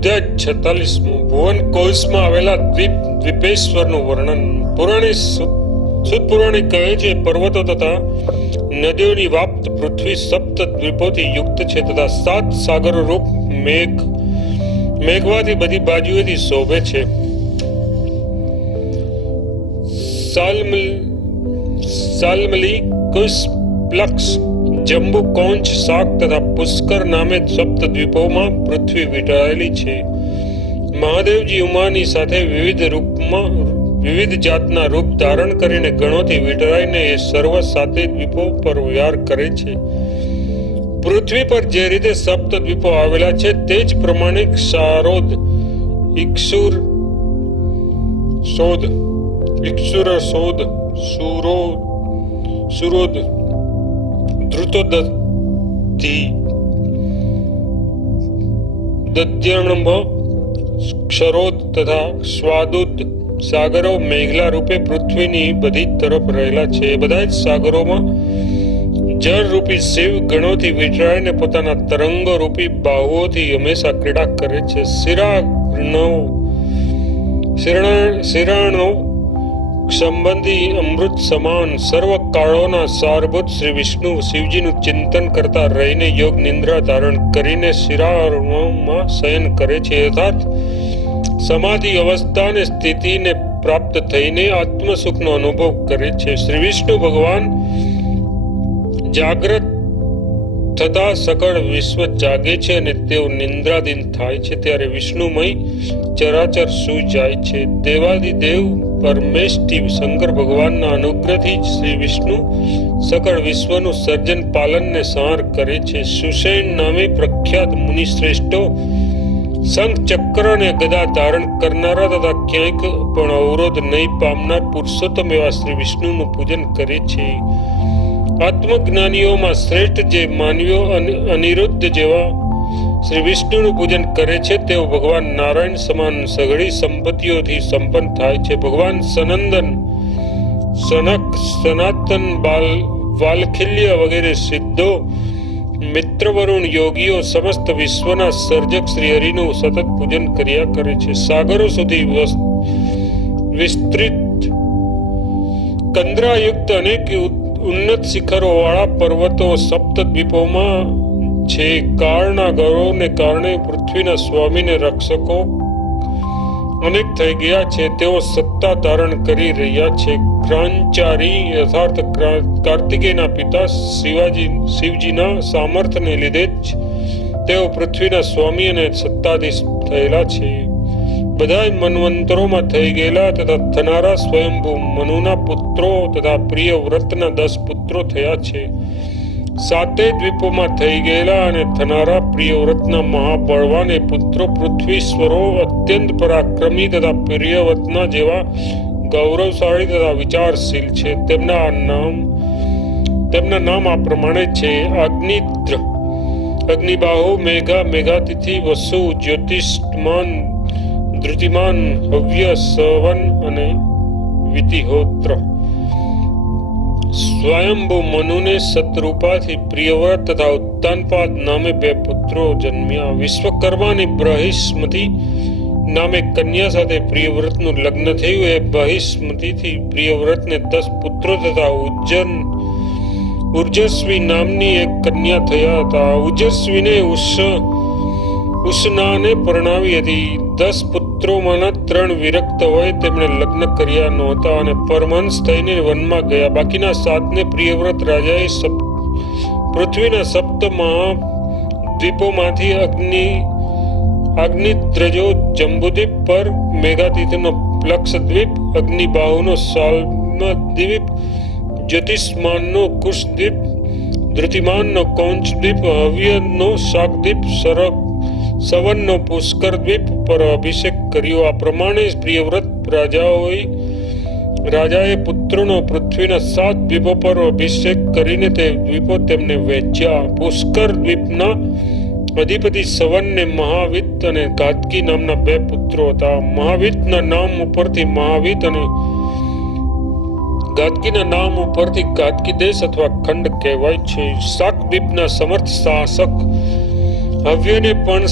અધ્યાય 46 ભુવન કોશમાં આવેલા દ્વીપેશ્વરનું વર્ણન. શુદ્ધ પુરાણી કહે છે, પર્વતો તથા નદીઓની વ્યાપ્ત પૃથ્વી સપ્ત દ્વીપોથી યુક્ત છે તથા 7 સાગરો રૂપ મેઘવાથી બધી બાજુએથી શોભે છે. સાલમલી, કુશ, પ્લક્ષ, જંબુ, કોંચ, શાક તથા પુષ્કર નામે સપ્ત દ્વીપોમાં પૃથ્વી વીંટળાયેલી છે. મહાદેવજી ઉમાની સાથે વિવિધ જાતના રૂપ ધારણ કરીને ગણોથી વીંટળાઈને એ સર્વ 7 દ્વીપો પર વિહાર કરે છે. પૃથ્વી પર જે રીતે સપ્ત દ્વીપો આવેલા છે તે જ પ્રમાણે ક્ષારોદ, ઇક્ષુરસોદ, સુરોદ, ધૃતોદધી, દધ્યણંબ, ક્ષરોદ તથા સ્વાદુદ સાગરો મેઘલા રૂપે પૃથ્વીની બધી તરફ રહેલા છે. એ બધા જ સાગરોમાં જળ રૂપી શિવ ગણોથી વીંટળાઈને પોતાના તરંગો રૂપી બાહુઓથી હંમેશા ક્રીડા કરે છે. શિરાણો સંબંધી અમૃત સમાન સર્વ કાળોના સારભૂત શ્રી વિષ્ણુ શિવજીનું ચિંતન કરતા રહીને યોગ નિંદ્રા ધારણ કરીને શિરાણોમાં શયન કરે છે. અર્થાત સમાધિ અવસ્થાને સ્થિતિને પ્રાપ્ત થઈને આત્મસુખનો અનુભવ કરે છે. શ્રી વિષ્ણુ ભગવાન જાગ્રત થતા સકળ વિશ્વ જાગે છે અને તેઓ નિંદ્રાધીન થાય છે ત્યારે વિષ્ણુમય ચરાચર સૂઈ જાય છે. દેવાદિદેવ પરમેષ્ઠી શંકર ભગવાનના અનુગ્રહથી જ શ્રી વિષ્ણુ સકળ વિશ્વનું સર્જન પાલનને સંહાર કરે છે. સુષેણ નામે પ્રખ્યાત મુનિ શ્રેષ્ઠો શંખ, ચક્ર અને ગદા ધારણ કરનારા તથા ક્યાંક પણ અવરોધ નહીં પામનાર પુરુષોત્તમ એવા શ્રી વિષ્ણુનું પૂજન કરે છે. આત્મજ્ઞાનીઓમાં શ્રેષ્ઠ જે માનવીઓ અનિરુદ્ધ જેવા શ્રી વિષ્ણુનું પૂજન કરે છે તેઓ ભગવાન નારાયણ સમાન સઘળી સંપત્તિઓથી સંપન્ન થાય છે. ભગવાન સનંદન, સનક, સનાતન, વાલખિલ્ય વગેરે સિદ્ધો, મિત્રવરુણ યોગીઓ સમસ્ત વિશ્વના સર્જક શ્રી હરિનું સતત પૂજન કર્યા કરે છે. સાગરો સુધી વિસ્તૃત કંદરાયુક્ત અનેક ઉન્નત શિખરો વાળા પર્વતો સપ્ત દ્વીપોમાં છે. કાળના ગૌરવને કારણે પૃથ્વીના સ્વામીને રક્ષકો અનેક થઈ ગયા છે. તેઓ સત્તા ધારણ કરી રહ્યા છે. ક્રાંચારી યથાર્થ કાર્તિકેયના પિતા શિવજીના સામર્થ્યને લીધે જ તેઓ પૃથ્વીના સ્વામી અને સત્તાધીશ થયેલા છે. બધા મન્વંતરોમાં થઈ ગયેલા તથા થનારા સ્વયંભૂ મનુના પુત્રો તથા પ્રિય વ્રતના 10 પુત્રો થયા છે. 7 દ્વીપોમાં થઈ ગયેલા અને થનારા પ્રિયવ્રતના મહાબળવાન પુત્રો પૃથ્વીશ્વરો અત્યંત પરાક્રમી તથા પ્રિયવ્રતના જેવા ગૌરવશાળી તથા વિચારશીલ છે. તેમના નામ આ પ્રમાણે છે: અગ્નિદ્ર, અગ્નિબાહુ, મેઘા, મેઘાતિથિ, વસુ, જ્યોતિષ્માન, ધૃતિમાન, હવ્ય, સવન અને વિતિહોત્ર. સ્વયંભૂ મનુને સતરૂપાથી પ્રિયવ્રત તથા ઉત્તાનપાદ નામે 2 પુત્રો જન્મ્યા. વિશ્વકર્માની બ્રહિસ્મતી નામે કન્યા સાથે પ્રિયવ્રતનું લગ્ન થયું. એ બહિસ્મતીથી પ્રિયવ્રતને 10 પુત્રો તથા ઉર્જસ્વી નામની એક કન્યા થયા હતા. ઉર્જસ્વીને ઉષ્ણાને પરણાવી હતી. 10 પુત્રોમાંના 3 વિરક્ત હોય તેમણે લગ્ન કર્યા નહોતા અને પરમહંસ થઈને વનમાં ગયા. બાકીના 7ને પ્રિયવ્રત રાજાએ પૃથ્વીના 7 મહાદ્વીપોમાંથી અગ્નિદ્રજો જંબુદ્વીપ પર, મેઘાતિથિનો પ્લક્ષદ્વીપ, અગ્નિબાહુનો સાલ્મદ્વીપ, જ્યોતિષ્માનનો કુશદ્વીપ, ધૃતિમાનનો કોંચદ્વીપ, હવ્યનો શાકદ્વીપ, સવનનો પુષ્કર દ્વીપ પર અભિષેક કર્યો. આ પ્રમાણે પ્રિયવ્રત રાજાએ પુત્રોનો પૃથ્વીના 7 દ્વીપો પર અભિષેક કરીને તે દ્વીપો તેમને વહેંચ્યા. પુષ્કર દ્વીપના અધિપતિ સવનને મહાવિત અને ઘાતકી નામના 2 પુત્રો હતા. મહાવિતના નામ ઉપરથી મહાવિત અને ઘાતકીના નામ ઉપરથી ઘાતકી દેશ અથવા ખંડ કહેવાય છે. શાકદ્વીપના સમર્થ શાસક હવ્યને પણ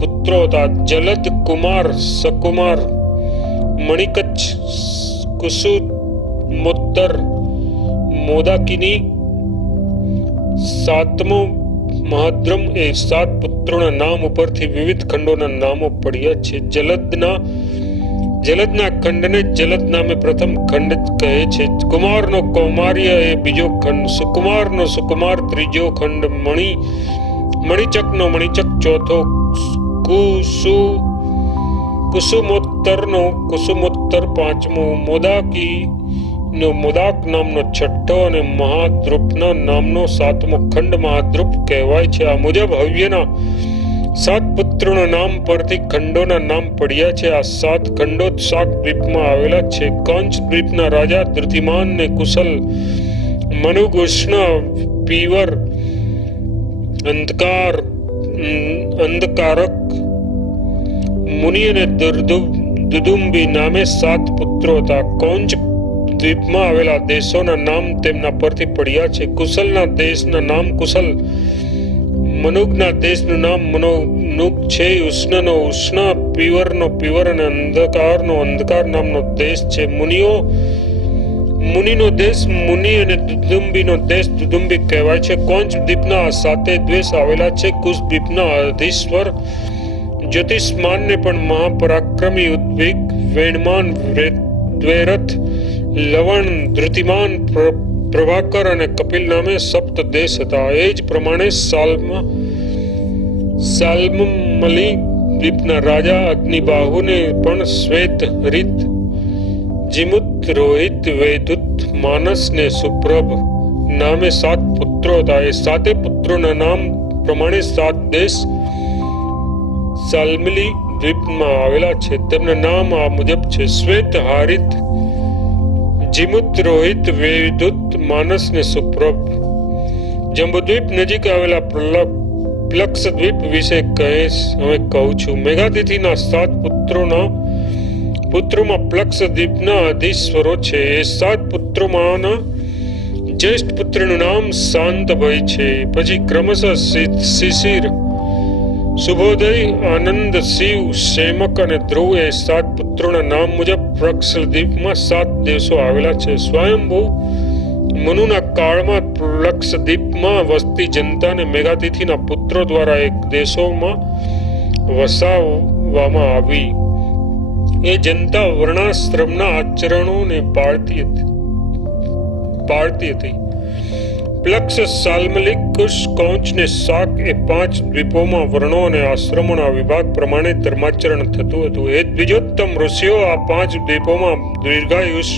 પુત્રો હતા. જલદ, કુમાર, સકુમાર, મણિકચ્છ, કુસુમોત્તર, મોદાકિની, સાતમો મહાદ્રમ એ 7 પુત્રોના નામ ઉપરથી વિવિધ ખંડોના નામો પડ્યા છે. જલદના ખંડને જલદ નામે પ્રથમ ખંડ કહે છે. કુમારનો કૌમાર્ય એ બીજો ખંડ, સુકુમારનો સુકુમાર ત્રીજો ખંડ, મણિચકનો મણિચક ચોથો, કુસુમોત્તરનો કુસુમોત્તર પાંચમો, મોદાકીનો મોદાક નામનો છઠ્ઠો અને મહાદ્રુપના નામનો 7મો ખંડ મહાદ્રુપ કહેવાય છે. આ મુજબ હવ્યના 7 પુત્રોના નામ પરથી ખંડોના નામ પડ્યા છે. આ 7 ખંડો શાક દ્વીપમાં આવેલા છે. કંચ દ્વીપના રાજા ધૃતિમાન ને કુશલ, મનુગ, ઉષ્ણ, પીવર, અંધકારક, મુનિ અને દુદુંબી નામે 7 પુત્રો હતા. કૌંચ દ્વીપમાં આવેલા દેશોના નામ તેમના પરથી પડ્યા છે. કુશલના દેશના નામ કુશલ, મનુગના દેશનું નામ મનોનુગ છે. ઉષ્ણનો ઉષ્ણ, પીવરનો પીવર અને અંધકારનો અંધકાર નામનો દેશ છે. મુનિનો દેશ મુનિ અને દુદુંબીનો દેશ દુદુંબી કહેવાય છે. કૌંચ દ્વીપના 7 દ્વેષ આવેલા છે. કુશ દ્વીપના અધીશ્વર જ્યોતિષ્માનને પણ મહાપરાક્રમી ઉદ્વિગ, વેણમાન, દ્વૈરથ, લવણ, ધૃતિમાન, પ્રભાકર અને કપિલ નામે 7 દેશ હતા. એ જ પ્રમાણે સાલ્મલી દ્વીપના રાજા અગ્નિબાહુને પણ શ્વેત, હરિત, જીમુત, રોહિત, વૈદુત, માનસ ને સુપ્રભ નામે 7 પુત્રો હતા. એ 7 પુત્રોના નામ પ્રમાણે 7 દેશ સાલ્મલી દ્વીપમાં આવેલા છે. તેમના નામ આ મુજબ છે: શ્વેત, હારિત, જીમુત, રોહિત, વૈદુત, માનસ ને સુપ્રભ. જંબુદ્વીપ નજીક આવેલા પ્લક્ષદ્વીપ વિશે હવે કહું છું. મેઘાતિથિના 7 પુત્રોમાં પ્લક્ષદ્વીપના અધીશ્વરો છે. એ 7 પુત્રોમાંના જ્યેષ્ઠ પુત્રનું નામ શાંતભાઈ છે. પછી ક્રમશઃ શિશિર, સુબોધય, આનંદ, શિવ, શેમક અને ધ્રુવ એ 7 પુત્રોના નામ મુજબ પ્લક્ષદ્વીપમાં 7 દેશો આવેલા છે. સ્વયંભૂ મનુના કાળમાં પ્લક્ષદ્વીપમાં વસતી જનતાને મેઘાતિથિના પુત્રો દ્વારા એક દેશોમાં વસાવવામાં આવી. એ જનતા વર્ણાશ્રમના આચરણોને પાળતી હતી. પ્લક્ષ, સાલ્મલિક, કુશ, કૌંચ ને શાક એ 5 દ્વીપોમાં વર્ણો અને આશ્રમોના વિભાગ પ્રમાણે ધર્માચરણ થતું હતું. એ દ્વિજોત્તમ ઋષિઓ આ 5 દ્વીપોમાં દીર્ઘાયુષ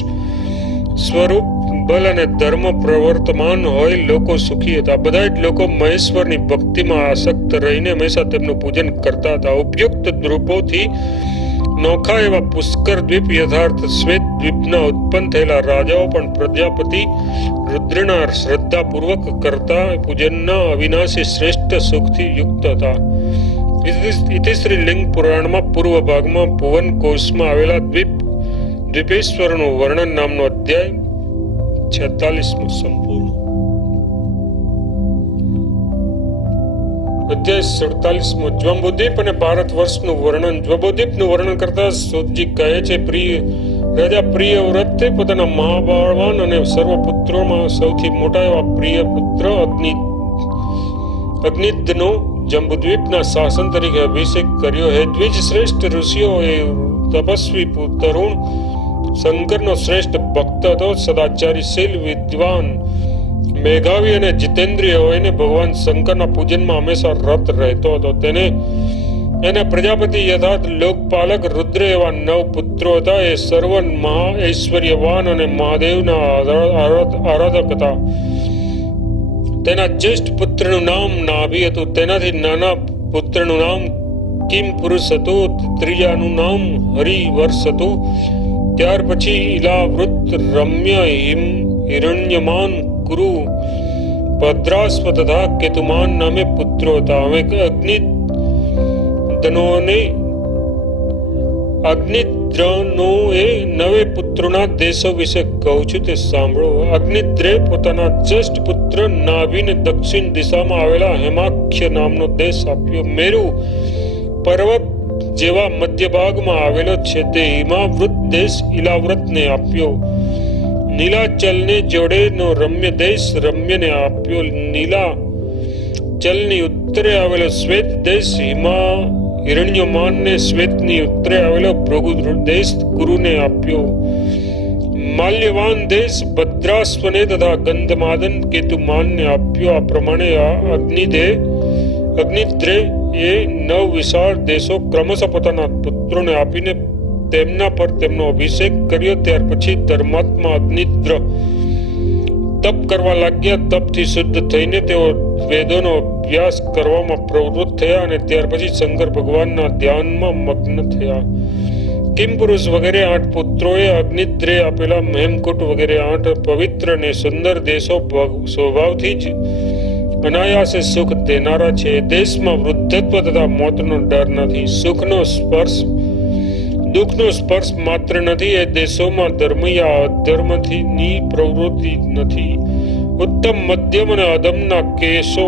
સ્વરૂપ, બલ અને ધર્મ પ્રવર્તમાન હોય લોકો સુખી હતા. બધા જ લોકો મહેશ્વરની ભક્તિમાં આસક્ત રહીને હંમેશા તેમનું પૂજન કરતા હતા. ઉપયુક્ત દ્વીપોથી નોખા એવા પુષ્કર દ્વીપ યથાર્થ શ્વેત દ્વીપના ઉત્પન્ન થયેલા રાજાઓ પણ પ્રજાપતિ રુદ્રના શ્રદ્ધાપૂર્વક કરતા પૂજનના અવિનાશી શ્રેષ્ઠ સુખથી યુક્ત હતા. ઇતિશ્રી લિંગ પુરાણમાં પૂર્વ ભાગમાં ભુવન કોશમાં આવેલા દ્વીપેશ્વરનું વર્ણન નામનો અધ્યાય 46મો સંપૂર્ણ. અધ્યાય 47મો. જંબુદ્વીપ અને ભારત વર્ષનું વર્ણન. જંબુદ્વીપનું વર્ણન કરતા સુતજી કહે છે: રાજા પ્રિયવ્રતે પોતાના મહાબળવાન અને સર્વ પુત્રોમાં સૌથી મોટા એવા પ્રિય પુત્ર અગ્નિદ્ધનો જંબુદ્વીપના શાસન તરીકે અભિષેક કર્યો. હે દ્વિજ શ્રેષ્ઠ ઋષિઓ, એ તપસ્વી તરુણ શંકરનો શ્રેષ્ઠ ભક્ત હતો. સદાચારી, શીલ, વિદ્વાન, મેઘાવી અને જીતેન્દ્રિય હોઈને ભગવાન શંકરના પૂજનમાં હંમેશા રત રહેતો હતો. એના પ્રજાપતિ યથાર્થ લોકપાલક રુદ્ર એવા 9 પુત્રો હતા. એ સર્વ મહા ઐશ્વર્યવાન અને મહાદેવના આરાધક હતા. તેના જ્યેષ્ઠ પુત્રનું નામ નાભી હતું. તેનાથી નાના પુત્રનું નામ કિમ પુરુષ હતું. ત્રીજાનું નામ હરિવર્ષ હતું. ત્યાર પછી ઇલાવૃત, રમ્ય, હિરણ્યમાન, કુરુ, ભદ્રાશ્વ તથા કેતુમાન નામે પુત્રો હતા. હવે અગ્નિદ્રનોએ 9 પુત્રોના દેશો વિશે કહું છું, તે સાંભળો. અગ્નિદ્રે પોતાના જ્યેષ્ઠ પુત્ર નાભીને દક્ષિણ દિશામાં આવેલા હેમાખ્ય નામનો દેશ આપ્યો. મેરુ પર્વત જેવા મધ્ય ભાગમાં આવેલો છે તે હિમાવૃત દેશ ઇલાવ્રતને આપ્યો. નીલાચલને જોડેનો રમ્ય દેશ રમ્યને આપ્યો. નીલાચલની ઉત્તરે આવેલો શ્વેત દેશ હિરણ્યમાનને શ્વેતની ઉત્તરે આવેલો ભૃગુ દેશ કુરુને આપ્યો. માલ્યવાન દેશ ભદ્રાસ્વને તથા ગંધમાદન કેતુમાનને આપ્યો. આ પ્રમાણે અગ્નિદ્રે એ 9 વિશાળ દેશો ક્રમશઃ પોતાના પુત્રોને આપીને તેમના પર તેમનો અભિષેક કર્યો. ત્યાર પછી ધર્માત્મા અગ્નિદ્ર તપ કરવા લાગ્યા. તપથી શુદ્ધ થઈને તેઓ વેદોનો અભ્યાસ કરવામાં પ્રવૃત્ત થયા અને ત્યાર પછી શંકર ભગવાનના ધ્યાનમાં મગ્ન થયા. કિમપુરુષ વગેરે 8 પુત્રોએ અગ્નિદ્રે આપેલા હેમકૂટ વગેરે 8 પવિત્ર અને સુંદર દેશો સ્વભાવથી જ અનાયાસે સુખ દેનારા છે. દેશમાં વૃદ્ધત્વ તથા મોતનો ડર નથી. દુઃખનો સ્પર્શ માત્ર નથી. એ દેશોમાં ધર્મ યા અધર્મની પ્રવૃત્તિ નથી. ઉત્તમ મધ્યમ અને અધમના કશો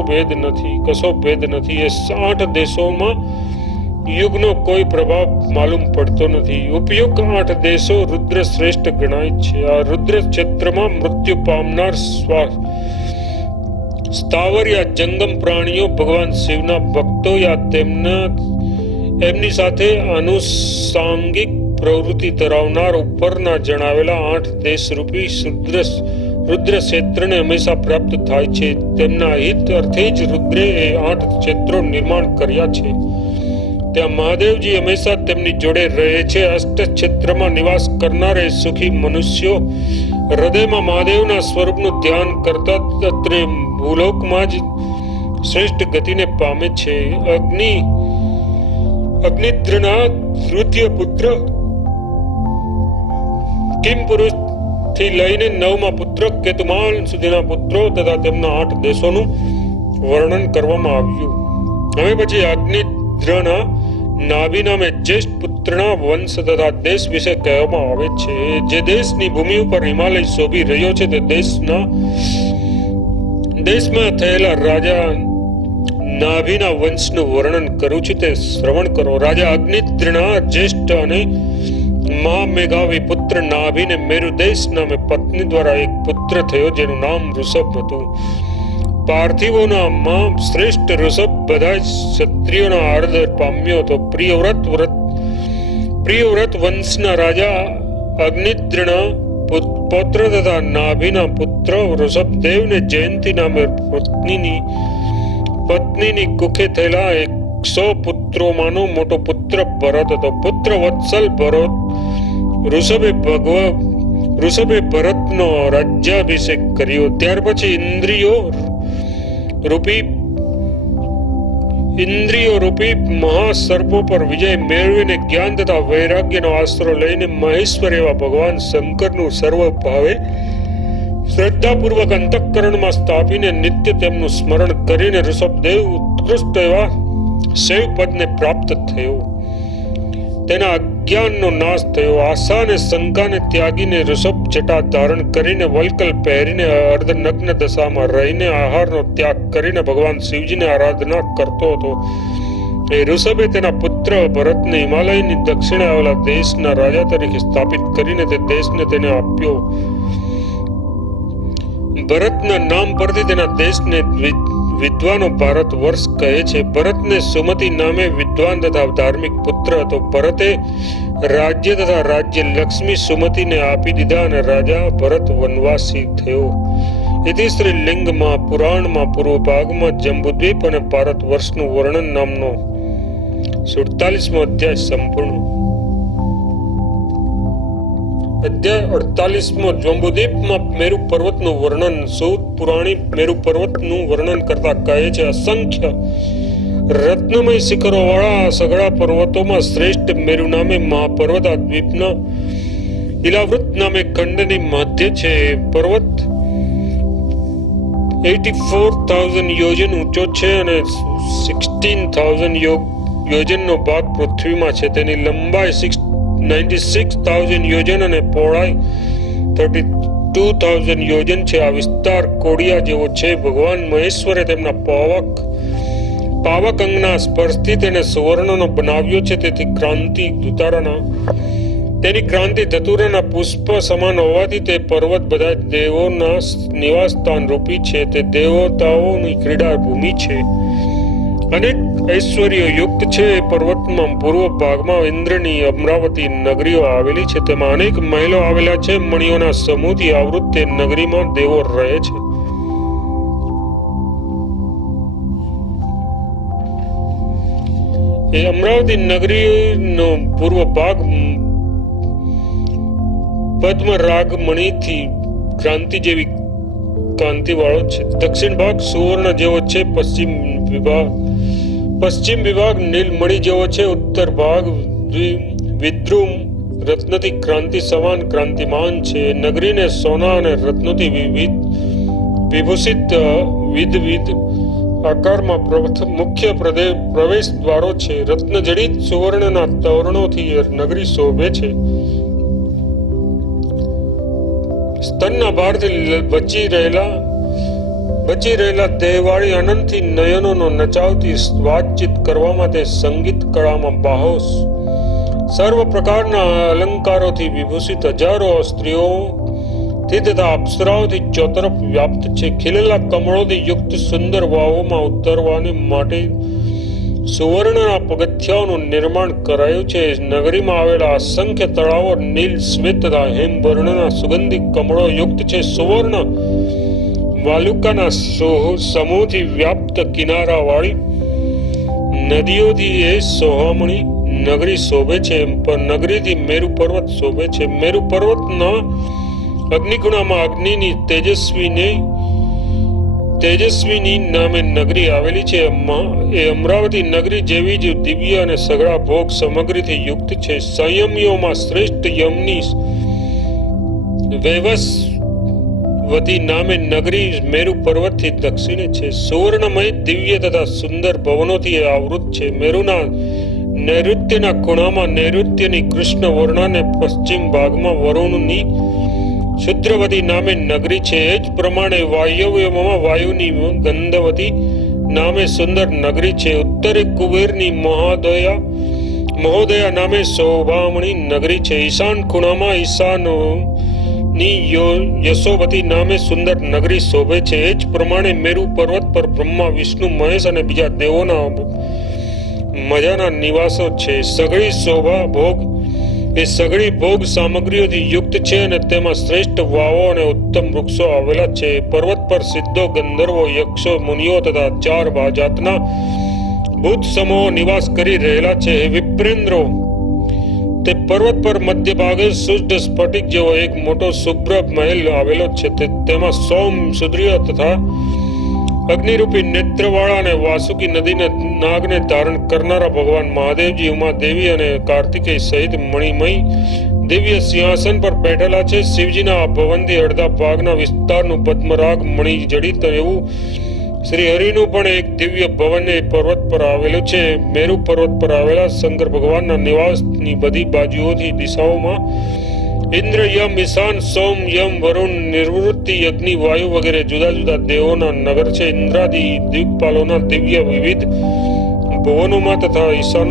ભેદ નથી. એ 8 દેશોમાં યુગનો કોઈ પ્રભાવ માલુમ પડતો નથી. ઉપયુક્ત 8 દેશો રુદ્ર શ્રેષ્ઠ ગણાય છે. આ રુદ્ર ક્ષેત્રમાં મૃત્યુ પામનાર સ્થાવર યા જંગમ પ્રાણીઓ, ભગવાન શિવના ભક્તો યા એમની સાથે આનુષાંગિક પ્રવૃત્તિ ધરાવનાર ઉપરના જણાવેલા 8 દેશરૂપી રુદ્ર ક્ષેત્રને હંમેશા પ્રાપ્ત થાય છે. તેમના હિત અર્થે જ રુદ્રે એ 8 ક્ષેત્રો નિર્માણ કર્યા છે. ત્યાં મહાદેવજી હંમેશા તેમની જોડે રહે છે. અષ્ટ ક્ષેત્રમાં નિવાસ કરનાર સુખી મનુષ્યો હૃદયમાં મહાદેવના સ્વરૂપનું ધ્યાન કરતા અત્રે ભૂલોકમાં જ શ્રેષ્ઠ ગતિને પામે છે. અગ્નિદ્રના તૃતીય પુત્ર કિમપુરુષ થી લઈને 9મા પુત્ર કેતુમાન સુધીના પુત્રો તથા તેમના 8 દેશોનું વર્ણન કરવામાં આવ્યું. હવે પછી અગ્નિદ્રના નાભિ નામે જ્યેષ્ઠ પુત્રના વંશ તથા દેશ વિશે કહેવામાં આવે છે. જે દેશની ભૂમિ ઉપર હિમાલય શોભી રહ્યો છે તે દેશમાં થયેલા રાજા નાભિના વંશનું વર્ણન કરું છું, તે શ્રવણ કરો. રાજા અગ્નિદ્રના જ્યેષ્ઠ અને મહામેઘાવી પુત્ર નાભિને મેરુદેશ નામે પત્ની દ્વારા એક પુત્ર થયો જેનું નામ ઋષભ હતું. પાર્થિવોના શ્રેષ્ઠ ઋષભ બધા ક્ષત્રિયોના આદર પામ્યો હતો. પ્રિયવ્રત વંશના રાજા અગ્નિદ્રના પૌત્ર તથા નાભિના પુત્ર ઋષભદેવને જયંતી નામે પત્નીની કુખે થયેલા 100 પુત્રોમાંનો મોટો પુત્ર ભરત હતો. પુત્ર વત્સલ ભરત ઋષભે ભરતનો રાજ્યાભિષેક કર્યો. ત્યાર પછી ઇન્દ્રિયો રૂપી મહાસર્પો પર વિજય મેળવીને જ્ઞાન તથા વૈરાગ્યનો આશરો લઈને મહેશ્વર એવા ભગવાન શંકરનું સર્વ ભાવે શ્રદ્ધાપૂર્વક અંતઃકરણમાં સ્થાપીને નિત્ય તેમનું સ્મરણ કરીને ઋષભદેવ ઉત્કૃષ્ટ એવા શૈવ પદને પ્રાપ્ત થયો. તેના અજ્ઞાનનો નાશ થયો. આશા અને શંકાને ત્યાગીને ઋષભ જટા ધારણ કરીને વલ્કલ પહેરીને અર્ધનગ્ન દશામાં રહીને આહારનો ત્યાગ કરીને ભગવાન શિવજીને આરાધના કરતો હતો. એ ઋષભે તેના પુત્ર ભરતને હિમાલયની દક્ષિણે આવેલા દેશના રાજા તરીકે સ્થાપિત કરીને તે દેશને તેને આપ્યો. ભરતના નામ પરથી તેના દેશને વિદ્વાનો ભારત વર્ષ કહે છે. ભરતને સુમતિ નામે વિદ્વાન તથા ધાર્મિક પુત્ર હતો. ભરતે રાજ્ય તથા રાજ્ય લક્ષ્મી સુમતિને આપી દીધા અને રાજા ભરત વનવાસી થયો. ઇતિ શ્રી લિંગમાં પુરાણમાં પૂર્વ ભાગમાં જંબુદ્વીપ અને ભારત વર્ષનું વર્ણન નામનો 47મો અધ્યાય સંપૂર્ણ. અધ્યાય 48મો જંબુદ્વીપમાં મેરુ પર્વતનું વર્ણન. સૂત પુરાણી મેરુ પર્વતનું વર્ણન કરતા કહે છે, અસંખ્ય રત્નમય શિખરો વાળા સઘળા પર્વતોમાં શ્રેષ્ઠ મેરુ નામે મહાપર્વત આ દ્વીપના ઇલાવૃત નામે ખંડની મધ્ય છે. પર્વત 84,000 યોજન ઊંચો છે અને 16,000 યોજનનો ભાગ પૃથ્વીમાં છે. તેની લંબાઈ 96,000 યોજન અને પહોળાઈ 32,000 યોજન છે. આ વિસ્તાર કોડિયા જેવો છે. ભગવાન મહેશ્વરે તેમના પાવક પાવક અંગના સ્પર્શથી તેને સુવર્ણનો બનાવ્યો છે. તેથી ક્રાંતિ તેની ક્રાંતિ ધતુરાના પુષ્પ સમાન હોવાથી તે પર્વત બધા દેવોના નિવાસ સ્થાન રૂપી છે. તે દેવતાઓની ક્રીડા ભૂમિ છે. અનેક ઐશ્વર્ય યુક્ત છે. પર્વતમાં પૂર્વ ભાગમાં ઇન્દ્રની અમરાવતી નગરીઓ આવેલી છે. તેમાં અનેક મહેલો આવેલા છે. મણિઓના સમૂહથી આવૃત તે નગરીમાં દેવો રહે છે. એ અમરાવતી નગરીનો પૂર્વ ભાગ પદ્મરાગ મણિથી ક્રાંતિ જેવી કાંતિ વાળો છે. દક્ષિણ ભાગ સુવર્ણ જેવો છે. પશ્ચિમ વિભાગ નીલમણિ જેવો છે. ઉત્તર ભાગ વિદ્રુમ રત્નથી ક્રાંતિ સમાન ક્રાંતિમાન છે. નગરીને સોના અને રત્નોથી વિભૂષિત વિવિધ આકારમાં મુખ્ય પ્રવેશ દ્વારો છે. રત્નજડિત સુવર્ણના તોરણોથી નગરી શોભે છે. સ્તનના ભારથી બચી રહેલા દેહવાળી અનંતથી નયનોનો નચાવતી વાતચીત કરવામાં તે સંગીત કળામાં બાહોશ સર્વ પ્રકારના અલંકારોથી વિભૂષિત હજારો સ્ત્રીઓથી તથા અપ્સરાઓથી ચોતરફ વ્યાપ્ત છે. ખીલેલા કમળોથી યુક્ત સુંદર વાવોમાં ઉતરવાને માટે સુવર્ણના પગથિયાઓનું નિર્માણ કરાયું છે. નગરીમાં આવેલા અસંખ્ય તળાવો નીલ શ્વેત તથા હેમવર્ણના સુગંધી કમળો યુક્ત છે. સુવર્ણ વાલુકાના સમૂહથી વ્યાપ્ત કિનારા વાળી નદીઓથી એ સોહામણી નગરી શોભે છે. નગરીથી મેરુ પર્વત શોભે છે. મેરુ પર્વતના અગ્નિકુણામાં અગ્નિની તેજસ્વીની નામે નગરી આવેલી છે. એ અમરાવતી નગરી જેવી જ દિવ્ય અને સઘળા ભોગ સામગ્રીથી યુક્ત છે. સંયમીઓમાં શ્રેષ્ઠ યમની વૈવસ્વતી નામે નગરી મેરુ પર્વતથી દક્ષિણે છે. સુવર્ણમય દિવ્ય તથા સુંદર ભવનોથી આવૃત છે. મેરુના નૈઋત્યના ખૂણામાં નૈઋત્યની કૃષ્ણ વર્ણાને પશ્ચિમ ભાગમાં વરુણની શુદ્રવતી નામે નગરી છે. એ જ પ્રમાણે વાયવ્યમાં વાયુની ગંધવતી નામે સુંદર નગરી છે. ઉત્તરે કુબેરની મહોદયા નામે શોભામણી નગરી છે. ઈશાન ખૂણામાં ઈશાનની યશોવતી નામે સુંદર નગરી શોભે છે. એ જ પ્રમાણે મેરુ પર્વત પર બ્રહ્મા વિષ્ણુ મહેશ અને બીજા દેવોના મજાના નિવાસો છે. સઘળી ભોગ સામગ્રીઓથી યુક્ત છે અને તેમાં શ્રેષ્ઠ વાવો અને ઉત્તમ વૃક્ષો આવેલા છે. પર્વત પર સિદ્ધો, ગંધર્વો, યક્ષો, મુનિઓ તથા 4 જાતના ભૂત સમૂહો નિવાસ કરી રહેલા છે. વિપ્રેન્દ્રો, તે પર્વત પર મધ્ય ભાગે શુદ્ધ સ્ફટિક જેવો એક મોટો શુભ્ર મહેલ આવેલો છે. તેમાં સોમ, સૂર્ય તથા અગ્નિરૂપી નેત્રવાળા અને વાસુકી નદીને નાગને ધારણ કરનારા ભગવાન મહાદેવજી, ઉમાદેવી અને કાર્તિકેય સહિત મણિમય દિવ્ય સિંહાસન પર બેઠેલા છે. શિવજીના આ ભવનથી અડધા ભાગના વિસ્તારનું પદ્મરાગ મણિ જડિત એવું શ્રી હરિનું પણ એક દિવ્ય ભવન એ પર્વત પર આવેલું છે. મેરુ પર્વત પર આવેલા શંકર ભગવાનના નિવાસની બધી બાજુઓથી દિશાઓમાં ઇન્દ્ર, યમ, ઈશાન, સોમ, યમ, વરુણ, નિવૃત્તિ, અગ્નિ, વાયુ વગેરે જુદા જુદા દેવોના નગર છે. ઇન્દ્રાદિ દિગ્પાલોના દિવ્ય વિવિધ ભુવનોમાં તથા ઈશાન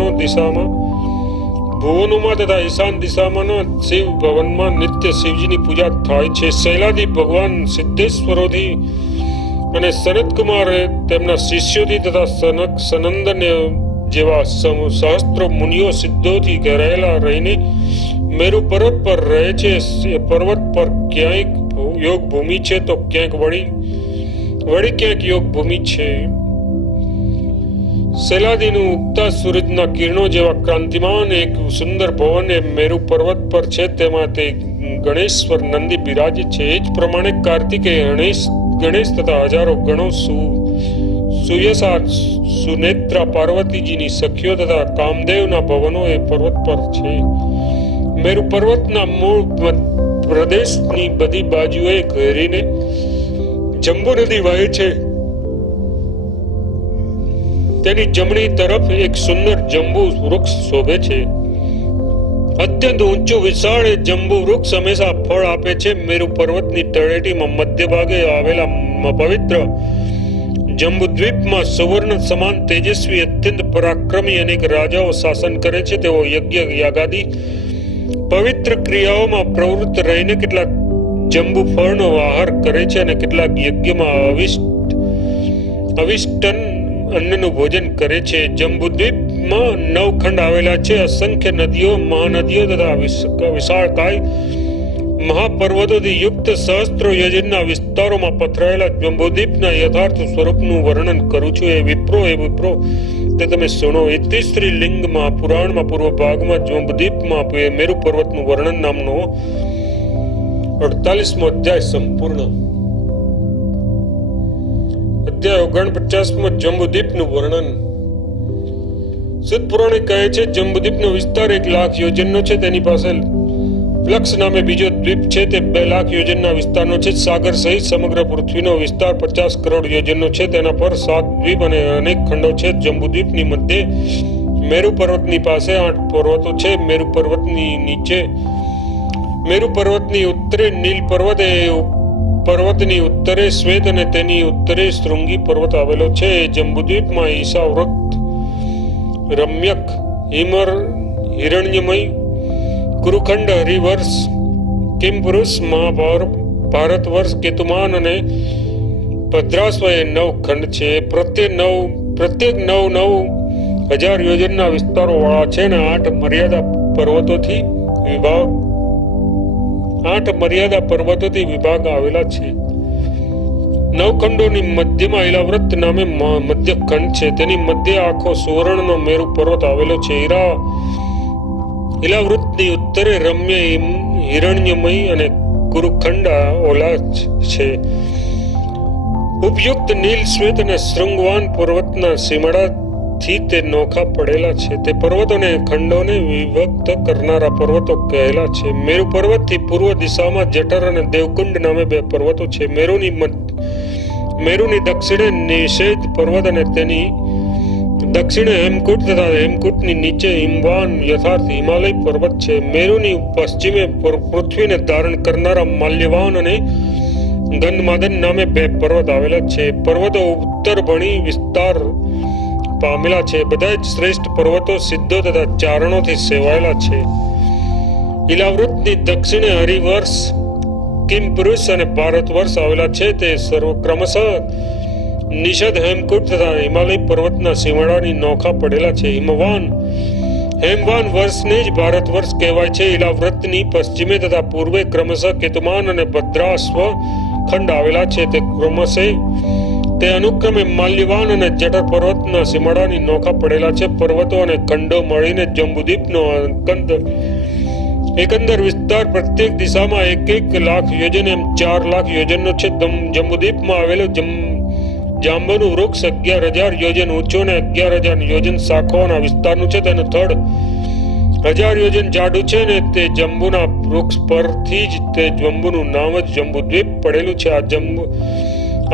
દિશામાં શિવ ભવનમાં નિત્ય શિવજીની પૂજા થાય છે. શૈલાદી ભગવાન સિદ્ધેશ્વરોથી અને સનતકુમાર તેમના શિષ્યોથી તથા સનંદન જેવા સહસ્ત્રો મુનિઓ સિદ્ધોથી ઘેરાયેલા રહીને મેરુ પર્વત પર રહે છે. પર્વત પર ક્યાંક યોગ ભૂમિ છે તો ક્યાંક વળી ક્યાંક યોગ ભૂમિ છે. શૈલાદીનું ઉગતા સૂરજના કિરણો જેવા ક્રાંતિમાન એક સુંદર ભવન એ મેરુ પર્વત પર છે. તેમાં તે ગણેશ્વર નંદી બિરાજે છે. એ જ પ્રમાણે કાર્તિકેય ગણેશ તથા હજારો ગણો સુયસા સુનેત્રા પાર્વતીજીની સખીઓ તથા કામદેવના ભવનો એ પર્વત પર છે. મેરુ પર્વતના મૂળ પ્રદેશની બધી બાજુએ ઘેરીને જંબુ નદી વહે છે. તેની જમણી તરફ એક સુંદર જંબુ વૃક્ષ શોભે છે. અત્યંત ઊંચું વિશાળ એ જંબુ વૃક્ષ હંમેશા ફળ આપે છે. મેરુ પર્વતની તળેટીમાં મધ્ય ભાગે આવેલા પવિત્ર જંબુદ્વીપમાં સુવર્ણ સમાન તેજસ્વી અત્યંત પરાક્રમી અનેક રાજાઓ શાસન કરે છે. તેઓ યજ્ઞ યાગાદી પવિત્ર ક્રિયાઓમાં પ્રવૃત્ત રહીને કેટલાક જંબુ ફળનો આહાર કરે છે અને કેટલાક યજ્ઞમાં અવિષ્ટન અન્નનું ભોજન કરે છે. જંબુદ્વીપમાં 9 ખંડ આવેલા છે. અસંખ્ય નદીઓ, મહાનદીઓ તથા વિશાળકાય મહાપર્વતોથી યુક્ત સહસ્ત્રો યોજનના વિસ્તારોમાં પથરાયેલા જંબુદ્વીપના યથાર્થ સ્વરૂપનું વર્ણન કરું છું. એ વિપ્રો તે તમે સુનો. ઇતિશ્રી લિંગમાં પુરાણમાં પૂર્વ ભાગમાં જંબુદ્વીપમાં મેરુ પર્વતનું વર્ણન નામનો 48મો અધ્યાય સંપૂર્ણ. અધ્યાય 49મો જંબુદ્વીપનું વર્ણન. શુદ્ધ પુરાણે કહે છે જંબુદ્વીપનો વિસ્તાર 1 લાખ યોજનનો છે. તેની પાસે પ્લક્ષ નામે બીજો દ્વીપ છે. તે 2 લાખ યોજનના વિસ્તારનો છે. સાગર સહિત સમગ્ર પૃથ્વીનો વિસ્તાર 50 કરોડ યોજનનો છે. તેના પર 7 દ્વીપ અને અનેક ખંડો છે. જંબુદ્વીપની મધ્યે મેરુ પર્વતની પાસે 8 પર્વતો છે. મેરુ પર્વતની ઉત્તરે નીલ પર્વત, એ પર્વતની ઉત્તરે શ્વેત અને તેની ઉત્તરે શૃંગી પર્વત આવેલો છે. જંબુદ્વીપમાં ઈશાવૃત, રમ્યક, હિરણ્યમય, કુરુખંડ, હરિવર્ષ, કિમપુરુષ, ભારત વર્ષ, કેતુમાન અને ભદ્રાશ્વ એ 9 ખંડ છે. પ્રત્યેક 9,000 યોજનના વિસ્તારો વાળા છે અને 8 મર્યાદા પર્વતોથી વિભાગ આવેલા છે. 9 ખંડોની મધ્યમાં ઈલાવ્રત નામે મધ્ય ખંડ છે. તેની મધ્ય આખો સુવર્ણનો મેરુ પર્વત આવેલો છે. ઈલાવૃતની ઉત્તરે રમ્ય, હિરણ્યમય અને કુરુખંડ ઓલા છે. ઉપયુક્ત નીલ, શ્વેત અને શૃંગવાન પર્વતના સીમાડાથી તે નોખા પડેલા છે. તે પર્વતોને ખંડોને વિભક્ત કરનારા પર્વતો કહેલા છે. મેરુ પર્વતથી પૂર્વ દિશામાં જઠર અને દેવકુંડ નામે 2 પર્વતો છે. મેરુની દક્ષિણે નિષેધ પર્વત અને તેની દક્ષિણે હેમકૂટ તથા હેમકૂટની નીચે હિમવાન યથાર્થ હિમાલય પર્વત છે. મેરુની પશ્ચિમે પૃથ્વીને ધારણ કરનારા માલ્યવાન અને ગંધમાદન નામે 2 પર્વત આવેલા છે. પર્વતો ઉત્તર ભણી વિસ્તાર પામેલા છે. બધા જ શ્રેષ્ઠ પર્વતો સિદ્ધો તથા ચારણોથી સેવાયેલા છે. ઈલાવૃતની દક્ષિણે હરિવર્ષ, કિમપુરુષ અને ભારત વર્ષ આવેલા છે. તે સર્વ ક્રમશઃ નિષદ, હેમકૂટ તથા હિમાલય પર્વતના સીમાડાની નોખા પડેલા છે. હેમવાન વર્ષને જ ભારત વર્ષ કહેવાય છે. ઈલાવ્રતની પશ્ચિમે તથા પૂર્વે ક્રમશઃ કેતુમાન અને ભદ્રાશ્વ ખંડ આવેલા છે. તે અનુક્રમે માલ્યવાન અને જઠર પર્વતના સીમાડાની નોખા પડેલા છે. પર્વતો અને ખંડો મળીને જંબુદ્વીપનો એકંદર વિસ્તાર પ્રત્યેક દિશામાં 1 લાખ યોજન એમ 4 લાખ યોજનનો છે. જંબુદ્વીપમાં આવેલો જાંબુનું વૃક્ષ 11,000 યોજન ઊંચું અને 11,000 યોજન શાખાઓના વિસ્તારનું છે. તેનું થડ 1000 યોજન જાડું છે અને તે જંબુના વૃક્ષ પરથી જ તે જંબુનું નામ જ જંબુદ્વીપ પડેલું છે.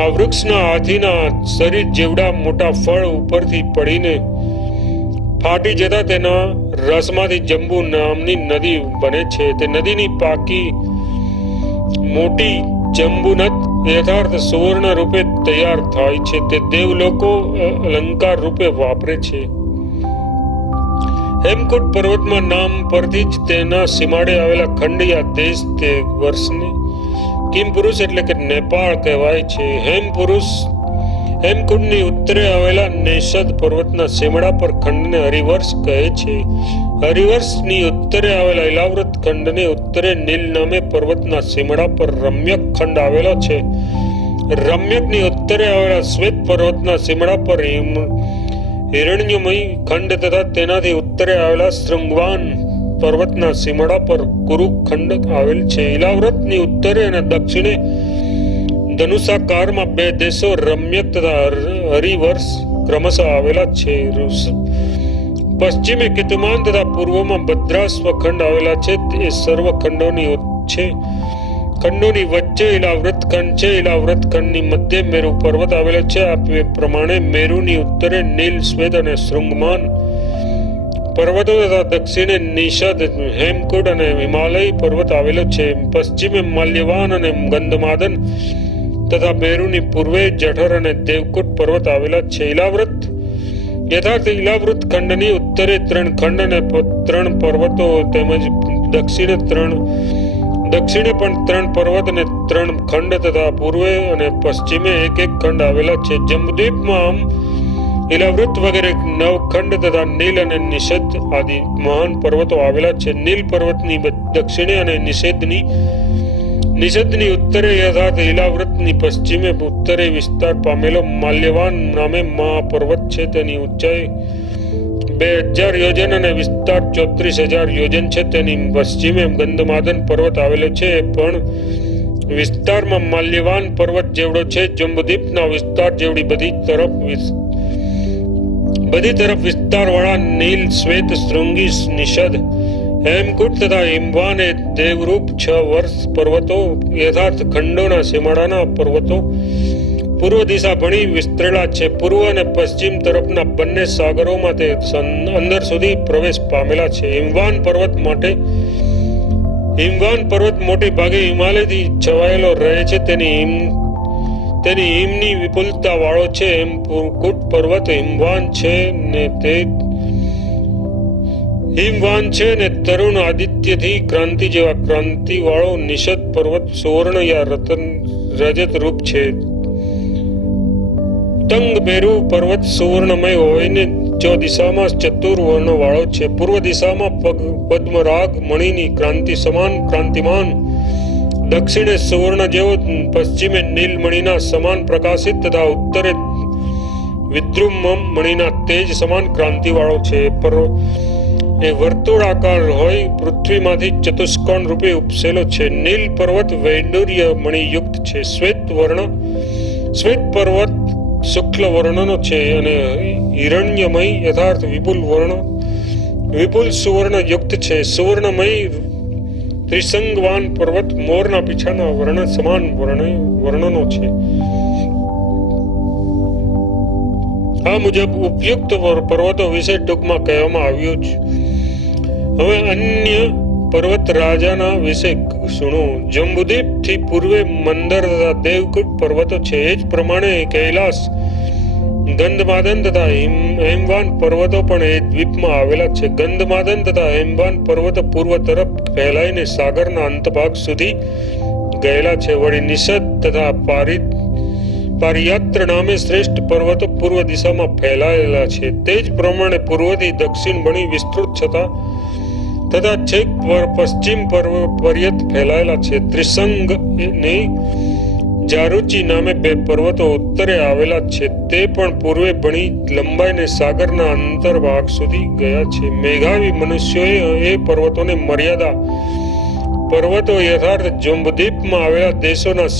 આ વૃક્ષના હાથીના શરીર જેવડા મોટા ફળ ઉપરથી પડીને ફાટી જતા તેના રસમાંથી જંબુ નામની નદી બને છે. તે નદીની પાકી મોટી જંબુનદ યથાર્થ સુવર્ણ રૂપે તૈયાર થાય છે. તે દેવલોકો અલંકાર રૂપે વાપરે છે. હેમકૂટ પર્વતમાં નામ પરથી જ તેના સીમાડે આવેલા ખંડિયા દેશ તે વર્ષની કિમપુરુષ એટલે કે નેપાળ કહેવાય છે. હેમકુંડની ઉત્તરે આવેલા નેષદ પર્વતના સીમડા પર ખંડને હરિવર્ષ કહે છે. હરિવર્ષની ઉત્તરે આવેલા ઈલાવ્રત ખંડને ઉત્તરે નીલ નામે પર્વતના સીમડા પર રમ્યક ખંડ આવેલો છે. રમ્યકની ઉત્તરે આવેલા શ્વેત પર્વતના સીમડા પર હિરણ્યમય ખંડ તથા તેનાથી ઉત્તરે આવેલા શૃંગવાન પર્વતના સીમડા પર કુરુ ખંડ આવેલ છે. ઈલાવ્રતની ઉત્તરે અને દક્ષિણે ધનુષાકારમાં 2 દેશો રમ્યક તથા હરિવર્ષ ક્રમશઃ આવેલા છે. પશ્ચિમે કેતુમાન તથા પૂર્વમાં ભદ્રાશ્વ ખંડ આવેલા છે. એ સર્વ ખંડોની વચ્ચે ઈલાવ્રત ખંડ છે. ઈલાવ્રત ખંડની મધ્ય મેરુ પર્વત આવેલો છે. આ પ્રમાણે મેરુની ઉત્તરે નીલ, શ્વેત અને શૃંગમાન પર્વતો તથા દક્ષિણે નિષદ, હેમકુંડ અને હિમાલય પર્વત આવેલો છે. પશ્ચિમે માલ્યવાન અને ગંધમાદન, તથા મેરુની પૂર્વે જઠર અને દેવકૂટ પર્વત આવેલા છે. ઇલાવ્રત યથાર્થ ઇલાવૃત ખંડની ઉત્તરે 3 ખંડ અને 3 પર્વતો તેમજ દક્ષિણે પણ 3 પર્વત અને 3 ખંડ તથા પૂર્વે અને પશ્ચિમે એક ખંડ આવેલા છે. જંબુદ્વીપમાં આમ ઇલાવૃત વગેરે 9 ખંડ તથા નીલ અને નિષદ આદિ મહાન પર્વતો આવેલા છે. નીલ પર્વતની દક્ષિણે અને નિષદની ઉત્તરે યથાર્થ ઇલાવૃતની પશ્ચિમે ઉત્તરે વિસ્તાર પામેલો માલ્યવાન નામે મહાપર્વત છે. તેની ઊંચાઈ 2000 યોજન અને વિસ્તાર 34,000 યોજન છે. તેની પશ્ચિમે ગંધમાદન પર્વત આવેલો છે, પણ વિસ્તારમાં માલ્યવાન પર્વત જેવડો છે. જંબુદ્વીપના વિસ્તાર જેવડી બધી તરફ વિસ્તાર વાળા નીલ, શ્વેત, શૃંગી, નિષદ, હેમકૂટ તથા હિમવાન એ દેવરૂપ 6 વર્ષ પર્વતો યથાર્થ ખંડોના સીમાડાના પર્વતો પૂર્વ દિશા ભણી વિસ્તરેલા છે. પૂર્વ અને પશ્ચિમ તરફના બંને સાગરોમાં તે અંદર સુધી પ્રવેશ પામેલા છે. હિમવાન પર્વત મોટે ભાગે હિમાલયથી છવાયેલો રહે છે. તેની હિમની વિપુલતા વાળો છે. હેમકૂટ પર્વત હિમવાન છે ને તરુણ આદિત્યથી ક્રાંતિ જેવા ક્રાંતિ વાળો નિષદ પર્વત સુવર્ણ યા રજત રૂપ છે. તંગ મેરુ પર્વત સુવર્ણમય હોઈને 4 દિશામાં ચતુર્વર્ણ વાળો છે. પૂર્વ દિશામાં પદ્મરાગ મણિની ક્રાંતિ સમાન ક્રાંતિમાન, દક્ષિણે સુવર્ણ જેવો, પશ્ચિમે નીલમણિના સમાન પ્રકાશિત તથા ઉત્તરે વિદ્રુમ મણિના તેજ સમાન ક્રાંતિ વાળો છે. એ વર્તુળાકાર હોય પૃથ્વીમાંથી ચતુષ્કોણ રૂપે ઉપસેલો છે. નીલ પર્વત વૈડૂર્ય મણિયુક્ત છે. શ્વેત પર્વત શુક્લ વર્ણનો છે અને હિરણ્યમય યથાર્થ વિપુલ સુવર્ણ યુક્ત છે. સુવર્ણમય ત્રિસંગવાન પર્વત મોરના પીછાના વર્ણ સમાન વર્ણનો છે. આ મુજબ ઉપયુક્ત પર્વતો વિશે ટૂંકમાં કહેવામાં આવ્યું છે. હવે અન્ય પર્વત રાજાના વિશે સુણો. જંબુદ્વીપ થી પૂર્વે મંદર તથા દેવકૂટ પર્વતો છે. એ જ પ્રમાણે કૈલાસ, ગંધમાદન તથા હેમવાન પર્વતો પણ એ દ્વીપમાં આવેલા છે. ગંધમાદન તથા હેમવાન પર્વતો પૂર્વ તરફ ફેલાઈને સાગરના અંતભાગ સુધી ગયેલા છે. વળી નિષદ તથા પારિયાત્ર નામે શ્રેષ્ઠ પર્વતો પૂર્વ દિશામાં ફેલાયેલા છે. તે જ પ્રમાણે પૂર્વથી દક્ષિણ બની વિસ્તૃત તથા છેક પશ્ચિમ પર્યત ફેલાયેલા છે. ત્રિસંગ ને જારુચી નામે 2 પર્વતો ઉત્તરે આવેલા છે. તે પણ પૂર્વે બની લંબાઈને સાગરના અંતર્ભાગ સુધી ગયા છે. મેઘાવી મનુષ્યોએ એ પર્વતોને મર્યાદા પર્વતો યથાર્થ જંબુદ્વીપમાં આવેલા દેશોના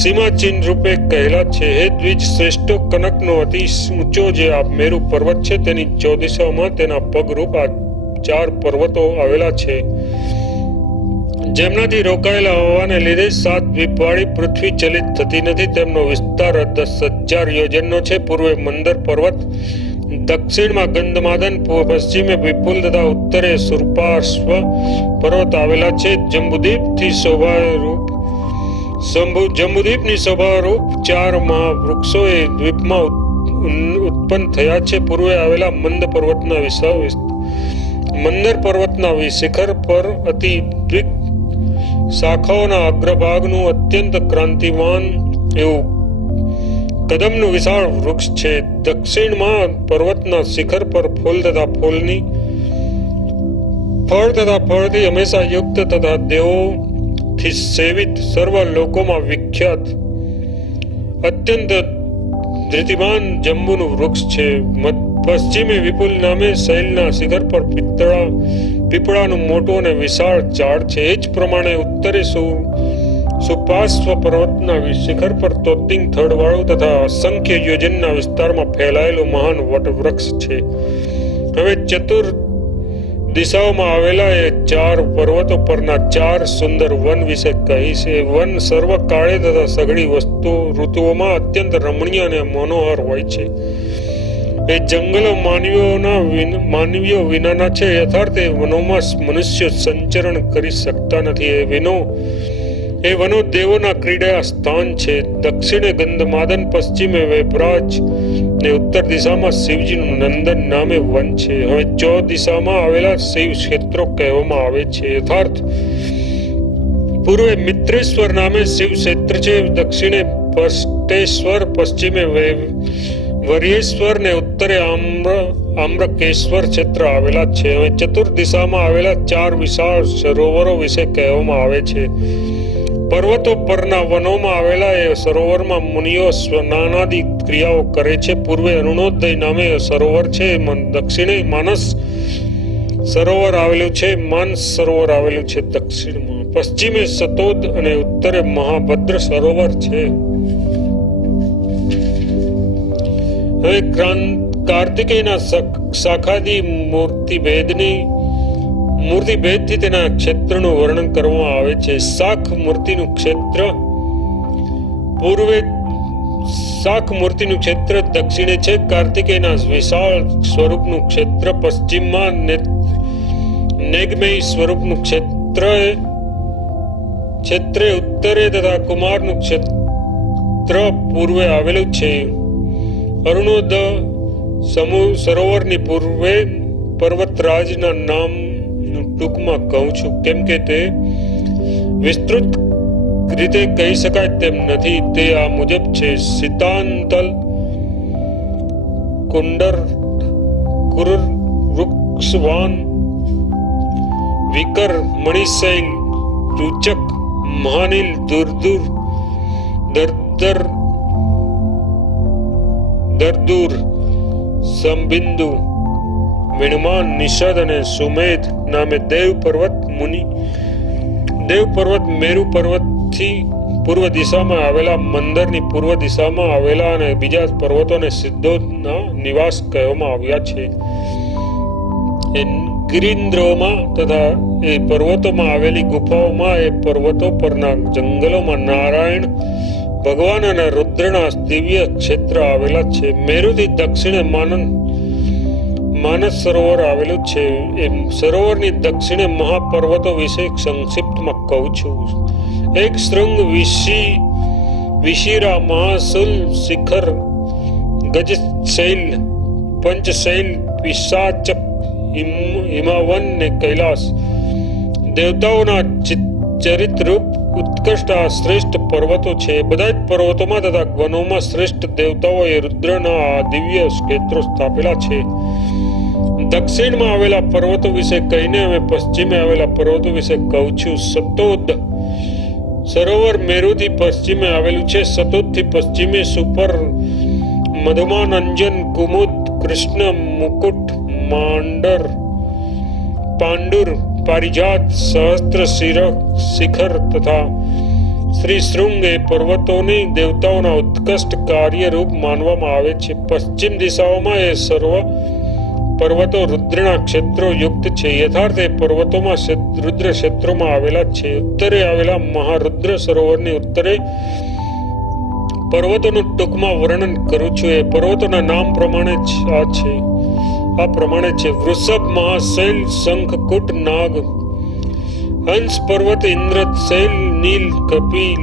સીમાચિહ્ન રૂપે કહેલા છે. હે દ્વિજ શ્રેષ્ઠો, કનકનો અતિ ઊંચો જે આ મેરુ પર્વત છે, તેની 4 દિશામાં તેના પગરૂપ આ 4 પર્વતો આવેલા છે. જેમનાથી રોકાયેલા હોવાને લીધે 7 દ્વીપવાળી પૃથ્વી ચલિત થતી નથી. તેમનો વિસ્તાર 10,000 યોજનનો છે. પૂર્વે મંદર પર્વત, દક્ષિણમાં ગંધમાદન, પશ્ચિમે વિપુલ તથા ઉત્તરે સુરપાર્શ્વ પર્વત આવેલા છે. જંબુદ્વીપની શોભારૂપ 4 મહાવૃક્ષો એ દ્વીપમાં ઉત્પન્ન થયા છે. પૂર્વે આવેલા મંદર પર્વતના શિખર પર અતિ દ્વિગ શાખાઓના અગ્રભાગનું અત્યંત ક્રાંતિમાન એવું કદમનું વિશાળ વૃક્ષ છે. દક્ષિણમાં પર્વતના શિખર પર ફળ તથા ફળથી હંમેશા યુક્ત તથા દેવોથી સેવિત સર્વ લોકોમાં વિખ્યાત અત્યંત ધૃતિમાન જંબુનું વૃક્ષ છે. પશ્ચિમે વિપુલ નામે શૈલના શિખર પર પીપળાનું મોટું અને વિશાળ ઝાડ છે. એ જ પ્રમાણે ઉત્તરે સુપાર્શ્વ પર્વતના શિખર પર તોતિંગ થડવાળું તથા અસંખ્ય યોજનના વિસ્તારમાં ફેલાયેલું મહાન વટવૃક્ષ છે. હવે ચતુર દિશાઓમાં આવેલા એ 4 પર્વતો પરના 4 સુંદર વન વિશે કહીશ. એ વન સર્વ કાળે તથા સઘળી ઋતુઓમાં અત્યંત રમણીય અને મનોહર હોય છે. એ જંગલો માનવીઓ વિનાના છે. યથાર્થ એ વનોમાં મનુષ્યો સંચરણ કરી શકતા નથી. એ વનો દેવોના ક્રીડા સ્થાન છે. દક્ષિણે ગંધમાદન, પશ્ચિમે વૈભરાજ ને ઉત્તર દિશામાં શિવજીનું નંદન નામે વન છે. હવે 14 દિશામાં આવેલા શિવ ક્ષેત્રો કહેવામાં આવે છે. યથાર્થ પૂર્વે મિત્રેશ્વર નામે શિવ ક્ષેત્ર છે. દક્ષિણે પષ્ટેશ્વર, પશ્ચિમે વર્યેશ્વર ને ઉત્તરે આમ્રકેશ્વર ક્ષેત્ર આવેલા છે. હવે ચતુર દિશામાં આવેલા 4 વિશાળ સરોવરો વિશે કહેવામાં આવે છે. પર્વતો પરના વનોમાં આવેલા એ સરોવરમાં મુનિઓ સ્નાનાદિ ક્રિયાઓ કરે છે. પૂર્વે અરુણોદય નામે સરોવર છે. દક્ષિણે માનસ સરોવર આવેલું છે. માનસ સરોવર આવેલું છે દક્ષિણમાં. પશ્ચિમે સતોદ અને ઉત્તરે મહાભદ્ર સરોવર છે. હવે કાર્તિકેયના શાખાદી મૂર્તિભેદથી તેના ક્ષેત્રનું વર્ણન કરવામાં આવે છે. શાખ મૂર્તિનું ક્ષેત્ર પૂર્વે શાખ મૂર્તિનું ક્ષેત્ર દક્ષિણે છે. કાર્તિકેયના વિશાળ સ્વરૂપનું ક્ષેત્ર પશ્ચિમમાં, નેગમેય સ્વરૂપનું ક્ષેત્રે ઉત્તરે તથા કુમારનું ક્ષેત્ર પૂર્વે આવેલું છે. અરુણોદય સરોવરની પૂર્વે પર્વતરાજના નામનું ટૂંકમાં કહું છું, કેમ કે તે વિસ્તૃત રીતે કહી શકાય તેમ નથી. તે આ મુજબ છે: સીતાંતલ, કુંડર, કુરુર, વૃક્ષવાન, વિકર, મણિશૈલ, રૂચક, મહાનીલ, દુર્દુર, દરદુર, સંબિંદુ, વિણમાન, નિષદ અને સુમેધ નામે દેવ પર્વત મેરુ પર્વતથી પૂર્વ દિશામાં આવેલા, મંદરની પૂર્વ દિશામાં આવેલા અને બીજા પર્વતોને સિદ્ધોના નિવાસ કહેવામાં આવ્યા છે. એ ગિરિન્દ્રોમાં તથા એ પર્વતોમાં આવેલી ગુફાઓમાં, એ પર્વતો પરના જંગલોમાં નારાયણ ભગવાન અને રુદ્રના દિવ્ય ક્ષેત્ર આવેલા છે. મેરુથી દક્ષિણે માનસ સરોવર આવેલું છે. એ સરોવરની દક્ષિણે મહાપર્વતો વિશે સંક્ષિપ્તમાં કહું છું. એક શૃંગ, વિશિરા, મહાસુલ, શિખર, ગજશૈલ, પંચશૈલ, પિશાચક, હિમાવન ને કૈલાસ દેવતાઓના ચરિત્રરૂપ ઉત્કૃષ્ટ શ્રેષ્ઠ પર્વતો છે. બધા જ પર્વતોમાં તથા વનોમાં શ્રેષ્ઠ દેવતાઓએ રુદ્રના આ દિવ્ય ક્ષેત્રો સ્થાપેલા છે. દક્ષિણમાં આવેલા પર્વતો વિશે કહીને અમે પશ્ચિમે આવેલા પર્વતો વિશે કહું છું. સતોદ સરોવર મેરુથી પશ્ચિમે આવેલું છે. સતોદથી પશ્ચિમે સુપર, મધુમાન, અંજન, કુમુદ, કૃષ્ણ, મુકુટ, પાંડુર, પારિજાત, સહસ્ત્ર શિખર તથા શ્રી શૃંગ એ પર્વતોની દેવતાઓના ઉત્કૃષ્ટ કાર્યરૂપ માનવામાં આવે છે. પશ્ચિમ દિશાઓમાં એ સર્વ પર્વતો રુદ્રના ક્ષેત્રો યુક્ત છે. યથાર્થ એ પર્વતોમાં રુદ્ર ક્ષેત્રોમાં આવેલા છે. ઉત્તરે આવેલા મહારુદ્ર સરોવરની ઉત્તરે પર્વતોનું ટૂંકમાં વર્ણન કરું છું. એ પર્વતોના નામ પ્રમાણે આ પ્રમાણે છે: વૃષભ, મહાશૈલ, શંખકુટ, નાગ, હંસ પર્વત, ઇન્દ્રશૈલ, નીલ, કપિલ,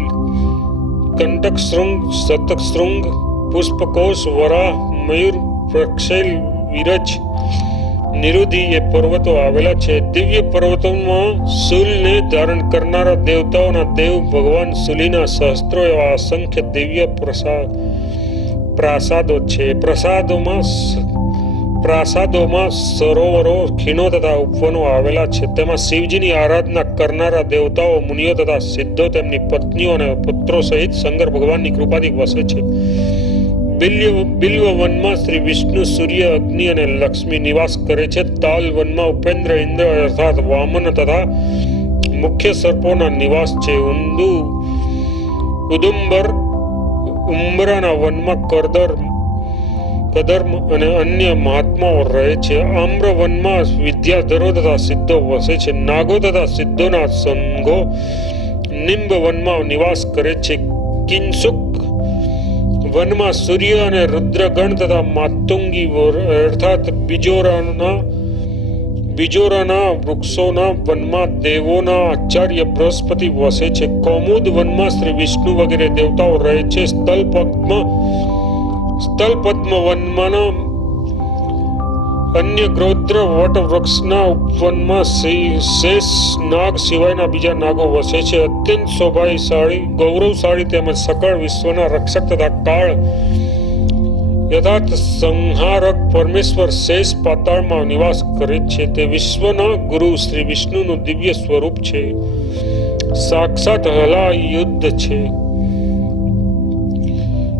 કંટક શૃંગ, શતક શૃંગ, પુષ્પકોશ, વરાહ, મયુર, પ્રક્ષૈલ, વિરજ, નિરુધિ એ પર્વતો આવેલા છે. દિવ્ય પર્વતોમાં શૂલને ધારણ કરનારા દેવતાઓના દેવ ભગવાન શૂલીના સહસ્ત્રો એવા અસંખ્ય દિવ્ય પ્રાસાદો છે. પ્રાસાદોમાં સરોવરો, ખીણો તથા ઉપવનો આવેલા છે. તેમાં શિવજીની આરાધના કરનારા દેવતાઓ, મુનિઓ તથા સિદ્ધો તેમની પત્નીઓ અને પુત્રો સહિત શંકર ભગવાનની કૃપાથી વસે છે. બિલ્વ વનમાં શ્રી વિષ્ણુ, સૂર્ય, અગ્નિ અને લક્ષ્મી નિવાસ કરે છે. તાલ વનમાં ઉપેન્દ્ર, ઇન્દ્ર અર્થાત વામન તથા મુખ્ય સર્પોના નિવાસ છે. ઉંબરાના વનમાં કદર્મ અને અન્ય મહાત્માઓ રહે છે. આમ્ર વનમાં વિદ્યાધરો તથા સિદ્ધો વસે છે. નાગો તથા સિદ્ધોના સંઘો નિંબ વનમાં નિવાસ કરે છે. કિંસુક વનમાં સૂર્ય અને રુદ્રગણ તથા માતુંગી અર્થાત બીજોરાના વૃક્ષોના વનમાં દેવોના આચાર્ય બૃહસ્પતિ વસે છે. કૌમુદ વનમાં શ્રી વિષ્ણુ વગેરે દેવતાઓ રહે છે. સ્થલપદ્મ વનમાં અન્ય ગ્રોદ્ર વટ વૃક્ષના ઉપવનમાં શેષ નાગ સિવાયના બીજા નાગો વસે છે. અત્યંત શોભાશાળી ગૌરવશાળી તેમજ સકળ વિશ્વના રક્ષક તથા કાળ યથાર્થ સંહારક પરમેશ્વર શેષ પાતાળમાં નિવાસ કરે છે. તે વિશ્વના ગુરુ શ્રી વિષ્ણુનું દિવ્ય સ્વરૂપ છે. સાક્ષાત હલાયુદ્ધ છે.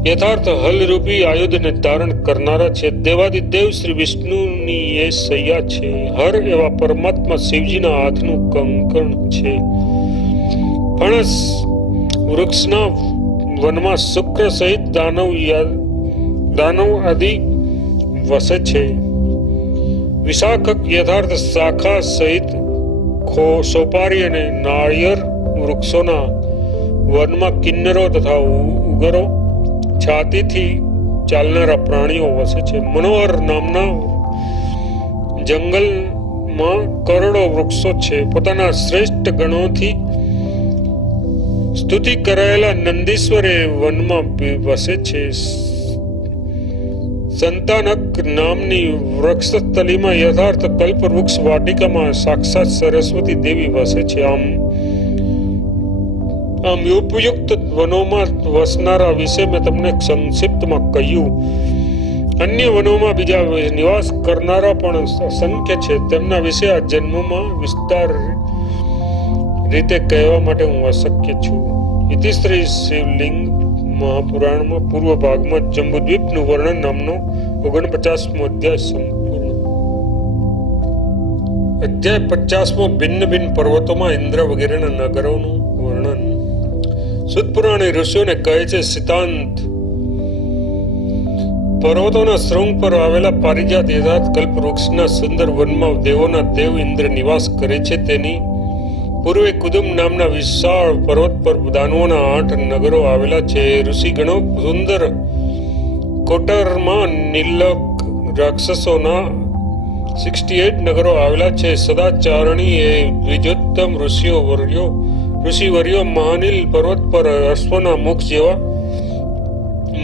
યથાર્થ હલરૂપી આયુધને ધારણ કરનારા છે. દેવાદિદેવ શ્રી વિષ્ણુની એ સૈયા છે. હર એવા પરમાત્મા શિવજીના હાથનું કંકણ છે. ફણસ વૃક્ષના વનમાં શુક્ર સહિત દાનવ આદિ વસે છે. વિશાખક યથાર્થ શાખા સહિત સોપારી અને નાળિયેર વૃક્ષોના વનમાં કિન્નરો તથા ઉગરો છાતીથી ચાલનારા પ્રાણીઓ વસે છે. મનોહર નામના જંગલમાં કરોડો વૃક્ષો છે. પોતાના શ્રેષ્ઠ ગણોથી સ્તુતિ કરાયેલા નંદીશ્વર એ વનમાં વસે છે. સંતાનક નામની વૃક્ષસ્થલીમાં યથાર્થ કલ્પવૃક્ષ વાટિકામાં સાક્ષાત સરસ્વતી દેવી વસે છે. આમ ઉપયુક્ત વનોમાં વસનારા વિશે મેં તમને સંક્ષિપ્તમાં કહ્યું. અન્ય વનોમાં બીજા નિવાસ કરનારા પણ અસંખ્ય છે. તેમના વિશે આ જન્મમાં વિસ્તાર રીતે કહેવા માટે હું અશક્ય છું. ઇતિશ્રી શિવલિંગ મહાપુરાણમાં પૂર્વ ભાગમાં જંબુદ્વીપનું વર્ણન નામનો 49મો અધ્યાય સંપૂર્ણ. અધ્યાય 50મો ભિન્ન ભિન્ન પર્વતોમાં ઇન્દ્ર વગેરેના નગરોનું વર્ણન. સુતપુરાણી ઋષિઓને કહે છે, સિદ્ધાંત પર્વતોના શૃંગ પર આવેલા પારિજાત યથાર્થ કલ્પવૃક્ષના સુંદર વનમાં દેવોના દેવ ઇન્દ્ર નિવાસ કરે છે. તેની પૂર્વે કુદુમ નામના વિશાળ પર્વત પર દાનવોના 8 નગરો આવેલા છે. ઋષિગણો સુંદર કોટરમાં નીલક રાક્ષસોના 68 નગરો આવેલા છે. સદાચારણી એ દ્વિજોત્તમ ઋષિવર્યો મહાનીલ પર્વત પર અશ્વના મુખ જેવા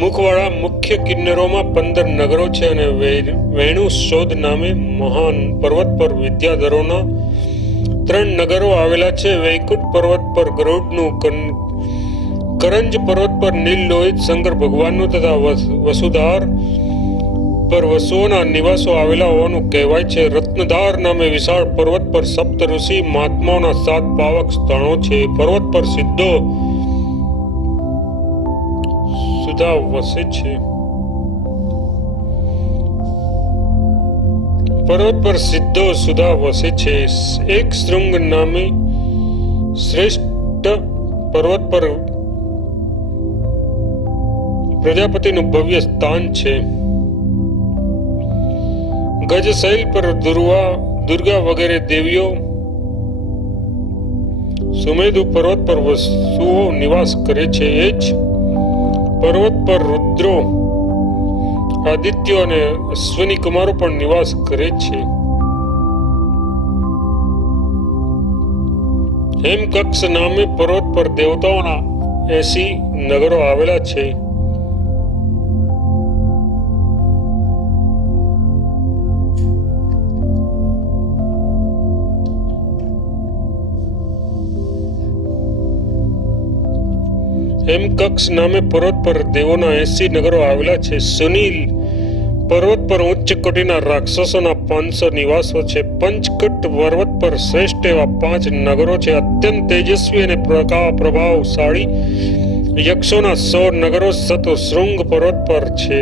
મુખવાળા મુખ્ય કિન્નરોમાં 15 નગરો છે. અને વેણુ શોધ નામે મહાન પર્વત પર વિદ્યાધરોના 3 નગરો આવેલા છે. વૈકુંઠ પર્વત પર ગરુડનું, કરંજ પર્વત પર નીલ લોહિત શંકર ભગવાનનું તથા વસુધાર પર વસુઓના નિવાસો આવેલા હોવાનું કહેવાય છે. રત્નધાર નામે વિશાળ પર્વત પર સપ્ત ઋષિ મહાત્માઓના 7 પાવક સ્થાનો છે. પર્વત પર સિદ્ધો સુધા વસે છે. પર્વત પર સિદ્ધો સુધા વસે છે. એક શૃંગ નામે શ્રેષ્ઠ પર્વત પર પ્રજાપતિનું ભવ્ય સ્થાન છે. ગજશૈલ પર દુર્ગા વગેરે દેવીઓ, સુમેધુ પર્વત પર વસુઓ નિવાસ કરે છે. એ જ પર્વત પર રુદ્રો, આદિત્યો અને અશ્વિની કુમારો પણ નિવાસ કરે છે. હેમકક્ષ નામે પર્વત પર દેવતાઓના 80 નગરો આવેલા છે. હેમકક્ષ નામે પર્વત પર દેવોના 80 નગરો આવેલા છે. સુનીલ પર્વત પર ઉચ્ચ કોટીના રાક્ષસોના 500 નિવાસો છે. પંચકટ પર્વત પર શ્રેષ્ઠ એવા 5 નગરો છે. અત્યંત તેજસ્વી અને પ્રભાવશાળી યક્ષોના 100 નગરો શૃંગ પર્વત પર છે.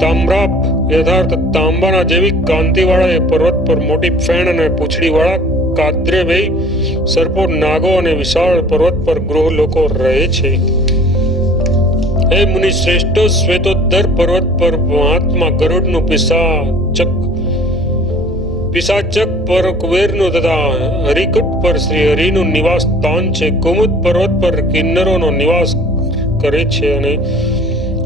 તામ્રાપ યથાર્થ તાંબાના જેવી કાંતિવાળા એ પર્વત પર મોટી ફેણ અને પૂંછડીવાળા કાદ્રેવેય સર્પો, નાગો અને વિશાળ પર્વત પર ગૃહ લોકો રહે છે. હે મુનિ શ્રેષ્ઠો, શ્વેતોદ્ધર પર્વત પર મહાત્મા ગરુડનું, પિશાચક પર કુબેરનું તથા હરિકુટ પર શ્રી હરિનું નિવાસ સ્થાન છે. કુમુદ પર્વત પર કિન્નરોનો નિવાસ કરે છે અને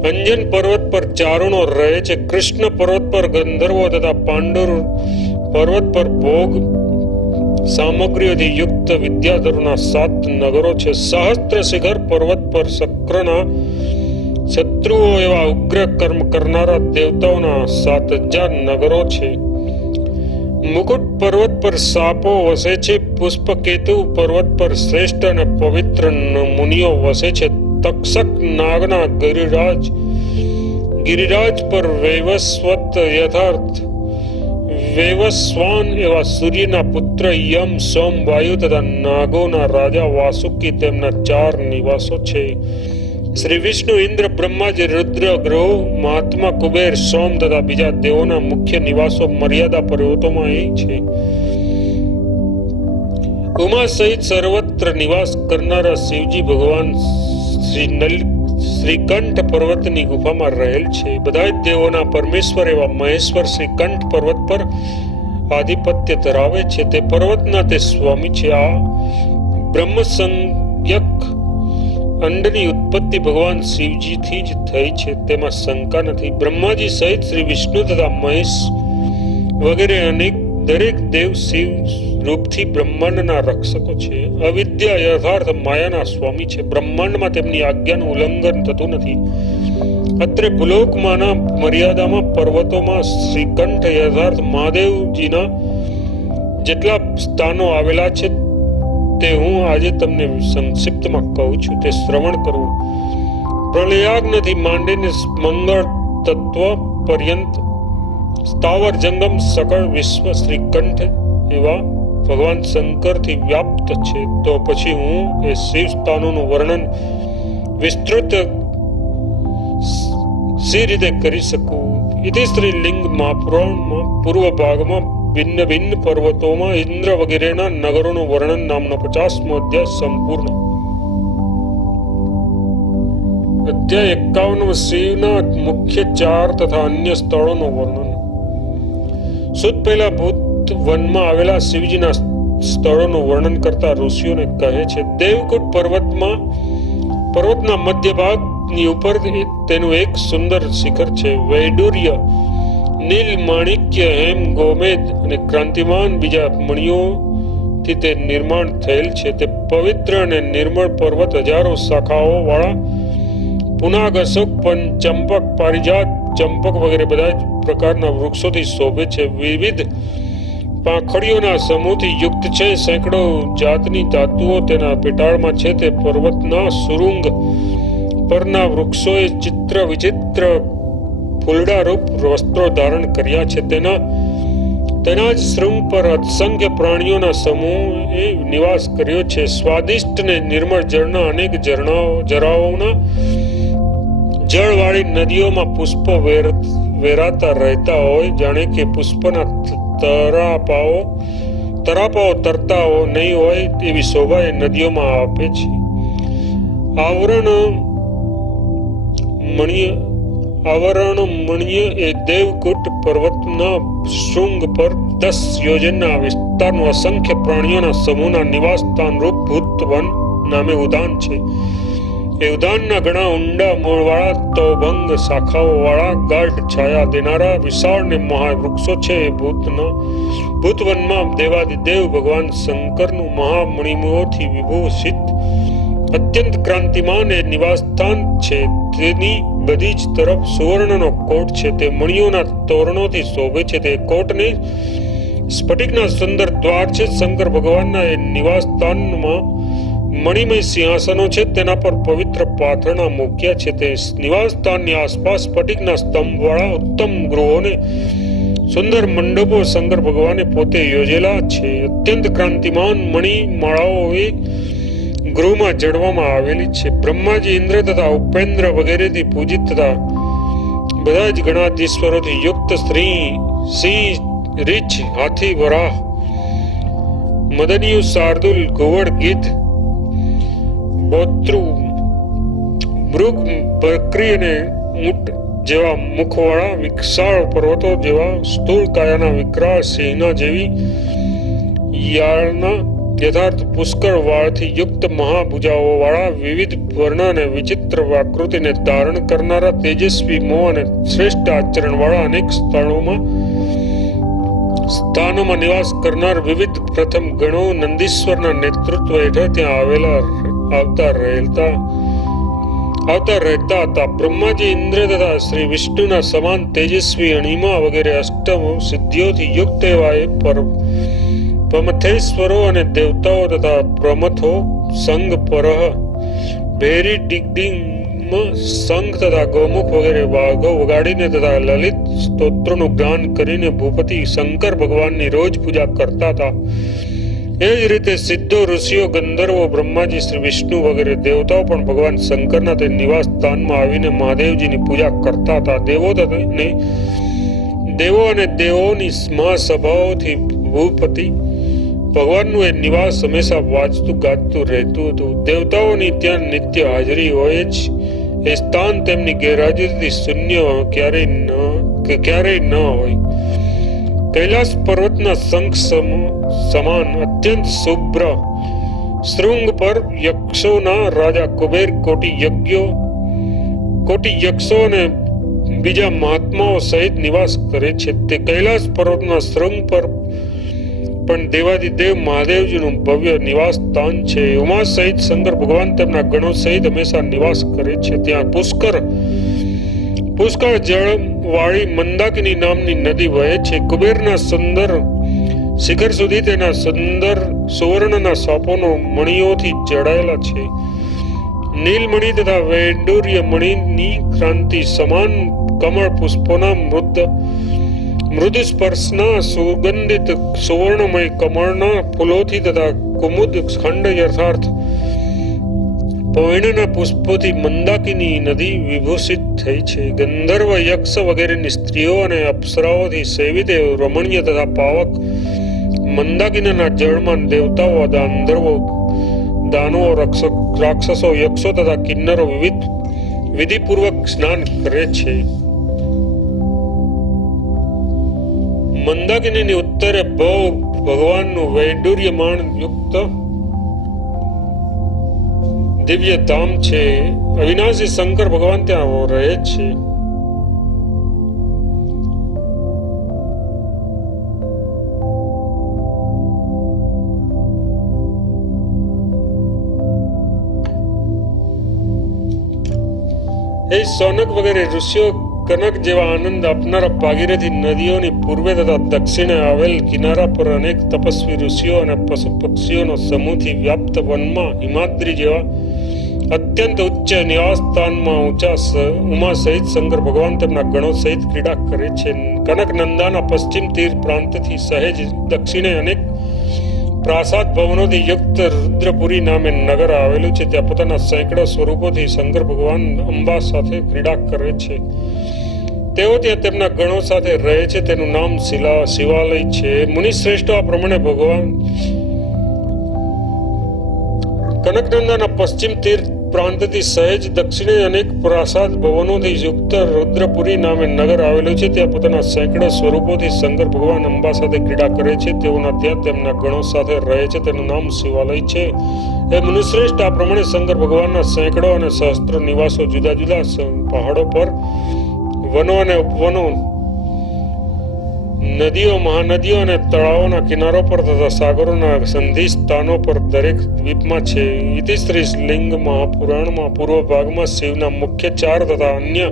અંજન પર્વત પર ચારણો રહે છે. કૃષ્ણ પર્વત પર ગંધર્વો તથા પર્વત પર ભોગ સામગ્રીઓથી યુક્ત વિદ્યાધરોના 7 નગરો છે. સહસ્ત્ર શિખર પર્વત પર શક્રના શત્રુઓ એવા ઉગ્ર કર્મ કરનારા દેવતાઓના 7000 નગરો છે. મુકુટ પર્વત પર સાપો વસે છે. પુષ્પકેતુ પર્વત પર શ્રેષ્ઠ અને પવિત્ર મુનિઓ વસે છે. તક્ષક નાગના ગિરિરાજ પર વૈવસ્વત યથાર્થ વૈવસ્વાન એવા સૂર્યના પુત્ર યમ, સોમ, વાયુ તથા નાગોના રાજા વાસુકી તેમના 4 નિવાસો છે. શ્રી વિષ્ણુ, ઇન્દ્ર, બ્રહ્માજી, રુદ્ર, ગ્રહો, મહાત્મા કુબેર, સોમ તથા બીજા દેવોના મુખ્ય નિવાસો મર્યાદા પર્વતોમાં અહીં છે. ઉમા સહિત સર્વત્ર નિવાસ કરનારા શિવજી ભગવાન શ્રીકંઠ પર્વતની ગુફામાં રહેલ છે. બધા જ દેવોના પરમેશ્વર એવા મહેશ્વર શ્રીકંઠ પર્વત પર આધિપત્ય ધરાવે છે. તે પર્વતના તે સ્વામી છે. આ બ્રહ્મ સંજ્ઞક અંડની ઉત્પત્તિ ભગવાન શિવજીથી જ થઈ છે, તેમાં શંકા નથી. બ્રહ્માજી સહિત શ્રી વિષ્ણુ તથા મહેશ વગેરે અનેક દરેક દેવ શિવ રૂપથી બ્રહ્માંડના રક્ષકો છે. અવિદ્યા યથાર્થ માયાના સ્વામી છે. બ્રહ્માંડમાં તેમની આજ્ઞાનું ઉલ્લંઘન થતું નથી. અત્રે ભૂલોકમાંના મર્યાદામાં પર્વતોમાં શ્રીકંઠ યથાર્થ મહાદેવજીના જેટલા સ્થાનો આવેલા છે તે હું આજે તમને સંક્ષિપ્તમાં કહું છું, તે શ્રવણ કરવું. પ્રલયાગ્નિથી માંડીને મંગળ તત્વ પર્યંત સ્થાવર જંગમ સકળ વિશ્વ શ્રીકંઠ એવા ભગવાન શંકરથી વ્યાપ્ત છે. તો પછી હું એ શિવ સ્થાનોનું વર્ણન વિસ્તૃત સી રીતે કરી શકું? ઇતિ શ્રી લિંગ મહાપુરાણમાં પૂર્વ ભાગમાં ભિન્ન ભિન્ન પર્વતોમાં ઇન્દ્ર વગેરેના નગરોનું વર્ણન નામનો 50મો અધ્યાય સંપૂર્ણ. અધ્યાય 51 શિવના મુખ્ય 4 તથા અન્ય સ્થળોનું વર્ણન. સુદ પહેલા ભૂત વનમાં આવેલા શિવજીના સ્થળોનું વર્ણન કરતા ઋષિઓને કહે છે. દેવકુટ પર્વતના મધ્ય ભાગની ઉપર તેનું એક સુંદર શિખર છે. વૈડૂર્ય, નીલ, માણિક્ય, હેમ, ગોમેદ અને ક્રાંતિમાન બીજા મણિઓથી તે નિર્માણ થયેલ છે. તે પવિત્ર અને નિર્મળ પર્વત હજારો શાખાઓ વાળા પુનાગ, અશોક, ચંપક, પારિજાત, ચંપક વગેરે બધા જ પ્રકારના વૃક્ષોથી શોભે છે. વિવિધ પાંખડીઓના સમૂહથી યુક્ત છે. સેંકડો જાતની ધાતુઓ તેના પેટાળમાં છે. તે પર્વતના સુરુંગ પરના વૃક્ષોએ ચિત્ર વિચિત્ર ફૂલડા રૂપ વસ્ત્રો ધારણ કર્યા છે. તેના જ શૃંગ પર અસંખ્ય પ્રાણીઓના સમૂહે નિવાસ કર્યો છે. સ્વાદિષ્ટ ને નિર્મળ જળના અનેક જરાઓના જળવાળી નદીઓમાં પુષ્પો વેરાતા રહેતા હોય, જાણે કે પુષ્પના તરાપાઓ તરતા નહીં હોય એવી શોભા એ નદીઓમાં આપે છે. આવરણમણીય એ દેવકુટ પર્વતના શૃંગ પર 10 યોજનના વિસ્તારનું અસંખ્ય પ્રાણીઓના સમૂહના નિવાસ સ્થાન રૂપ ભૂતવન નામે ઉદ્યાન છે. એ ઉદ્યાનના ઘણા ઊંડા મૂળવાળા તોભંગ શાખાઓ વાળા ગાઢ છાયા દેનારા વિશાળ ને મહાવૃક્ષો છે. એ ભૂતવનમાં દેવાદિદેવ ભગવાન શંકરનું મહામણિઓથી વિભૂષિત અત્યંત ક્રાંતિમાન એ નિવાસ સ્થાન છે. તેની બધી જ તરફ સુવર્ણનો કોટ છે. તે મણિઓના તોરણોથી શોભે છે. તે કોટને સ્ફટિકના સુંદર દ્વાર છે. શંકર ભગવાનના એ નિવાસ સ્થાનમાં મણિમય સિંહાસનો છે. તેના પર પવિત્ર પાથરણા મૂક્યા છે. તે નિવાસ સ્થાનની આસપાસ સ્ફટિકના સ્તંભ વાળા ઉત્તમ ગૃહોને સુંદર મંડપો શંકર ભગવાને પોતે યોજેલા છે. અત્યંત ક્રાંતિમાન મણિ માળાઓ એ ગૃહમાં જડવામાં આવેલી છે. બ્રહ્માજી, ઇન્દ્ર તથા ઉપેન્દ્ર વગેરેથી પૂજિત તથા બધા જ ગણાધીશ્વરોથી યુક્ત સિંહ, રીછ, હાથી, વરાહ, મદનિયું, શાર્દુલ, ઘુવડ, ગીધ, બોત્રુ, મૃગ, બકરી અને ઊંટ જેવા મુખવાળા વિશાળ પર્વતો જેવા સ્થૂળ કાયાના વિકરાળ સિંહના જેવી યાળના યથાર્થ પુષ્કળ વાળથી યુક્ત મહાભુજાઓ વાળા વિવિધ વર્ણ અને વિચિત્ર આકૃતિને ધારણ કરનારા તેજસ્વી મોહ અને શ્રેષ્ઠ આચરણ વાળા અનેક સ્થળોમાં સ્થાનોમાં નિવાસ કરનાર વિવિધ પ્રથમ ગણો નંદીશ્વરના નેતૃત્વ હેઠળ ત્યાં આવતા રહેતા હતા. બ્રહ્માજી, ઇન્દ્ર તથા શ્રી વિષ્ણુના સમાન તેજસ્વી અણિમા વગેરે અષ્ટમ સિદ્ધિઓથી યુક્ત એવા એ પ્રમથેશ્વરો અને દેવતાઓ તથા પ્રમથો સંગ પરહ ભેરી ડિગડિંગ સંઘ તથા ગૌમુખ વગેરે વાઘો વગાડીને તથા લલિત સ્તોત્રોનું ગાન કરીને ભૂપતિ શંકર ભગવાનની રોજ પૂજા કરતા હતા. એ જ રીતે સિદ્ધો, ઋષિઓ, ગંધર્વો, બ્રહ્માજી, શ્રી વિષ્ણુ વગેરે દેવતાઓ પણ ભગવાન શંકરના તે નિવાસ સ્થાનમાં આવીને મહાદેવજીની પૂજા કરતા હતા. દેવો અને દેવોની મહાસભાઓથી ભૂપતિ ભગવાનનું એ નિવાસ હંમેશા વાંચતું ગાજતું રહેતું હતું. દેવતાઓની ત્યાં નિત્ય હાજરી હોય જ. એ સ્થાન તેમની ગેરહાજરીથી શૂન્ય ક્યારેય ન હોય. કૈલાસ પર્વતના શંખ સમાન અત્યંત શુભ્ર શૃંગ પર યક્ષોના રાજા કુબેર કોટી યક્ષો અને બીજા મહાત્માઓ સહિત નિવાસ કરે છે. તે કૈલાસ પર્વતના શૃંગ પર પણ દેવાદિદેવ મહાદેવજીનું ભવ્ય નિવાસ સ્થાન છે. ઉમા સહિત શંકર ભગવાન તેમના ગણો સહિત હંમેશા નિવાસ કરે છે. ત્યાં પુષ્કળ જળ વાળી મંદાકિની નામની નદી વહે છે. કુબેરના સુંદર શિખર સુધી તેના સુંદર સુવર્ણના સાપોનો મણીઓથી જડાયેલા છે. નીલમણી તથા વૈડૂર્ય મણીની ક્રાંતિ સમાન કમળ પુષ્પોના મૃદ સ્પર્શના સુગંધિત સુવર્ણમય કમળના ફૂલોથી તથા કુમુદ ખંડ યથાર્થ પર્ણના પુષ્પોથી મંદાકિની નદી વિભૂષિત થઈ છે. ગંધર્વ, યક્ષ વગેરેની સ્ત્રીઓ અને અપ્સરાઓથી સેવિત રમણીય તથા પાવક મંદાકિનીના જળમાં દેવતાઓ, ગાંધર્વો, દાનવો, રાક્ષસો, યક્ષો તથા કિન્નરો વિધિપૂર્વક સ્નાન કરે છે. મંદાકિનીની ઉત્તરે ભગવાનનું વૈડૂર્યમાન યુક્ત દિવ્ય ધામ છે. અવિનાશી શંકર ભગવાન ત્યાં રહે છે. એ સોનક વગેરે ઋષિઓ કનક જેવા આનંદ આપનારા ભાગીરથી નદીઓની પૂર્વે તથા દક્ષિણે આવેલ કિનારા પર અનેક તપસ્વી ઋષિઓ અને પશુ પક્ષીઓનો સમૂહથી વ્યાપ્ત વનમાં હિમાદ્રી જેવા અત્યંત ઉચ્ચ નિવાસ સ્થાનમાં ઉમા સહિત શંકર ભગવાન તેમના ગણો સહિત ક્રીડા કરે છે. કનક નંદાના પશ્ચિમ તીર પ્રાંતથી સહેજ દક્ષિણે અનેક પ્રાસાદ ભવનોથી યુક્ત રુદ્રપુરી નામે નગર આવેલું છે. ત્યાં પોતાના સેંકડો સ્વરૂપોથી શંકર ભગવાન અંબા સાથે ક્રીડા કરે છે. તેઓ ત્યાં તેમના ગણો સાથે રહે છે. તેનું નામ શિવાલય છે. મુનિશ્રેષ્ઠો આ પ્રમાણે ભગવાન કનકનંદાના પશ્ચિમ તીર પ્રાંતથી સહેજ દક્ષિણે અનેક પ્રાસાદ ભવનોથી યુક્ત રુદ્રપુરી નામે નગર આવેલું છે. ત્યાં પોતાના સેંકડો સ્વરૂપોથી શંકર ભગવાન અંબા સાથે ક્રીડા કરે છે. તેઓના ત્યાં તેમના ગણો સાથે રહે છે. તેનું નામ શિવાલય છે. એ મનુશ્રેષ્ઠ આ પ્રમાણે શંકર ભગવાનના સેંકડો અને સહસ્ત્રો નિવાસો જુદા જુદા પહાડો પર, વનો અને ઉપવનો, નદીઓ, મહાનદીઓ અને તળાવોના કિનારો પર તથા સાગરોના સંધિ સ્થાનો પર દરેક દ્વીપમાં છે. ઇતિશ્રી લિંગ મહાપુરાણમાં પૂર્વ ભાગમાં શિવના મુખ્ય 4 તથા અન્ય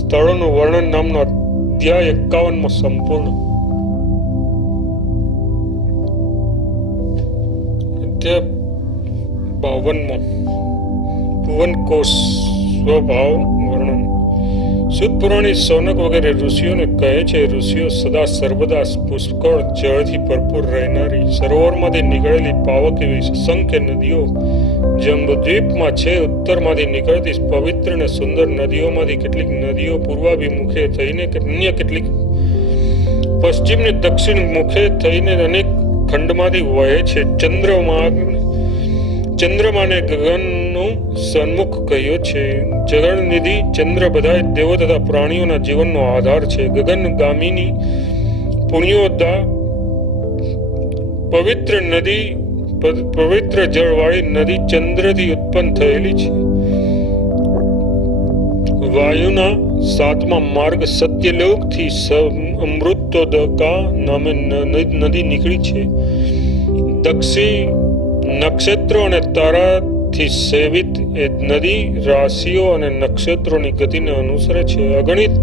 સ્થળોનું વર્ણન નામનો અધ્યાય 51 સંપૂર્ણ. અધ્યાય 52 ભુવન કોશ સ્વભાવ વર્ણન. શુદ્ધ પુરાણી સોનક વગેરે ઋષિઓને કહે છે, ઋષિઓ સદા સર્વદા પુષ્કળ જળથી ભરપૂર રહેનારી સરોવરમાંથી નીકળેલી પાવક એવી અસંખ્ય નદીઓ જંબુદ્વીપમાં છે. ઉત્તરમાંથી નીકળતી પવિત્ર અને સુંદર નદીઓમાંથી કેટલીક નદીઓ પૂર્વાભિમુખે થઈને, અન્ય કેટલીક પશ્ચિમને દક્ષિણ મુખે થઈને અનેક ખંડમાંથી વહે છે. ચંદ્રમાને ગગનનું સન્મુખ કહ્યો છે. જગનનિધિ ચંદ્ર બધા દેવો તથા પ્રાણીઓના જીવનનો આધાર છે. ગગનગામિની પુણ્યોદા પવિત્ર જળવાળી નદી ચંદ્રથી ઉત્પન્ન થયેલી છે. વાયુના સાતમા માર્ગ સત્યલોકથી અમૃતોદકા નામે નદી નીકળી છે. દક્ષિ નક્ષત્રો અને તારાથી સેવિત એ નદી રાશિઓ અને નક્ષત્રોની ગતિને અનુસરે છે. અગણિત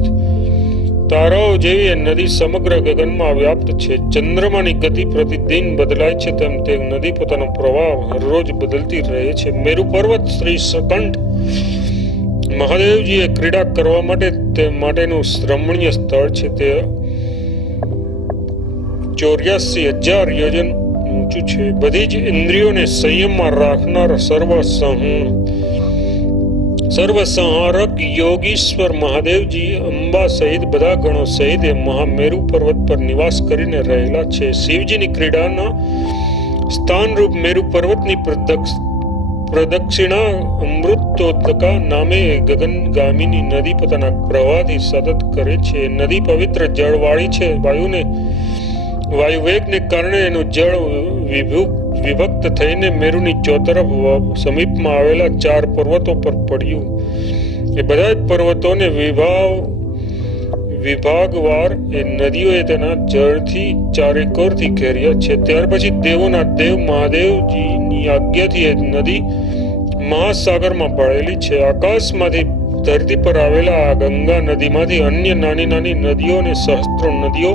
તારાઓ જેવી એ નદી સમગ્ર ગગનમાં વ્યાપ્ત છે. ચંદ્રમાની ગતિ પ્રતિદિન બદલાય છે તેમ તે નદી પોતાનો પ્રવાહ હરરોજ બદલતી રહે છે. મેરુ પર્વત શ્રી શકંઠ મહાદેવજીએ ક્રીડા કરવા માટેનું રમણીય સ્થળ છે. તે 84,000 યોજન ઊંચું છે. બધી જ ઇન્દ્રિયોને સંયમમાં રાખનાર સર્વસંહારક યોગીશ્વર મહાદેવજી અંબા સહિત બધા ગણો સહિત એ મહામેરુ પર્વત પર નિવાસ કરીને રહેલા છે. શિવજીની ક્રીડાના સ્થાનરૂપ મેરુ પર્વતની પ્રદક્ષિણા અમૃતોદકા નામે ગગનગામીની નદી પોતાના પ્રવાહથી સતત કરે છે. નદી પવિત્ર જળવાળી છે. વાયુવેગને કારણે એનું જળ વિભક્ત થઈને મેરુની ચોતરફ સમીપમાં આવેલા 4 પર્વતો પર પડ્યું. એ બધા જ પર્વતોને વિભાગવાર એ નદીઓએ તેના જળથી ચારેકોરથી ઘેર્યા છે. ત્યાર પછી દેવોના દેવ મહાદેવજીની આજ્ઞાથી એ નદી મહાસાગરમાં ભળેલી છે. આકાશમાંથી ધરતી પર આવેલા આ ગંગા નદીમાંથી અન્ય નાની નાની નદીઓ અને સહસ્ત્રો નદીઓ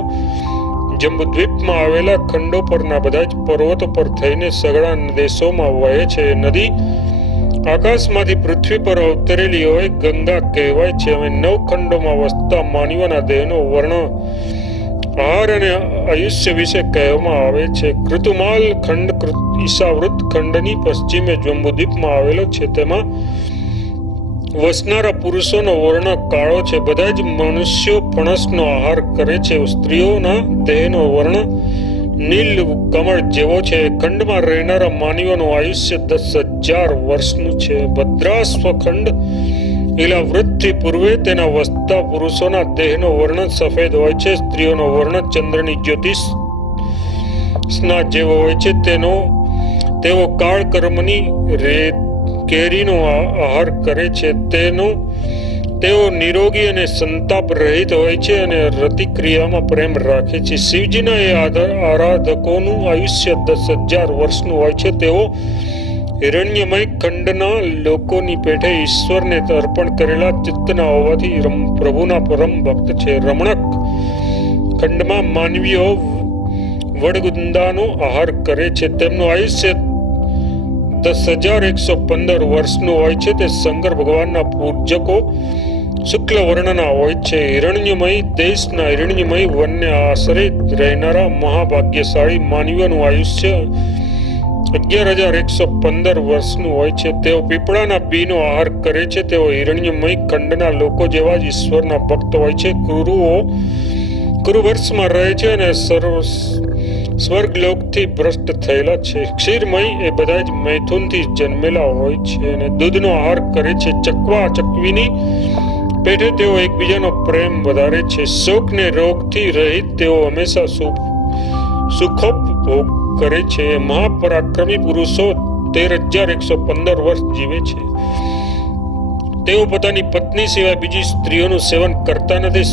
જંબુદ્વીપમાં આવેલા ખંડો પરના બધા જ પર્વતો પર થઈને સઘળા દેશોમાં વહે છે. નદી આકાશમાંથી પૃથ્વી પર અવતરેલી હોય ગંગા કહેવાય છે. હવે 9 ખંડોમાં વસતા માનવીના દેહનો વર્ણ આહાર અને આયુષ્ય વિશે કહેવામાં આવે છે. કૃતુમાલ ખંડ ઈશાવૃત ખંડની પશ્ચિમે જંબુદ્વીપમાં આવેલો છે. તેમાં વસનારા પુરુષોનો વર્ણ કાળો છે. બધા જ મનુષ્યો ફણસનો આહાર કરે છે. સ્ત્રીઓના દેહનો વર્ણ નીલ કમળ જેવો છે. ખંડમાં રહેનારા માનવીઓનું આયુષ્ય 10,000 વર્ષનું છે. ભદ્રાશ્વ ખંડ ઇલાવૃતથી પૂર્વે તેના વસતા પુરુષોના દેહનો વર્ણ સફેદ હોય છે. સ્ત્રીઓનો વર્ણ ચંદ્રની જ્યોતિષના જેવો હોય છે. તેઓ કાળ કર્મની કેરીનો આહાર કરે છે. તેઓ નિરોગી અને સંતાપ રહિત હોય છે અને રતિક્રિયામાં પ્રેમ રાખે છે. શિવજીના એ આરાધકોનું આયુષ્ય 10,000 વર્ષનું હોય છે. તેઓ હિરણ્યમય ખંડના લોકોની પેઠે ઈશ્વરને અર્પણ કરેલા ચિત્તના હોવાથી પ્રભુના પરમ ભક્ત છે. રમણક ખંડમાં માનવીઓ વડગુંદાનો આહાર કરે છે. તેમનું આયુષ્ય 10,115 વર્ષનું હોય છે. તે શંકર ભગવાનના પૂજકો શુક્લ વર્ણના હોય છે. હિરણ્યમય દેશના હિરણ્યમય વનને આશરે રહેનારા મહાભાગ્યશાળી માનવીઓનું આયુષ્ય 11,115 વર્ષનું હોય છે. તેઓ પીપળાના બીનો આહાર કરે છે. તેઓ હિરણ્યમય ખંડના લોકો જેવા જ ઈશ્વરના ભક્ત હોય છે. કુરુવર્ષમાં રહે છે અને સ્વર્ગલોકથી ભ્રષ્ટ થયેલા છે. ક્ષીરમય એ બધા જ મૈથુનથી જન્મેલા હોય છે અને દૂધનો આહાર કરે છે. ચકવા ચકવીની પેઠે તેઓ એકબીજાનો પ્રેમ વધારે છે. શોક ને રોગથી રહિત તેઓ હંમેશા સુખોપભોગ કરે છે. મહાપરાક્રમી પુરુષો 13,115 વર્ષ જીવે છે. તેઓ પોતાની પત્ની સિવાય બીજી સ્ત્રીઓનું સેવન કરતા નથી.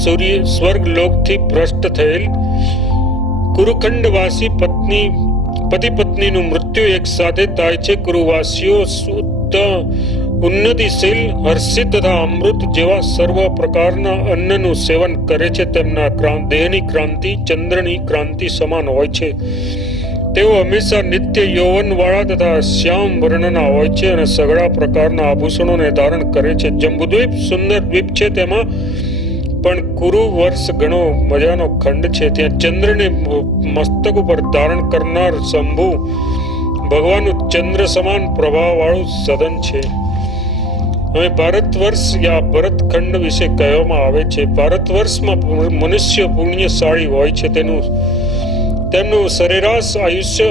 સ્વર્ગ લોકથી ભ્રષ્ટ થયેલ કુરુખંડવાસી પતિ પત્નીનું મૃત્યુ એક સાથે થાય છે. કુરુવાસીઓ ઉન્નતિશીલ હર્ષિત તથા અમૃત જેવા સર્વ પ્રકારના અન્નનું સેવન કરે છે. તેમના દેહની ક્રાંતિ ચંદ્રની ક્રાંતિ સમાન હોય છે. તેઓ હંમેશા નિત્ય યૌવન વાળા તથા શ્યામ વર્ણના હોય છે અને સઘળા પ્રકારના આભૂષણોને ધારણ કરે છે. જંબુદ્વીપ સુંદર દ્વીપ છે. તેમાં પણ કુરુ વર્ષ ઘણો મજાનો ખંડ છે. ત્યાં ચંદ્રને મસ્તક ઉપર ધારણ કરનાર શંભુ ભગવાનનું ચંદ્ર સમાન પ્રભાવવાળું સદન છે. હવે ભારત વર્ષ યા ભરતખંડ વિશે કહેવામાં આવે છે. ભારત વર્ષમાં મનુષ્ય પુણ્યશાળી હોય છે. તેમનું સરેરાશ આયુષ્ય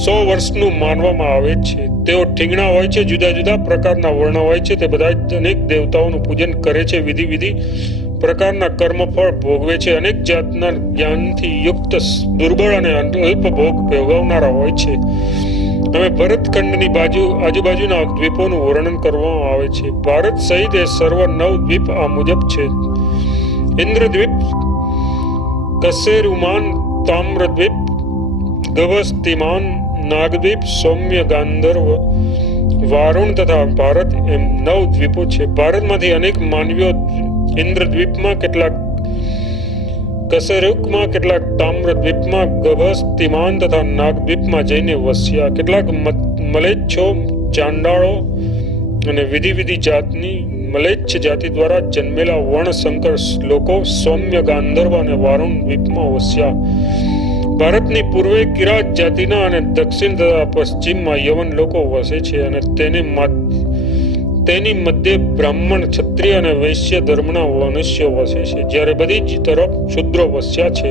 100 વર્ષનું માનવામાં આવે છે. તેઓ ઠીંગણા હોય છે. જુદા જુદા પ્રકારના વર્ણ હોય છે. તે બધા જ અનેક દેવતાઓનું પૂજન કરે છે. વિધિ પ્રકારના કર્મફળ ભોગવે છે. અનેક જાતના જ્ઞાનથી યુક્ત દુર્બળ અને અલ્પ ભોગ ભોગવનારા હોય છે. હવે ભરતખંડની આજુબાજુના દ્વીપોનું વર્ણન કરવામાં આવે છે. ભારત સહિત એ સર્વ 9 દ્વીપ આ મુજબ છે: ઇન્દ્રદ્વીપ, કશેરુમાન, તામ્રદ્વીપ, ગવસ્તિમાન, નાગદ્વીપ, સૌમ્ય, ગાંધર્વ, વારુણ તથા ભારત એમ 9 દ્વીપો છે. ભારતમાંથી અનેક માનવીઓ ઇન્દ્રદ્વીપમાં, કેટલાક કશેરુકમાં, કેટલાક તામ્રદ્વીપમાં, ગભસ્તિમાન તથા નાગદ્વીપમાં જઈને વસ્યા. કેટલાક મલેચ્છો, ચાંડાળો અને વિધિ જાતની મલેચ્છ જાતિ દ્વારા જન્મેલા વર્ણશંકર લોકો સૌમ્ય, ગાંધર્વ અને વારુણ દ્વીપમાં વસ્યા. ભારતની પૂર્વે કિરાત જાતિના અને દક્ષિણ તથા પશ્ચિમમાં યવન લોકો વસે છે અને તેની મધ્ય બ્રાહ્મણ, ક્ષત્રિય અને વૈશ્ય ધર્મના મનુષ્યો વસે છે, જ્યારે બધી જ તરફ શૂદ્રો વસ્યા છે.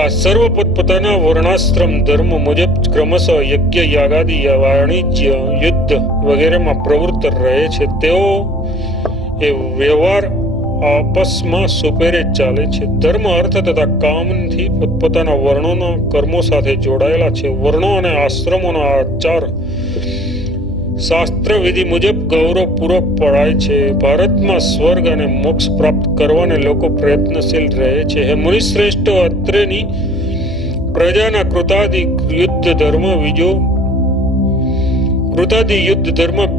આ સર્વ પોતપોતાના વર્ણાશ્રમ ધર્મ મુજબ ક્રમશઃ યજ્ઞ, યાગાદિ, વાણિજ્ય, યુદ્ધ વગેરેમાં પ્રવૃત્ત રહે છે. તેઓ એ વ્યવહાર આપસમાં સુપેરે ચાલે છે. ધર્મ, અર્થ તથા કામથી પોતપોતાના વર્ણોના કર્મો સાથે જોડાયેલા છે. વર્ણો અને આશ્રમોનો આચાર શાસ્ત્ર વિધિ મુજબ ગૌરવપૂર્વક પડાય છે. ભારતમાં સ્વર્ગ અને મોક્ષ પ્રાપ્ત કરવાને લોકો પ્રયત્નશીલ રહે છે. હે મુનિશ્રેષ્ઠ, અત્રેની પ્રજાના કૃતાદિ યુદ્ધ ધર્મ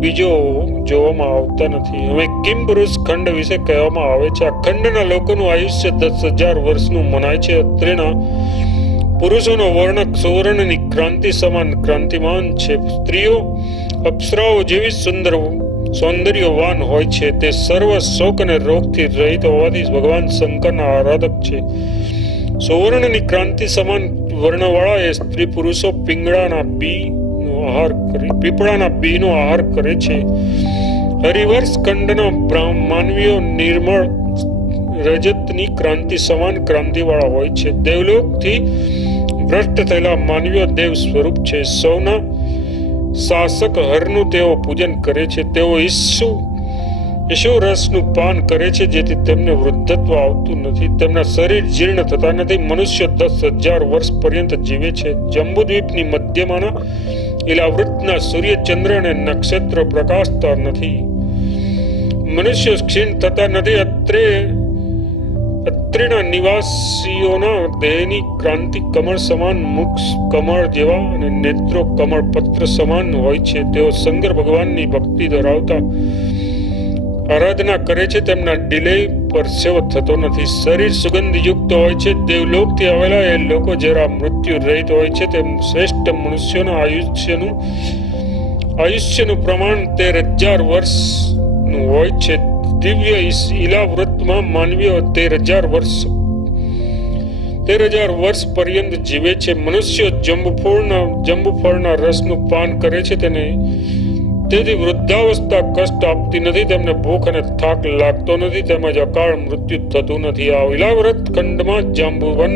બીજો જોવામાં આવતા નથી. હવે કિમ પુરુષ ખંડ વિશે કહેવામાં આવે છે. આ ખંડના લોકોનું આયુષ્ય 10,000 વર્ષનું મનાય છે. અત્રેના પુરુષોનો વર્ણ સુવર્ણની ક્રાંતિ સમાન ક્રાંતિમાન છે. સ્ત્રીઓ અપ્સરાઓ જેવી સૌંદર્યવાન હોય છે. તે સર્વ શોક અને રોગથી રહિત હોવાથી ભગવાન શંકરના આરાધક છે. સુવર્ણની ક્રાંતિ સમાન વર્ણવાળા એ સ્ત્રી પુરુષો પીપળાના બીનો આહાર કરે છે. હરિવર્ષ ખંડના માનવીઓ નિર્મળ રજતની ક્રાંતિ સમાન ક્રાંતિવાળા હોય છે. દેવલોકથી ભ્રષ્ટ થયેલા માનવીઓ દેવ સ્વરૂપ છે. સૌના શાસક હરનું તેઓ પૂજન કરે છે. તેઓ ઈસુ રસનું પાન કરે છે, જેથી તેમને વૃદ્ધત્વ આવતું નથી. તેમના શરીર જીર્ણ થતા નથી. મનુષ્ય 10,000 વર્ષ પર્યંત જીવે છે. જંબુદ્વીપની મધ્યમાંના ઇલાવૃતના સૂર્ય, ચંદ્ર અને નક્ષત્ર પ્રકાશતા નથી. મનુષ્ય ક્ષીણ થતા નથી. અત્રેના નિવાસીઓના દેહની ક્રાંતિ કમળ સમાન, મુખ કમળ જેવા અને નેત્રો કમળ પત્ર સમાન હોય છે. તેઓ શંકર ભગવાનની ભક્તિ ધરાવતા આરાધના કરે છે. તેમના ડિલે પરસેવો થતો નથી. શરીર સુગંધયુક્ત હોય છે. દેવલોકથી આવેલા એ લોકો જરા મૃત્યુ રહિત હોય છે. તેમ શ્રેષ્ઠ મનુષ્યોના આયુષ્યનું પ્રમાણ 13,000 વર્ષનું હોય છે. દિવ્ય ઇલાવૃતમાં માનવીઓ 13,000 વર્ષ પર્યંત જીવે છે. મનુષ્યો જંબુફળના રસનું પાન કરે છે. તેથી વૃદ્ધાવસ્થા કષ્ટ આપતી નથી. તેમને ભૂખ અને થાક લાગતો નથી. તેમજ અકાળ મૃત્યુ થતું નથી. આ ઇલાવૃત ખંડમાં જાંબુવન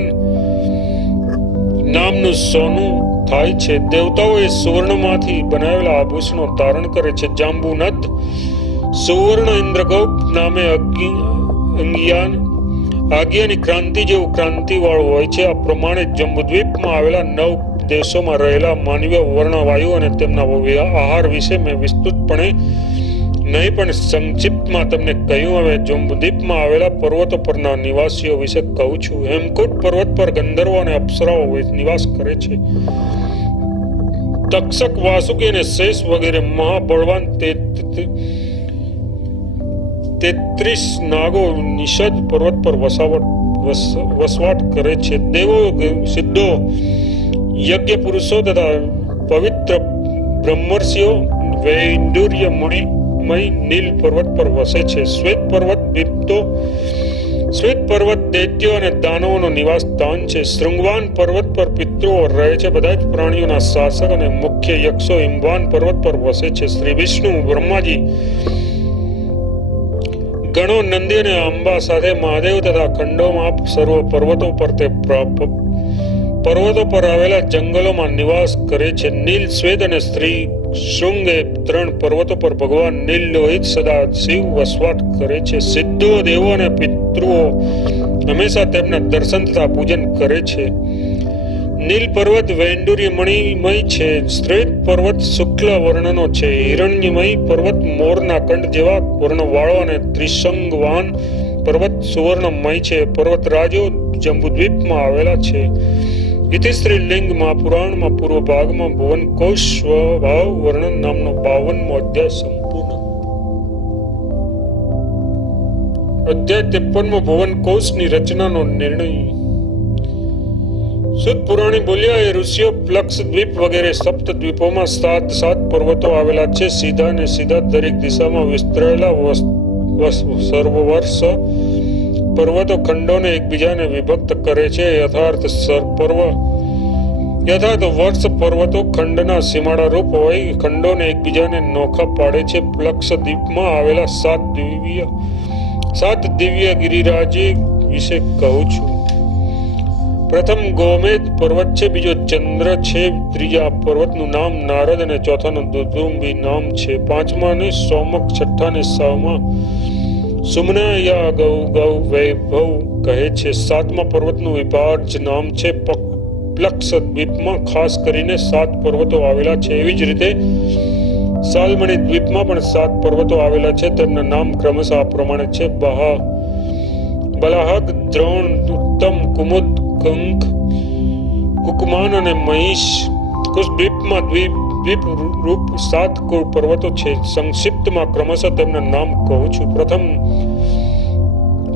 નામનું સોનું થાય છે. દેવતાઓ એ સુવર્ણમાંથી બનાવેલા આભૂષણો ધારણ કરે છે. જાંબુનદ સુવર્ણ ઇન્દ્રગોપ નામે આજ્ઞાની ક્રાંતિ જેવું ક્રાંતિવાળું હોય છે. આ પ્રમાણે જંબુદ્વીપમાં આવેલા 9 દેશોમાં રહેલા માનવીય વર્ણવાયુ અને તેમના આહાર વિશે મેં વિસ્તૃતપણે નહીં પણ સંક્ષિપ્તમાં તમને કહ્યું. હવે જંબુદ્વીપમાં આવેલા પર્વતો પરના નિવાસીઓ વિશે કહું છું. હેમકૂટ પર્વત પર ગંધર્વો અને અપ્સરાઓ નિવાસ કરે છે. તક્ષક, વાસુકી અને શેષ વગેરે મહાબળવાન 33 નાગો નિષદ પર્વત પર વસવાટ કરે છે. દેવો, સિદ્ધો, યજ્ઞ પુરુષો તથા પવિત્ર બ્રહ્મર્ષિઓ વૈડૂર્ય મુનિમય નીલ પર્વત પર વસે છે. શ્વેત પર્વત દૈત્યો અને દાનવોનો નિવાસ સ્થાન છે. શૃંગવાન પર્વત પર પિતૃઓ રહે છે. બધા જ પ્રાણીઓના શાસક અને મુખ્ય યક્ષો હિમવાન પર્વત પર વસે છે. શ્રી વિષ્ણુ, બ્રહ્માજી, ગણો, નંદી અને અંબા સાથે મહાદેવ તથા ખંડોમાં સર્વ પર્વતો પર આવેલા જંગલોમાં નિવાસ કરે છે. નીલ, શ્વેત અને શ્રી શૃંગ એ 3 પર્વતો પર ભગવાન નીલ લોહિત સદા શિવ વસવાટ કરે છે. સિદ્ધો, દેવો અને પિતૃઓ હંમેશા તેમના દર્શન તથા પૂજન કરે છે. નીલ પર્વત વૈંડુર્ય મણિમય છે. શ્વેત પર્વત શુક્લ વર્ણનો છે. હિરણ્યમય પર્વત મોરના કંઠ જેવા વર્ણવાળો અને ત્રિશંગવાન પર્વત સુવર્ણમય છે. પર્વતરાજો જંબુદ્વીપમાં આવેલા છે. ઇતિશ્રી લિંગ મહાપુરાણમાં પૂર્વ ભાગમાં ભુવન કોશ સ્વભાવ વર્ણન નામનો 52મો અધ્યાય સંપૂર્ણ. અધ્યાય 53માં ભુવન કોશની રચનાનો નિર્ણય. સુત પુરાણી બોલ્યા, એ ઋષિઓ પ્લક્ષ દ્વીપ વગેરે સપ્ત દ્વીપોમાં 7 પર્વતો આવેલા છે. સીધા ને સીધા દરેક દિશામાં વિસ્તરેલા સર્વવર્ષ પર્વતો ખંડોને એકબીજાને વિભક્ત કરે છે. યથાર્થ વર્ષ પર્વતો ખંડના સીમાડા રૂપ હોય ખંડોને એકબીજાને નોખા પાડે છે. પ્લક્ષ દ્વીપમાં આવેલા 7 દિવ્ય ગિરિરાજે વિશે કહું છું. પ્રથમ ગોમેદ પર્વત છે, બીજો ચંદ્ર છે, ત્રીજા પર્વતનું નામ નારદ અને ચોથાનું દુદુંબી નામ છે. પાંચમાને સોમક, છઠ્ઠાને સાવમા સુમના યા ગૌ વૈભવ કહે છે. સાતમા પર્વતનું વિભાજ નામ છે. પ્લક્ષ દ્વીપમાં ખાસ કરીને 7 પર્વતો આવેલા છે. એવી જ રીતે સાલમણી દ્વીપમાં પણ 7 પર્વતો આવેલા છે. તેમના નામ ક્રમશઃ આ પ્રમાણે છે: બલાહક, દ્રોણ, ઉત્તમ, કુમુદ, કંક, કુકમાન અને મહિષ. કુશ દ્વીપમાં દ્વીપ રૂપ 7 કુળ પર્વતો છે. સંક્ષિપ્તમાં ક્રમશઃ તેમના નામ કહું છું. પ્રથમ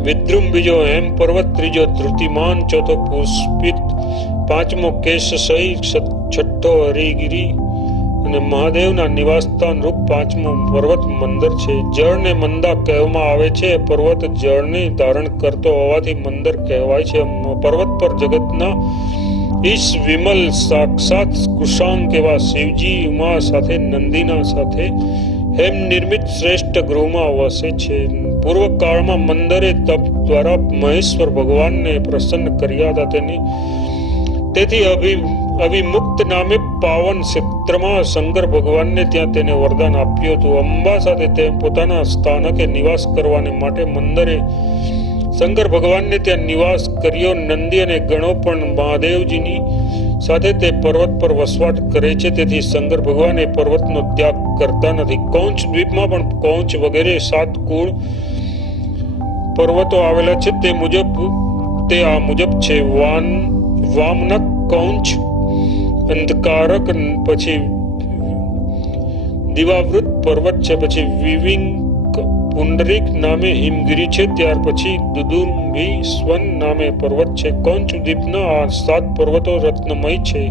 વિદ્રુમ, બીજો હેમ પર્વત, ત્રીજો ધૃતિમાન, ચોથો પુષ્પિત, પાંચમો કેશશય, છઠ્ઠો હરિગિરી અને મહાદેવના નિવાસસ્થાન રૂપ 5મો પર્વત મંદર છે. જળને મંદા કહેવામાં આવે છે. પર્વત જળને ધારણ કરતો હોવાથી મંદર કહેવાય છે. પર્વત પર જગતના ઈશ વિમલ સાક્ષાત કુશાંક એવા શિવજી ઉમા સાથે નંદીના સાથે હેમ નિર્મિત શ્રેષ્ઠ ગૃહમાં વસે છે. પૂર્વ કાળમાં મંદરે તપ દ્વારા મહેશ્વર ભગવાનને પ્રસન્ન કર્યા હતા. તેથી અવિમુક્ત નામે પાવન ક્ષેત્રમાં શંકર ભગવાનને ત્યાં તેને વરદાન આપ્યું હતું. અંબા સાથે તે પોતાના સ્થાનકે નિવાસ કરવાને માટે મંદરે શંકર ભગવાનને ત્યાં નિવાસ કર્યો. નંદી અને ગણો પણ મહાદેવજીની સાથે તે પર્વત પર વસવાટ કરે છે. તેથી શંકર ભગવાન એ પર્વતનો ત્યાગ કરતા નથી. કૌંચ દ્વીપમાં પણ કૌંચ વગેરે 7 કુળ પર્વતો આવેલા છે. તે આ મુજબ છે: વામનક, કૌંચ, અંધકારક, પછી દિવાવૃત પર્વત છે, પછી વિવિંક, પુંડરીક નામે હિમગીરી છે, ત્યાર પછી દુદુંબી સ્વન નામે પર્વત છે. કૌંચ દ્વીપના આ 7 પર્વતો રત્નમય છે.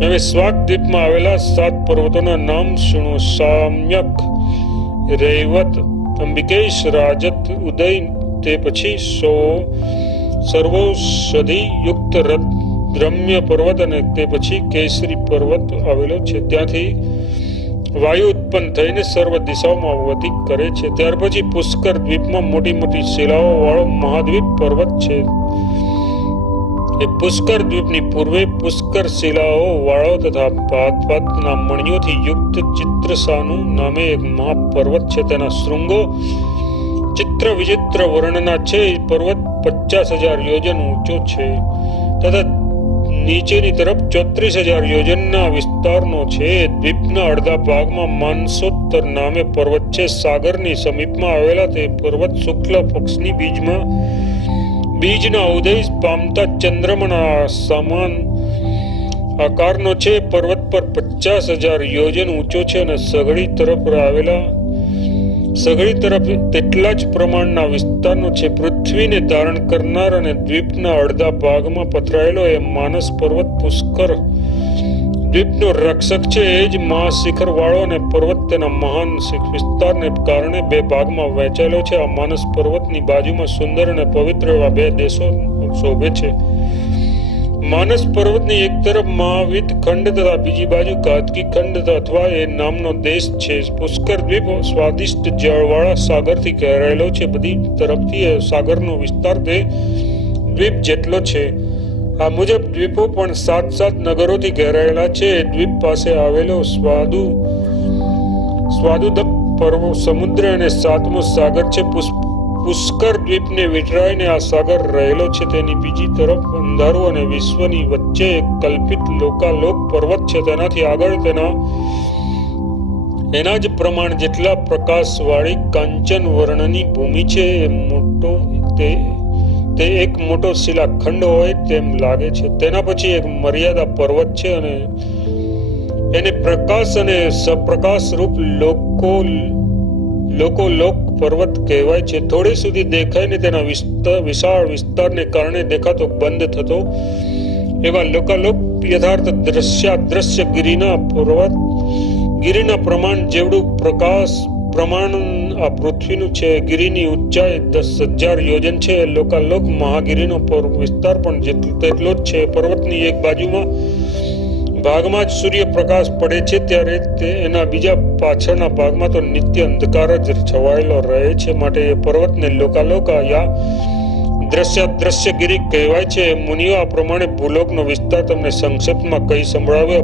હવે સ્વાક દ્વીપમાં આવેલા 7 પર્વતોના નામ શુણો: સામ્યક, રૈવત, અંબિકેશ, રાજત, ઉદય, તે પછી સર્વૌષધિ યુક્ત રમ્ય પર્વત અને તે પછી કેસરી પર્વત આવેલો છે. ત્યાંથી વાયુ ઉત્પન્ન થઈને સર્વ દિશાઓમાં ગતિ કરે છે. ત્યાર પછી પુષ્કર દ્વીપમાં મોટી મોટી શિલાઓ વાળો મહાદ્વીપ પર્વત છે. એ પુષ્કર દ્વીપની પૂર્વે પુષ્કર શિલાઓ વાળો તથા ભાતના મણિયોથી યુક્ત ચિત્રસાનું નામે એક મહાપર્વત છે. તેના શૃંગો ચિત્ર વિચિત્ર વર્ણના છે. પર્વત 50,000 યોજન ઊંચો છે તથા નીચેની તરફ 34,000 યોજનના વિસ્તારનો છે. દ્વીપના અડધા ભાગમાં માનસોત્તર નામે પર્વત છે. સાગરની સમીપમાં આવેલા તે પર્વત શુક્લ પક્ષની બીજના ઉદય પામતા ચંદ્રમના સમાન આકારનો છે. પર્વત પર 50,000 યોજન ઊંચો છે અને સઘળી તરફ તેટલા જ પ્રમાણના વિસ્તારનો છે. પૃથ્વીને ધારણ કરનાર અને દ્વીપના અડધા ભાગમાં પથરાયેલો એ માનસ પર્વત પુષ્કર દ્વીપનો રક્ષક છે. એ જ મહાશિખર વાળો અને પર્વત તેના મહાન વિસ્તારને કારણે 2 ભાગમાં વહેંચાયેલો છે. આ માનસ પર્વતની બાજુમાં સુંદર અને પવિત્ર એવા 2 દેશો શોભે છે. માનસ પર્વતની એક તરફ મહાવિદ ખંડ તથા બીજી બાજુ ઘાતકી ખંડ અથવા એ નામનો દેશ છે. પુષ્કર દ્વીપ સ્વાદિષ્ટ જળવાળા સાગરથી ઘેરાયેલો છે. બધી તરફથી સાગરનો વિસ્તાર તે દ્વીપ જેટલો છે. આ મુજબ દ્વીપો પણ 7 નગરોથી ઘેરાયેલા છે. દ્વીપ પાસે આવેલો સ્વાદુદક પર્વ સમુદ્ર અને 7મો સાગર છે. પુષ્કર દ્વીપને વીંટળાઈને આ સાગર રહેલો છે. તેની બીજી તરફ અંધારું અને વિશ્વની વચ્ચે એક કલ્પિત લોકાલોક પર્વત છે. તેનાથી આગળ એના જ પ્રમાણ જેટલા પ્રકાશવાળી કાંચન વર્ણની ભૂમિ છે. તે એક મોટો શિલાખંડ હોય તેમ લાગે છે. તેના પછી એક મર્યાદા પર્વત છે અને એને પ્રકાશ અને સપ્રકાશ રૂપ લોકોલોક પર્વત કહેવાય છે. થોડે સુધી દેખાઈને તેના વિશાળ વિસ્તારને કારણે દેખાતો બંધ થતો એવા લોકાલોક યથાર્થ દ્રશ્યાદ્રશ્ય ગિરિના પ્રમાણ જેવડું પ્રમાણ આ પૃથ્વીનું છે. ગિરિની ઊંચાઈ 10,000 યોજન છે. લોકાલોક મહાગિરિનો વિસ્તાર પણ તેટલો જ છે. પર્વતની એક ભાગમાં જ સૂર્યપ્રકાશ પડે છે, ત્યારે એના બીજા પાછળના ભાગમાં તો નિત્ય અંધકાર જ છવાયેલો રહે છે. માટે એ પર્વતને લોકાલોક યા દ્રશ્યાદ્રશ્યગીરી કહેવાય છે. મુનિઓ આ પ્રમાણે ભૂલોકનો વિસ્તાર તમને સંક્ષેપમાં કહી સંભળાવ્યો.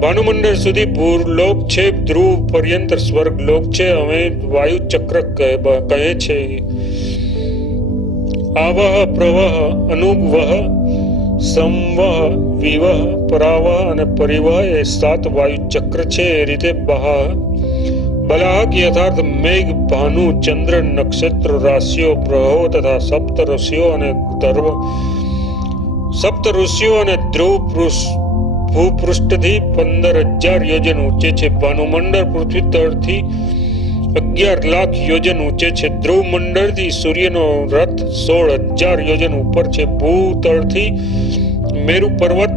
ભાનુમંડળ સુધી ભૂલોક છે. ધ્રુવ પર્યંત સ્વર્ગલોક છે. હવે વાયુ ચક્ર કહે છે. આવહ પ્રવહ અનુવહ સંવહ વિવહ પરાવહ અને પરિવહ એ 7 વાયુ ચક્ર છે. એ રીતે બલાહક યથાર્થ મેઘ, ભાનુ, ચંદ્ર, નક્ષત્ર, રાશિઓ, ગ્રહો તથા સપ્ત ઋષિઓ અને ધ્રુવ ભૂપૃષ્ઠથી 15,000 યોજન ઊંચે છે. ભાનુમંડળ પૃથ્વી તળથી 11 લાખ યોજન ઊંચે છે. ધ્રુવ મંડળથી સૂર્યનો રથ 16,000 યોજન ઉપર છે. ભૂતળથી મેરુ પર્વત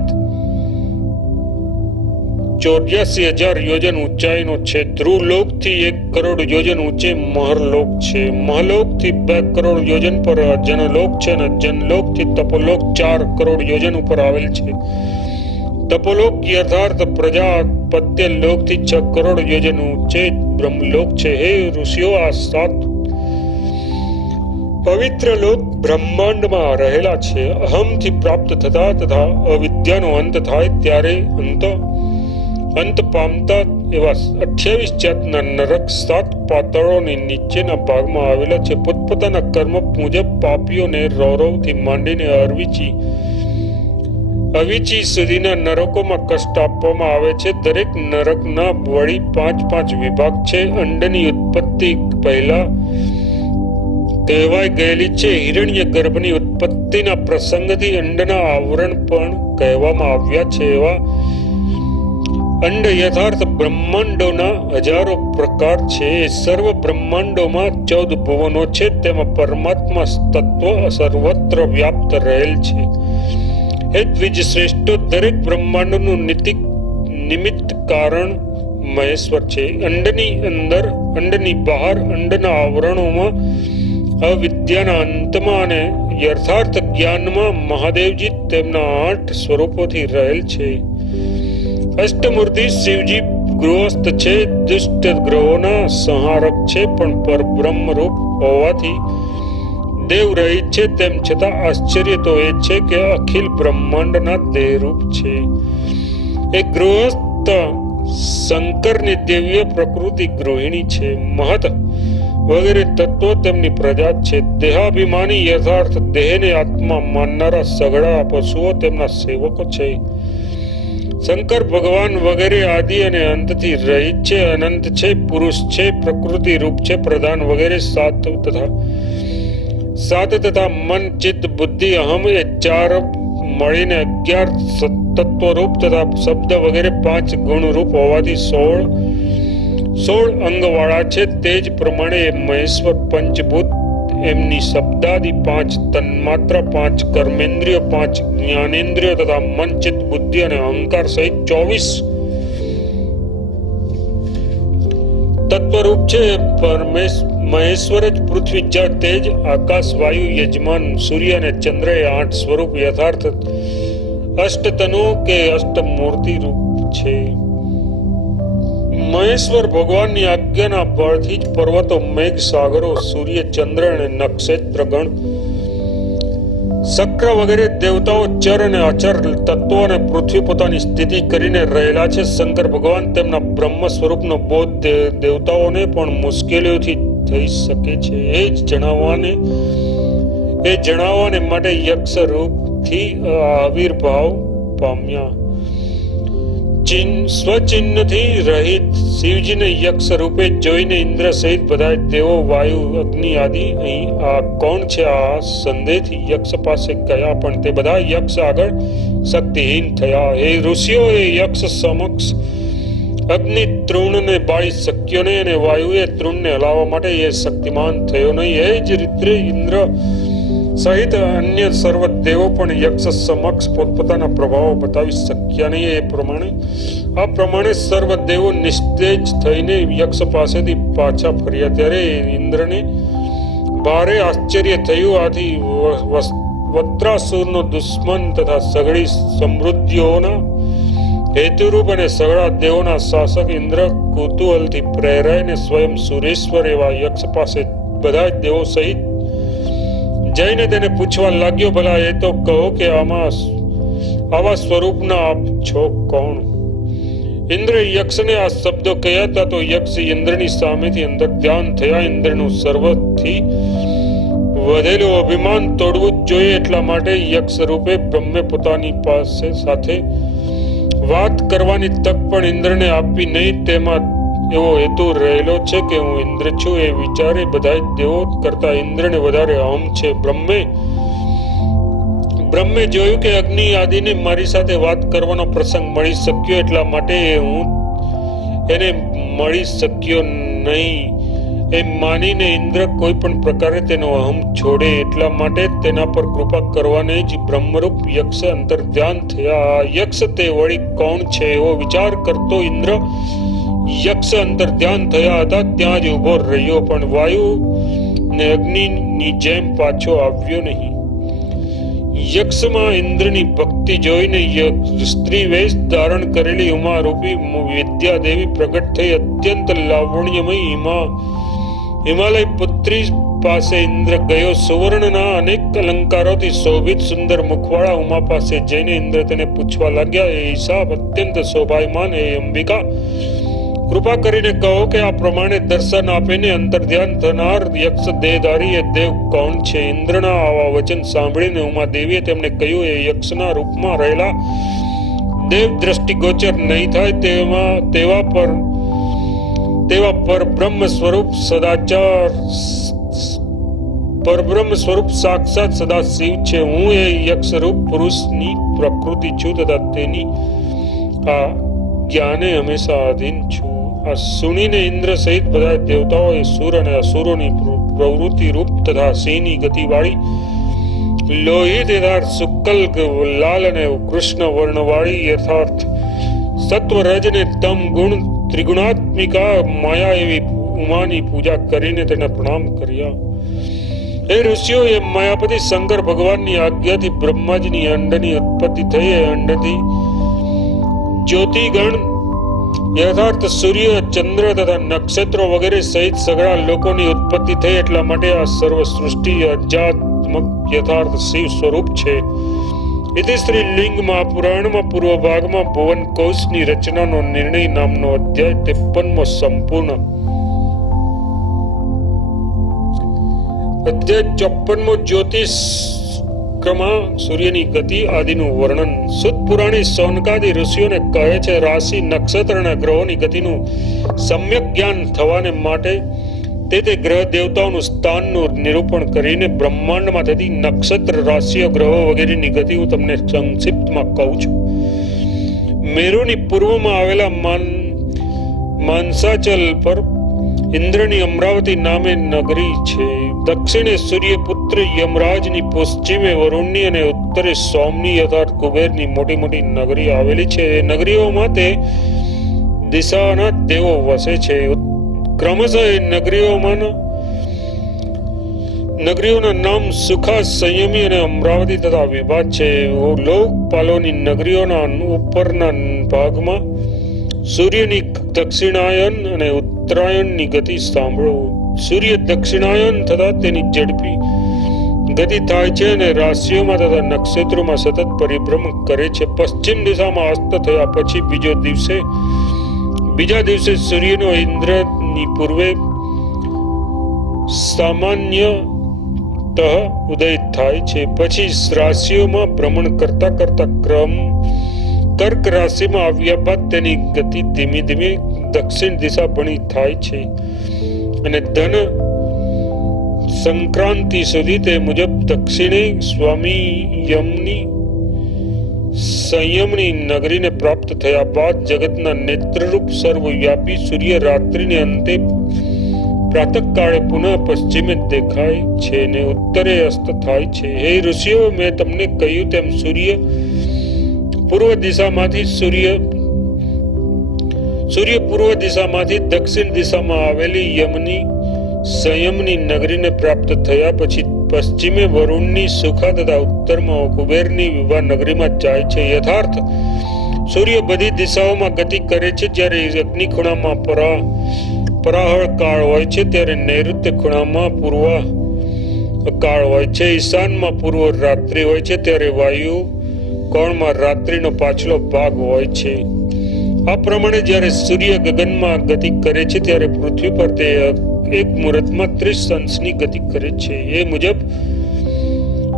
84,000 યોજન ઊંચાઈનો છે. ધ્રુવલોકથી 1 કરોડ યોજન ઊંચે મહરલોક છે. મહલોકથી 2 કરોડ યોજન પર જનલોક છે અને જનલોકથી તપોલોક 4 કરોડ યોજન ઉપર આવેલ છે. તપોલોક યથાર્થ પ્રજાપત્ય લોકથી 6 કરોડ યોજન ઊંચે બ્રહ્મલોક છે. હે ઋષિઓ, આ 7 પવિત્ર લોક બ્રહ્માંડમાં રહેલા છે. અહમથી પ્રાપ્ત થતા તથા અવિદ્યાનો અંત થાય ત્યારે અંત પામતા એવા 28 જાતના નરક 7 પાતાળોની નીચેના ભાગમાં આવેલા છે. પોતપોતાના કર્મ મુજબ પાપીઓને રૌરવથી માંડીને અવિચી સુધીના નરકોમાં કષ્ટ આપવામાં આવે છે. દરેક નરકના વળી 5 વિભાગ છે. અંડની ઉત્પત્તિ પહેલા કહેવાય ગયેલી છે. હિરણ્ય ગર્ભની ઉત્પત્તિના પ્રસંગથી અંડના આવરણ પણ કહેવામાં આવ્યા છે. એવા અંડ યથાર્થ બ્રહ્માંડોના હજારો પ્રકાર છે. સર્વ બ્રહ્માંડોમાં 14 ભુવનો છે. તેમાં પરમાત્મા તત્વ સર્વત્ર વ્યાપ્ત રહેલ છે. હે દ્વિજ શ્રેષ્ઠો, દરેક બ્રહ્માંડનું નિમિત્ત કારણ મહેશ્વર છે. અંડની અંદર, અંડની બહાર, અંડના આવરણોમાં, અવિદ્યાના અંતમાં અને યથાર્થ જ્ઞાનમાં મહાદેવજી તેમના 8 સ્વરૂપોથી રહેલ છે. અષ્ટમૂર્તિ શિવજી ગૃહસ્થ છે. દુષ્ટ ગ્રહોના સંહારક છે. પણ પરબ્રહ્મ રૂપ હોવાથી દેવ રહિત છે. તેમ છતાં આશ્ચર્ય તો એ છે કે અખિલ બ્રહ્માંડના દેહરૂપ છે. એ ગૃહસ્થ શંકરની દિવ્ય પ્રકૃતિ ગૃહિણી છે. મહત વગેરે તત્વો તેમની પ્રજા છે. દેહાભિમાની યથાર્થ દેહને આત્મા માનનારા સઘળા પશુઓ તેમના સેવકો છે. શંકર ભગવાન વગેરે આદિ અને અંતથી રહિત છે. અનંત છે. પુરુષ છે. પ્રકૃતિ રૂપ છે. પ્રધાન વગેરે સાત તથા મન, ચિત્ત, બુદ્ધિ, અહમ એ 4 મળીને 11 તત્વ રૂપ તથા શબ્દ વગેરે 5 ગુણ રૂપ હોવાથી 16 અંગ વાળા છે. તે જ પ્રમાણે એ મહેશ્વર પંચભૂત, એમની શબ્દાદિ 5 તન્માત્રા, 5 કર્મેન્દ્રિયો, 5 જ્ઞાનેન્દ્રિયો તથા મન, ચિત્ત, બુદ્ધિ અને અહંકાર સહિત 24 તત્વરૂપ છે. મહેશ્વર જ પૃથ્વી, જળ, તેજ, આકાશ, વાયુ, યજમાન, સૂર્ય અને ચંદ્ર એ 8 સ્વરૂપ યથાર્થ અષ્ટતનુ કે અષ્ટમૂર્તિ રૂપ છે. મહેશ્વર ભગવાનની આજ્ઞાના બળથી જ પર્વતો, મેઘ, સાગરો, સૂર્ય, ચંદ્ર અને નક્ષત્ર ગણ, શક્ર વગેરે દેવતાઓ, ચર અને અચર તત્વો અને પૃથ્વી પોતાની સ્થિતિ કરીને રહેલા છે. શંકર ભગવાન તેમના બ્રહ્મ સ્વરૂપનો બોધ દેવતાઓને પણ મુશ્કેલીઓથી થઈ શકે છે એ જણાવવાને માટે યક્ષ રૂપથી આવિર્ભાવ પામ્યા. સ્વચિહ્નથી રહિત શિવજીને યક્ષ રૂપે જોઈને ઇન્દ્ર સહિત બધા દેવો, વાયુ, અગ્નિ આદિ અહીં આ કોણ છે આ સંદેહથી યક્ષ પાસે ગયા, પણ તે બધા યક્ષ આગળ શક્તિહીન થયા. એ ઋષિઓએ યક્ષ સમક્ષ અગ્નિ તૃણને બાળી શક્યો નહીં અને વાયુએ તૃણને હલાવવા માટે એ શક્તિમાન થયો નહીં. એ જ રીતે ઇન્દ્ર સહિત અન્ય સર્વ દેવો પણ યક્ષ સમક્ષ પોતપોતાના પ્રભાવો બતાવી શક્યા નહીં. આ પ્રમાણે સર્વ દેવો નિસ્તેજ થઈને યક્ષ પાસેથી પાછા ફર્યા. ત્યારે ઇન્દ્રને ભારે આશ્ચર્ય થયું. આથી વત્રાસુરનો દુશ્મન તથા સઘળી સમૃદ્ધિઓના હેતુરૂપ અને સઘળા દેવોના શાસક ઇન્દ્ર કુતૂહલથી પ્રેરાઈને સ્વયં સુરેશ્વર એવા યક્ષ પાસે બધા દેવો સહિત જઈને તેને પૂછવા લાગ્યો, ભલા એ તો કહો કે આવા સ્વરૂપના આપ છો કોણ? ઇન્દ્ર યક્ષને આ શબ્દો કહ્યા હતા તો યક્ષ ઇન્દ્રની સામેથી અંદર ધ્યાન થયા. ઇન્દ્રનું સર્વથી વધેલું અભિમાન તોડવું જ જોઈએ એટલા માટે યક્ષ રૂપે બ્રહ્મે પોતાની સાથે વાત કરવાની તક પણ ઇન્દ્રને આપી નહીં. તેમાં એવો હેતુ રહેલો છે કે હું ઇન્દ્ર છું એ વિચારે બધા દેવો કરતા ઇન્દ્રને વધારે અહમ છે. બ્રહ્મે જોયું કે અગ્નિ આદિને મારી સાથે વાત કરવાનો પ્રસંગ મળી શક્યો એટલા માટે હું એને મળી શક્યો નહીં એમ માનીને ઇન્દ્ર કોઈ પણ પ્રકારે તેનો અહમ છોડે એટલા માટે તેના પર કૃપા કરવાને જ બ્રહ્મરૂપ યક્ષ અંતર ધ્યાન થયા. યક્ષ તે વળી કોણ છે એવો વિચાર કરતો ઇન્દ્ર યક્ષ અંતર ધ્યાન થયા હતા ત્યાં જ ઉભો રહ્યો, પણ વાયુ ને અગ્નિની જેમ પાછો આવ્યો નહીં. યક્ષમાં ઇન્દ્રની ભક્તિ જોઈને સ્ત્રી વેશ ધારણ કરેલી ઉમા રૂપી વિદ્યા દેવી પ્રગટ થઈ. અત્યંત લાવણ્યમય હિમાલય પુત્રી પાસે ઇન્દ્ર ગયો. સુવર્ણના અનેક અલંકારોથી શોભિત સુંદર મુખવાળા ઉમા પાસે જઈને ઇન્દ્ર તેને પૂછવા લાગ્યા, એ હિસાબ અત્યંત શોભાયમાન એ અંબિકા, કૃપા કરીને કહો કે આ પ્રમાણે દર્શન આપીને અંતર ધ્યાન થનાર યક્ષ દેહધારી એ દેવ કોણ છે? ઇન્દ્રના આવા વચન સાંભળીને ઉમા દેવીએ તેમને કહ્યું, એ યક્ષના રૂપમાં રહેલા દેવ દ્રષ્ટિગોચર નહીં થાય તેવા પરબ્રહ્મ સ્વરૂપ સાક્ષાત સદા શિવ છે. હું એ યક્ષ રૂપ પુરુષની પ્રકૃતિ છું તથા તેની આ જ્ઞાને હંમેશા આધીન છું. આ સુણીને ઇન્દ્ર સહિત બધા દેવતાઓ એ સુર અને અસુરોની પ્રવૃત્તિ રૂપ તથા સિંહની ગતિવાળી લોહિત યથાર્થ શુક્લ લાલ અને કૃષ્ણ વર્ણવાળી યથાર્થ સત્વ રજ ને તમ ગુણ ત્રિગુણાત્મિકા માયા એવી ઉમાની પૂજા કરીને તેને પ્રણામ કર્યા. એ ઋષિઓ એ માયાપતિ શંકર ભગવાનની આજ્ઞાથી બ્રહ્માજીની અંડની ઉત્પત્તિ થઈ. એ અંડથી જ્યોતિગણ યથાર્થ સૂર્ય, ચંદ્ર તથા નક્ષત્રો વગેરે સહિત સઘળા લોકોની ઉત્પત્તિ થઈ. એટલા માટે આ સર્વ સૃષ્ટિ અધ્યાત્મક યથાર્થ શિવ સ્વરૂપ છે. ઇતિ શ્રી લિંગ મહાપુરાણમાં પૂર્વ ભાગમાં ભુવન કોશની રચનાનો નિર્ણય નામનો અધ્યાય 53મો સંપૂર્ણ. અધ્યાય 54મો જ્યોતિષ ક્રમા સૂર્યની ગતિ આદિનું વર્ણન. સુત પુરાણી સૌનકાદી ઋષિઓને કહે છે, રાશિ નક્ષત્ર અને ગ્રહોની ગતિનું સમ્યક જ્ઞાન થવાને માટે તે ગ્રહ દેવતાઓનું સ્થાનનું નિરૂપણ કરીને બ્રહ્માંડમાં થતી નક્ષત્ર, રાશિઓ, ગ્રહો વગેરેની ગતિ હું તમને સંક્ષિપ્તમાં કહું છું. મેરુની પૂર્વમાં આવેલા માનસાચલ પર ઇન્દ્રની અમરાવતી નામે નગરી છે. દક્ષિણે સૂર્યપુત્ર યમરાજની, પશ્ચિમે વરુણની અને ઉત્તરે સોમની યથાર્થ કુબેરની મોટી મોટી નગરી આવેલી છે. એ નગરીઓમાં તે દિશાના દેવો વસે છે. ક્રમશઃ એ નગરીઓના નામ સુખા, સંયમી અને અમરાવતી તથા વિભાત છે. લોકપાલોની નગરીઓના ઉપરના ભાગમાં સૂર્યની દક્ષિણાયન અને ઉત્તરાયણની ગતિ સાંભળો. સૂર્ય દક્ષિણાયન થતા તેની ઝડપી ગતિ થાય છે અને રાશિઓમાં તથા નક્ષત્રોમાં સતત પરિભ્રમણ કરે છે. પશ્ચિમ દિશામાં અસ્ત થયા પછી બીજા દિવસે સૂર્યનો ઇન્દ્રની પૂર્વે સામાન્યતઃ ઉદય થાય છે. પછી રાશિઓમાં ભ્રમણ કરતા કરતા કર્ક રાશિમાં આવ્યા બાદ તેની ગતિ ધીમે ધીમે દક્ષિણ દિશા બની થાય છે અને ધન સંક્રાંતિ સુધી તે મુજબ દક્ષિણે સ્વામી યમની સંયમની નગરીને પ્રાપ્ત થયા બાદ જગતના નેત્રરૂપ સર્વવ્યાપી સૂર્ય રાત્રિને અંતે પ્રાતઃકાળે પુનઃ પશ્ચિમે દેખાય છે અને ઉત્તરે અસ્ત થાય છે. હે ઋષિઓ, મેં તમને કહ્યું તેમ સૂર્ય પૂર્વ દિશામાંથી દક્ષિણ દિશામાં આવેલી યમની સંયમની નગરીને પ્રાપ્ત થયા પછી પશ્ચિમે વરુણની સુખા તથા ઉત્તરમાં કુબેરની વિવાહ નગરીમાં જાય છે. યથાર્થ સૂર્ય બધી દિશાઓમાં ગતિ કરે છે. જ્યારે અગ્નિ ખૂણામાં પરાહળ કાળ હોય છે, ત્યારે નૈઋત્ય ખૂણામાં પૂર્વાહ કાળ હોય છે, ઈશાનમાં પૂર્વ રાત્રિ હોય છે, ત્યારે વાયુ કોણમાં રાત્રિનો પાછલો ભાગ હોય છે. આ પ્રમાણે જ્યારે સૂર્ય ગગનમાં ગતિ કરે છે ત્યારે પૃથ્વી પર તે એક મુહૂર્તમાં 30 અંશની ગતિ કરે છે.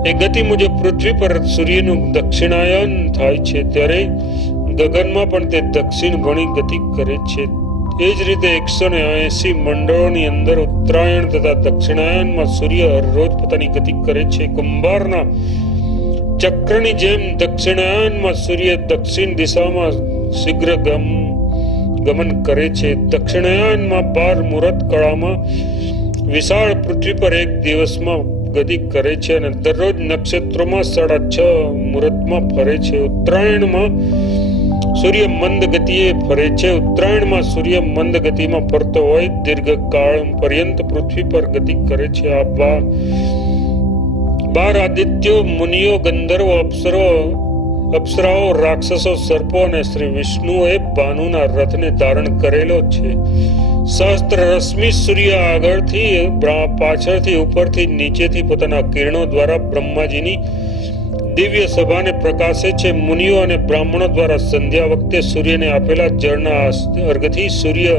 એ ગતિ મુજબ પૃથ્વી પર સૂર્યનું દક્ષિણાયન થાય છે, ત્યારે ગગનમાં પણ તે દક્ષિણ વળી ગતિ કરે છે. એ જ રીતે 180 મંડળોની અંદર ઉત્તરાયણ તથા દક્ષિણાયનમાં સૂર્ય હરરોજ પોતાની ગતિ કરે છે. કુંભારના ચક્રની જેમ દક્ષિણાયનમાં સૂર્ય દક્ષિણ દિશામાં શીઘ્ર ગમન કરે છે. દક્ષિણાયનમાં 12 મુહૂર્ત કળામાં વિશાળ પૃથ્વી પર એક દિવસમાં ગતિ કરે છે અને દરરોજ નક્ષત્રોમાં 6.5 મુહૂર્તમાં ફરે છે. ઉત્તરાયણમાં સૂર્ય મંદ ગતિએ ફરે છે. ઉત્તરાયણમાં સૂર્ય મંદ ગતિમાં ફરતો હોય દીર્ઘકાળ પર્યંત પૃથ્વી પર ગતિ કરે છે. આ 12 આદિત્યો, મુનિઓ, ગંધર્વો, અપ્સરાઓ, રાક્ષસો, સર્પો અને શ્રી વિષ્ણુએ ભાનુના રથને ધારણ કરેલો છે. સહસ્ત્ર રશ્મિ સૂર્ય આગળથી, પાછળથી, ઉપરથી, નીચેથી પોતાના કિરણો દ્વારા બ્રહ્માજીની દિવ્ય સભાને પ્રકાશે છે. મુનિઓ અને બ્રાહ્મણો દ્વારા સંધ્યા વખતે સૂર્યને આપેલા જળના અર્ઘથી સૂર્ય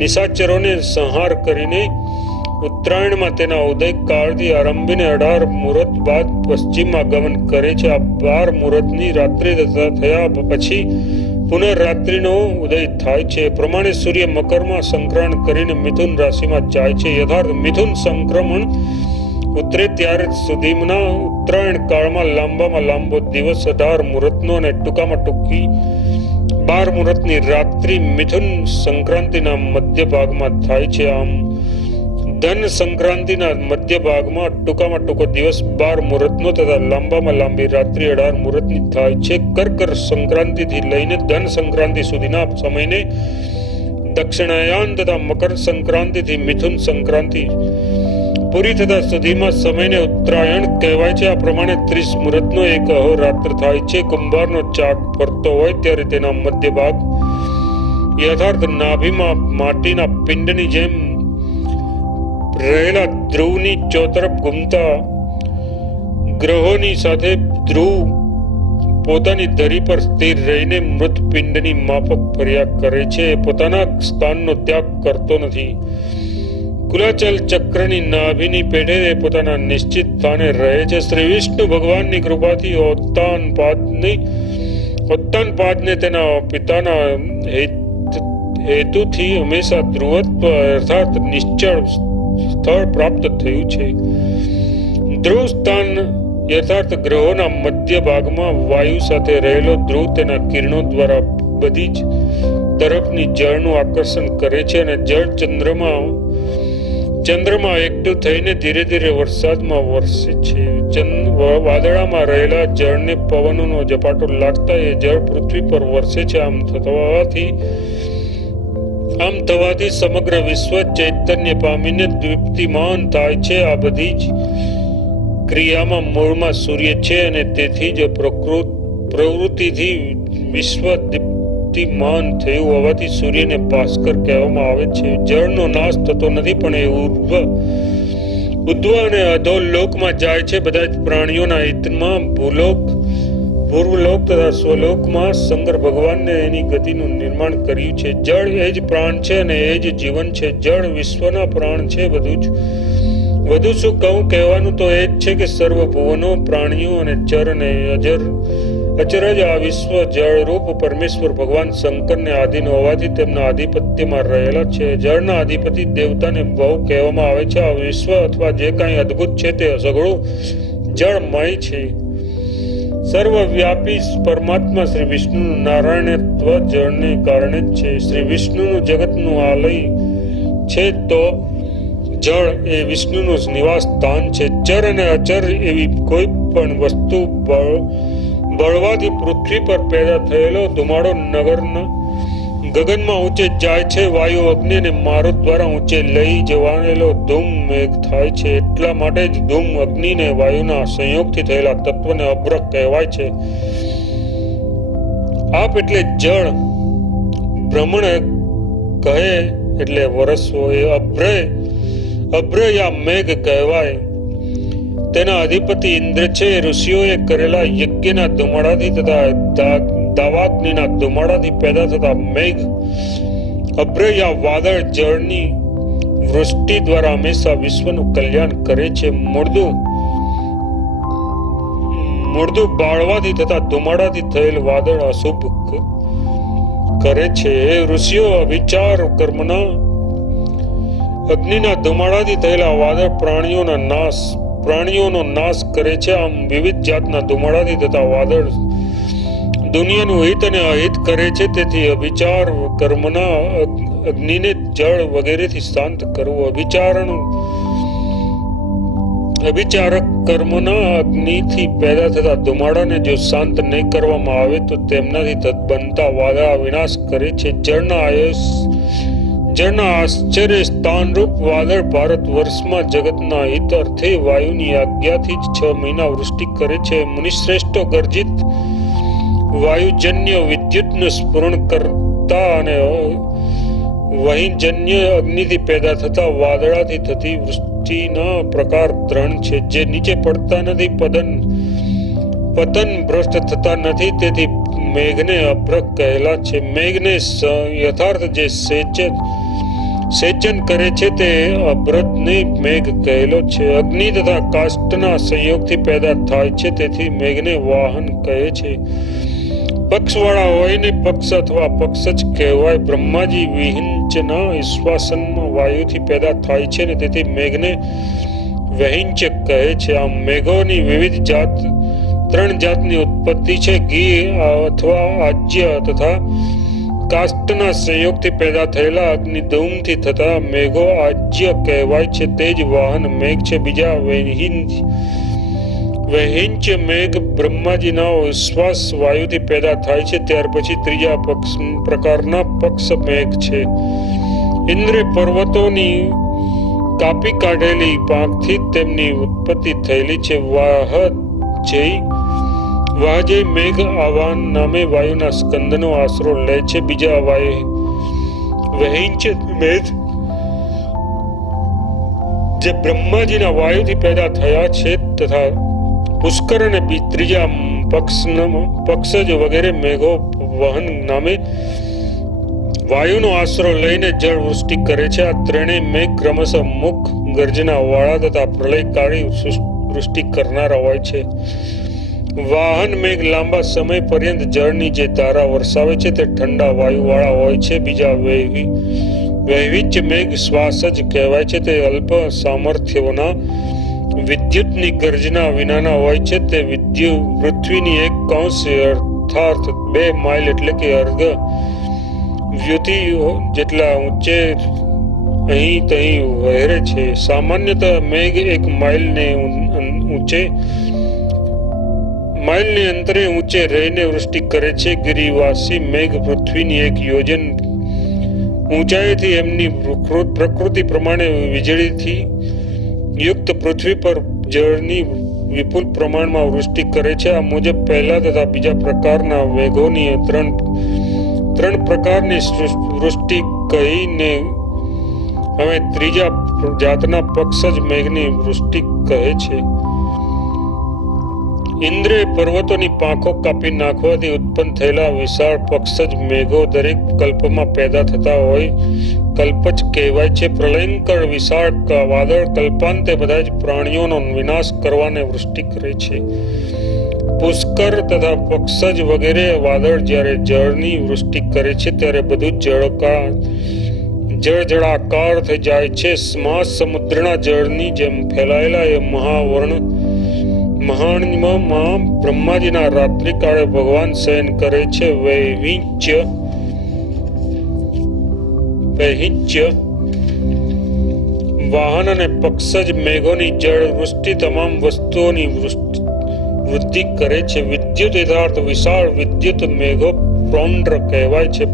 નિશાચરોને સંહાર કરીને ઉત્તરાયણમાં તેના ઉદય કાળથી આરંભીને 18 મુહૂર્ત બાદ પશ્ચિમમાં ગમન કરે છે. આ 12 મુહૂર્તની રાત્રિ થયા પછી પુનઃરાત્રિનો ઉદય થાય છે. એ પ્રમાણે સૂર્ય મકરમાં સંક્રમણ કરીને મિથુન રાશિમાં જાય છે. યથાર્થ મિથુન સંક્રમણ ઉતરે ત્યાર સુધીના ઉત્તરાયણ કાળમાં લાંબામાં લાંબો દિવસ 18 મુહૂર્તનો અને ટૂંકામાં ટૂંકી 12 મુહૂર્તની રાત્રિ મિથુન સંક્રાંતિના મધ્ય ભાગમાં થાય છે. આમ ધન સંક્રાંતિના મધ્ય ભાગમાં ટૂંકામાં ટૂંકો દિવસ 12 મુહૂર્તનો તથા લાંબામાં લાંબી રાત્રિ 18 મુહૂર્તની થાય છે. કર્ક સંક્રાંતિથી લઈને ધન સંક્રાંતિ સુધીના સમયને દક્ષિણાયન તથા મકર સંક્રાંતિથી મિથુન સંક્રાંતિ પૂરી થતા સુધીમાં સમયને ઉત્તરાયણ કહેવાય છે. આ પ્રમાણે 30 મુહૂર્તનો એક અહોરાત્ર થાય છે. કુંભારનો ચાક ફરતો હોય ત્યારે તેના મધ્ય ભાગ યથાર્થ નાભીમાં માટીના પિંડની જેમ રહેલા ધ્રુવની ચોતરફ ઘૂમતા ગ્રહોની સાથે ધ્રુવ પોતાની ધરી પર સ્થિર રહીને મૃત પિંડની માફક ફર્યા કરે છે. પોતાના સ્થાનનો ત્યાગ કરતો નથી. કુલાચલ ચક્રની નાભીની પેઢે પોતાના નિશ્ચિત સ્થાને રહે છે. શ્રી વિષ્ણુ ભગવાનની કૃપાથી ઉત્તાનપાદને તેના પિતાના હેતુથી હંમેશા ધ્રુવત્વ અર્થાત નિશ્ચળ સ્થળ પ્રાપ્ત થયું છે. ધ્રુવ સ્થાન યથાર્થ ગ્રહોના મધ્ય ભાગમાં વાયુ સાથે રહેલો ધ્રુવ તેના કિરણો દ્વારા બધી જ તરફની જળનું આકર્ષણ કરે છે અને જળ ચંદ્રમાં એકઠું થઈને ધીરે ધીરે વરસાદમાં વરસે છે. વાદળામાં રહેલા જળને પવનોનો ઝપાટો લાગતા એ જળ પૃથ્વી પર વરસે છે. આમ થવાથી સમગ્ર વિશ્વ ચૈતન્ય પામીને દીપ્તિમાન થાય છે. આ બધી જ ક્રિયામાં મૂળમાં સૂર્ય છે અને તેથી જ પ્રવૃત્તિથી વિશ્વ દીપ્તિમાન થયું હોવાથી સૂર્યને ભાસ્કર કહેવામાં આવે છે. જળનો નાશ થતો નથી, પણ એ ઉદ્વ અને અધોલોકમાં જાય છે. બધા જ પ્રાણીઓના હિતમાં ભૂલોક પૂર્વલોક તથા સ્વલોકમાં શંકર ભગવાનને એની ગતિનું નિર્માણ કર્યું છે. જળ એ જ પ્રાણ છે અને એ જ જીવન છે. જળ વિશ્વના પ્રાણ છે. વધુ શું કહું, કહેવાનું તો એ જ છે કે સર્વ ભુવનો, પ્રાણીઓ અને ચર અને અચરજ આ વિશ્વ જળરૂપ પરમેશ્વર ભગવાન શંકરને આધીન હોવાથી તેમના આધિપત્યમાં રહેલા છે. જળના અધિપતિ દેવતાને બહુ કહેવામાં આવે છે. આ વિશ્વ અથવા જે કાંઈ અદ્ભુત છે તે સઘળું જળમય છે. સર્વવ્યાપી પરમાત્મા શ્રી વિષ્ણુનું નારાયણત્વ જળને કારણે જ છે. શ્રી વિષ્ણુનું જગતનું આલય છે તો જળ એ વિષ્ણુનું નિવાસ સ્થાન છે. ચર અને અચર એવી કોઈ પણ વસ્તુ બળવાથી પૃથ્વી પર પેદા થયેલો ધુમાડો ગગનમાં ઊંચે જાય છે. વાયુ, અગ્નિ અને મારુત દ્વારા ઊંચે લઈ જવાયેલો ધૂમ મેઘ થાય છે. એટલા માટે જ ધૂમ, અગ્નિ અને વાયુના સંયોગથી થયેલા તત્વને અભ્ર કહેવાય છે. આપ એટલે જળ, ભ્રમણ કહે એટલે વરસવો, એ અભ્ર યા મેઘ કહેવાય. તેના અધિપતિ ઇન્દ્ર છે. ઋષિઓએ કરેલા યજ્ઞના ધુમાડાથી તથા દાવાગ્નિના ધુમાડાથી પેદા થતા મેઘ, અભ્ર યા વાદળ જળની વૃષ્ટિ દ્વારા હંમેશા વિશ્વનું કલ્યાણ કરે છે. મૂળદુ બાળવાથી તથા ધુમાડાથી થયેલ વાદળ અશુભ કરે છે. એ ઋષિઓ અવિચાર કર્મના અગ્નિના ધુમાડાથી થયેલા વાદળ પ્રાણીઓનો નાશ કરે છે. આમ વિવિધ જાતના ધુમાડાથી થતા વાદળ દુનિયાનું હિત અને અહિત કરે છે. તેથી અભિચાર કર્મના અગ્નિને જળ વગેરેથી શાંત કરવું. અભિચારક કર્મના અગ્નિથી પેદા થતા ધુમાડાને જો શાંત નહીં કરવામાં આવે તો તેમનાથી બનતા વાદળા વિનાશ કરે છે. જળના આશ્ચર્ય સ્થાનરૂપ વાદળ ભારત વર્ષમાં જગતના હિત અર્થે વાયુની આજ્ઞાથી જ 6 મહિના વૃષ્ટિ કરે છે. મુનિશ્રેષ્ઠો ગર્જિત વાયુજન્ય વિદ્યુતનું સ્ફુરણ કરતા અને વહીજન્ય અગ્નિથી પેદા થતા વાદળાથી થતી વૃષ્ટિના પ્રકાર 3 છે. જે નીચે પડતા નથી, પતન ભ્રષ્ટ થતા નથી, તેથી મેઘને અભ્ર કહેલા છે. મેઘને યથાર્થ જે સેચન કરે છે તે અભ્રને મેઘ કહેલો છે. અગ્નિ તથા કાષ્ટના સંયોગથી પેદા થાય છે, તેથી મેઘને વાહન કહે છે. પક્ષવાળા હોય ને પક્ષ અથવા પક્ષ જ કહેવાય. બ્રહ્માજી વિહિંચના ઈશ્વાસનમાં વાયુથી પેદા થાય છે ને તેથી મેઘને વહિંચ કહે છે. આમ મેઘોની વિવિધ 3 જાતની ઉત્પત્તિ છે. ઘી અથવા આજ્ય તથા કાષ્ટના સંયોગથી પેદા થયેલા અગ્નિધૂમથી થતા મેઘો આજ્ય કહેવાય છે. તે જ વાહન મેઘ છે. બીજા વહિંચ મેઘ બ્રહ્માજીના વિશ્વાસ વાયુથી પેદા થાય છે. ત્યાર પછી ત્રીજા પ્રકારના પક્ષ મેઘ છે. ઇન્દ્રે પર્વતોની કાપી કાઢેલી પાંખથી તેમની ઉત્પત્તિ થયેલી છે. વાહજય મેઘ આવાન નામે વાયુના સ્કંદનો આશરો લે છે. બીજા વહિંચ મેઘ જે બ્રહ્માજીના વાયુથી પેદા થયા છે તથા પુષ્કર અને ત્રીજા પક્ષજ વગેરે મેઘો વહન નામે વાયુનો આશરો લઈને જળ વૃષ્ટિ કરે છે. આ ત્રણેય મેઘ ક્રમશઃ મુખ ગર્જના વાળા તથા પ્રલયકાળી વૃષ્ટિ કરનારા હોય છે. વાહન મેઘ લાંબા સમય પર્યંત જળની જે ધારા વરસાવે છે તે ઠંડા વાયુ વાળા હોય છે. બીજા વૈવિચ મેઘ શ્વાસ જ કહેવાય છે. તે અલ્પ સામર્થ્યોના વિદ્યુતની ગર્જના વિનાના હોય છે. તે પૃથ્વીની 1 કૌંસ અર્થાત 2 માઇલ એટલે કે અર્ધ વ્યુતિ જેટલા ઊંચે અહીં તહીં વહેરે છે. સામાન્યતઃ મેઘ 1 માઇલને અંતરે ઊંચે રહીને વૃષ્ટિ કરે છે. ગિરિવાસી મેઘ પૃથ્વીની 1 યોજન ઊંચાઈથી એમની પ્રકૃતિ પ્રમાણે વીજળીથી યુક્ત પૃથ્વી પર જળની વિપુલ પ્રમાણમાં વૃષ્ટિ કરે છે. આ મુજબ પહેલા તથા બીજા પ્રકારના મેઘોની 3 પ્રકારની વૃષ્ટિ કહીને હવે ત્રીજા જાતના પક્ષ જ મેઘની વૃષ્ટિ કહે છે. ઇન્દ્રે પર્વતોની પાંખો કાપી નાખવાથી ઉત્પન્ન થયેલા વિશાળ પક્ષજ મેઘો દરેક કલ્પમાં પેદા થતા હોય કલ્પ જ કહેવાય છે. પ્રલયંકર વિશાળ વાદળ કલ્પાંતે બધા જ પ્રાણીઓનો વિનાશ કરવાને વૃષ્ટિ કરે છે. પુષ્કર તથા પક્ષજ વગેરે વાદળ જ્યારે જળની વૃષ્ટિ કરે છે ત્યારે બધું જળજળાકાર થઈ જાય છે. સમુદ્રના જળની જેમ ફેલાયેલા એ મહાણમાં બ્રહ્માજીના રાત્રિ કાળે ભગવાન શયન કરે છે. વૈહિચ્ય વાહન અને પક્ષજ મેઘોની જળ વૃષ્ટિ તમામ વસ્તુઓની વૃદ્ધિ કરે છે. વિદ્યુત યથાર્થ વિશાળ વિદ્યુત મેઘો પૌંડ્ર કહેવાય છે.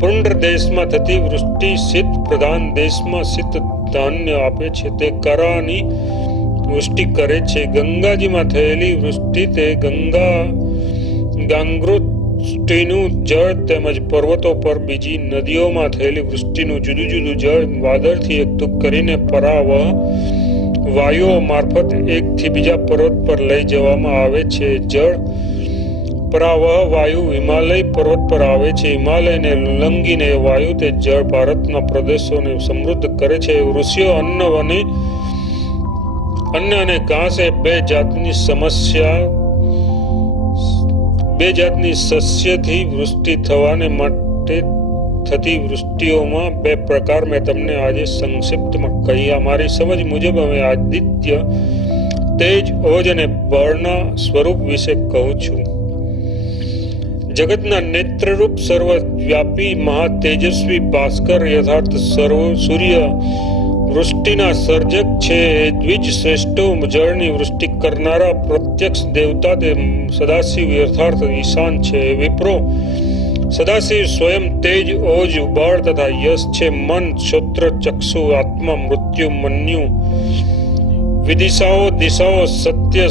પુંડ્ર દેશમાં થતી વૃષ્ટિ શીત પ્રધાન દેશમાં શીત ધાન્ય આપે છે. તે કરાની વૃષ્ટિ કરે છે. ગંગાજીમાં થયેલી વૃષ્ટિ તે ગાંગૃષ્ટિનું જળ તેમજ પર્વતો પર બીજી નદીઓમાં થયેલી વૃષ્ટિનું જુદું જુદું જળ વાદળથી એકઠું કરીને પરાવહ વાયુઓ મારફત એકથી બીજા પર્વત પર લઈ જવામાં આવે છે. જળ પરાવહ વાયુ હિમાલય પર્વત પર આવે છે. હિમાલયને ઉલ્લંઘીને વાયુ તે જળ ભારતના પ્રદેશોને સમૃદ્ધ કરે છે. ઋષિઓ અન્ન અને ઘાસ એ બે જાતની સસ્યથી વૃષ્ટિ થવાને માટે થતી વૃષ્ટિઓમાં બે પ્રકાર મેં તમને આજે સંક્ષિપ્તમાં કહી. અમારી સમજ મુજબ અમે આદિત્ય તેજ ઓજ અને બળના સ્વરૂપ વિશે કહું છું. જગતના નેત્રરૂપ સર્વવ્યાપી મહાતેજસ્વી ભાસ્કર યથાર્થ સૂર્ય વૃષ્ટિના સર્જક છે. દ્વિજ શ્રેષ્ઠો જળની વૃષ્ટિ કરનારા પ્રત્યક્ષ દેવતા તે સદાશિવ યથાર્થ ઈશાન છે. વિપ્રો સદાશિવ સ્વયં તેજ ઓજ બળ તથા યશ છે. મન શ્રોત્ર ચક્ષુ આત્મા મૃત્યુ મન્યુ વિદિશાઓ દિશાઓ સત્ય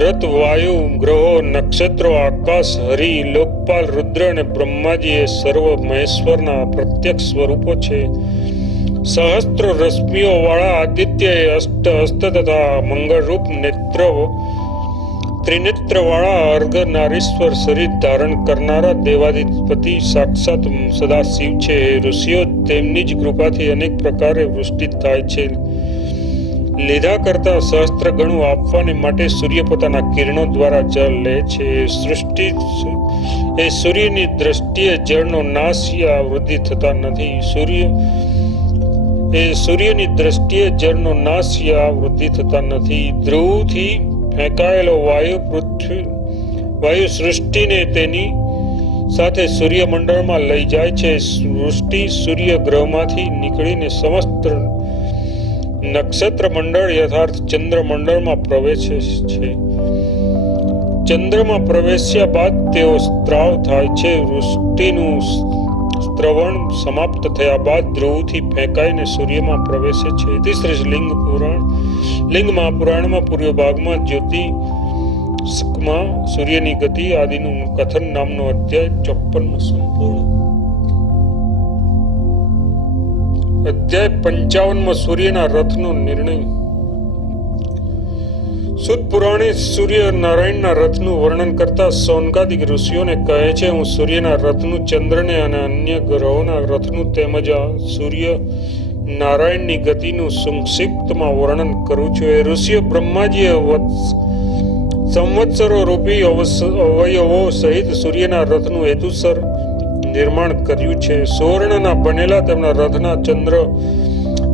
રથ વાયુ ગ્રહો નક્ષત્રો આકાશ હરિ લોકપાલ રુદ્ર અને બ્રહ્માજી એ સર્વ મહેશ્વરના પ્રત્યક્ષ સ્વરૂપો છે. સહસ્ત્ર રશ્મિઓ વાળા આદિત્ય એ અષ્ટ હસ્ત તથા મંગળરૂપ ત્રિનેત્ર વાળા અર્ઘ નારીશ્વર શરીર ધારણ કરનારા દેવાધિપતિ સાક્ષાત સદાશિવ છે. ઋષિઓ તેમની જ કૃપાથી અનેક પ્રકારે વૃષ્ટિ થાય છે. લીધા કરતા સહસ્ત્ર ગણું આપવાને માટે સૂર્ય પોતાના કિરણો દ્વારા જળ લે છે. સૂર્યની દ્રષ્ટિએ જળનો નાશ યા વૃદ્ધિ થતા નથી. સૂર્યની દ્રષ્ટિએ જળનો નાશ યા વૃદ્ધિ થતા નથી. ધ્રુવથી ફેંકાયેલો વાયુ સૃષ્ટિને તેની સાથે સૂર્યમંડળમાં લઈ જાય છે. વૃષ્ટિ સૂર્ય ગ્રહમાંથી નીકળીને સમસ્ત નક્ષત્ર મંડળ યથાર્થ ચંદ્રમંડળમાં પ્રવેશે છે. ચંદ્રમાં પ્રવેશ્યા બાદ તેઓ સ્ત્રાવ થાય છે. વૃષ્ટિનું સ્ત્રવણ સમાપ્ત થયા બાદ ધ્રુવથી ફેંકાઈને સૂર્યમાં પ્રવેશે છે. શ્રી લિંગ મહાપુરાણમાં પૂર્વ ભાગમાં જ્યોતિષમાં સૂર્યની ગતિ આદિનું કથન નામનો અધ્યાય 54 સંપૂર્ણ. અધ્યાય 55 સૂર્યના રથનો નિર્ણય. સુત પુરાણે સૂર્ય નારાયણના રથનું વર્ણન કરતા સૌનકાદિક ઋષિઓને કહે છે, હું સૂર્યના રથનું, ચંદ્રને અને અન્ય ગ્રહોના રથનું તેમજ સૂર્ય નારાયણની ગતિનું સંક્ષિપ્તમાં વર્ણન કરું છું. એ ઋષિઓ બ્રહ્માજીએ સંવત્સરો રૂપી અવયવો સહિત સૂર્યના રથનું હેતુસર નિર્માણ કર્યું છે. સુવર્ણના બનેલા તેમના રથના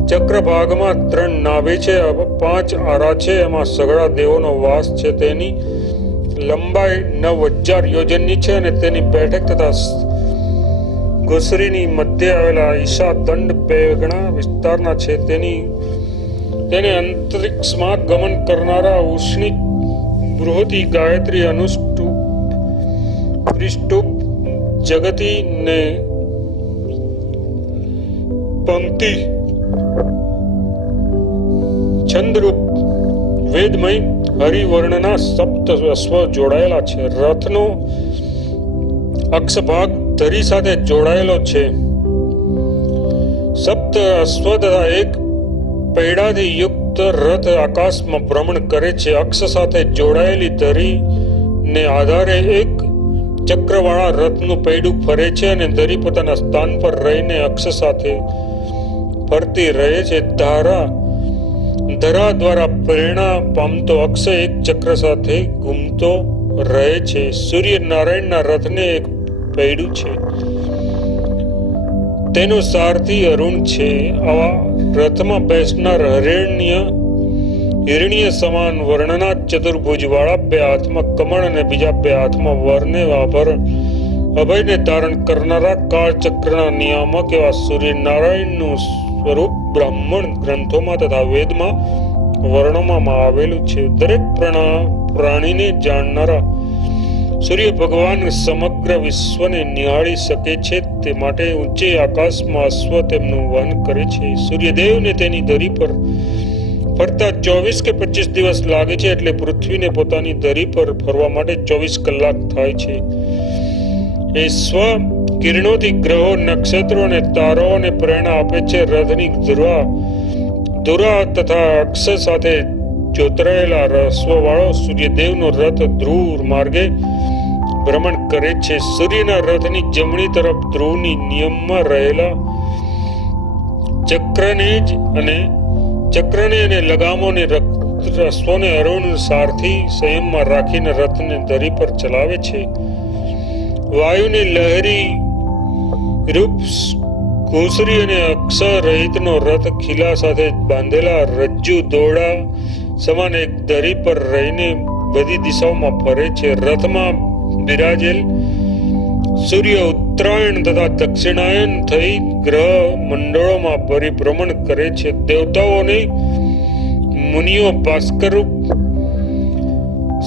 ચક્ર ભાગમાં 3 નાભી છે, 5 આરા છે. એમાં સઘળા દેવોનો વાસ છે. તેની લંબાઈ 9000 યોજનની છે અને તેની બેઠક તથા ઘુસરીની મધ્ય આવેલા ઈશા દંડ 2 ગણા વિસ્તારના છે. તેને અંતરિક્ષમાં ગમન કરનારા ઉષ્ણી બૃહતિ ગાયત્રી અનુષ્ટુપ ત્રિષ્ટુપ જગતી ને પંક્તિ છંદરૂપ વેદમય હરિવર્ણના સપ્ત અશ્વ જોડાયેલા છે. રથનો અક્ષભાગ ધરી સાથે જોડાયેલો છે. સપ્ત અશ્વ તથા એક પૈડાથી યુક્ત રથ આકાશમાં ભ્રમણ કરે છે. અક્ષ સાથે જોડાયેલી ધરીને આધારે એક ચક્રવાળા રથનું પૈડું ફરે છે અને ધરી પોતાના સ્થાન પર રહીને અક્ષ સાથે ફરતી રહે છે. ધરા દ્વારા પ્રેરણા પામતો અક્ષ એક ચક્ર સાથે ઘૂમતો રહે છે. સૂર્ય નારાયણના રથને એક પૈડું છે, તેનો સારથી અરુણ છે. આવા રથમાં બેસનાર હિરણ્ય સમાન વર્ણના ચતુર્ભુજ વાળા, બે હાથમાં કમળ અને બીજા બે હાથમાં વરને આભરણ અભયને ધારણ કરનારા કાળચક્રના નિયામક એવા સૂર્યનારાયણનું સ્વરૂપ બ્રાહ્મણ ગ્રંથોમાં તથા વેદમાં વર્ણવવામાં આવેલું છે. દરેક પ્રાણીને જાણનારા સૂર્ય ભગવાન સમગ્ર વિશ્વને નિહાળી શકે છે. તે માટે ઊંચે આકાશમાં અશ્વ તેમનું વહન કરે છે. સૂર્યદેવને તેની ધરી પર ફરતા 24 કે 25 દિવસ લાગે છે, એટલે પૃથ્વીને પોતાની ધરી પર ફરવા માટે 24 કલાક થાય છે. એ સ્વ કિરણોથી ગ્રહો, નક્ષત્રો અને તારાઓને પ્રેરણા આપે છે. રથની ધુરા તથા અક્ષ સાથે જોતરાયેલા રસ્વવાળો સૂર્યદેવનો રથ ધ્રુવ માર્ગે ભ્રમણ કરે છે. સૂર્યના રથની જમણી તરફ ધ્રુવની નિયમમાં રહેલા ચક્રને અને લગામોને અશ્વને અરુણ સારથી સંયમમાં રાખીને રથને ધરી પર ચલાવે છે. વાયુને લહેરી રૂપ ઘૂસરી અને અક્ષર રહિતનો રથ ખીલા સાથે બાંધેલા રજ્જુ દોરડા સમાન એક ધરી પર રહીને બધી દિશાઓમાં ફરે છે. રથમાં બિરાજેલ સૂર્ય ઉત્તરાયણ તથા દક્ષિણાયન થઈ ગ્રહ મંડળોમાં પરિભ્રમણ કરે છે. દેવતાઓને મુનિઓ ભાસ્કરરૂપ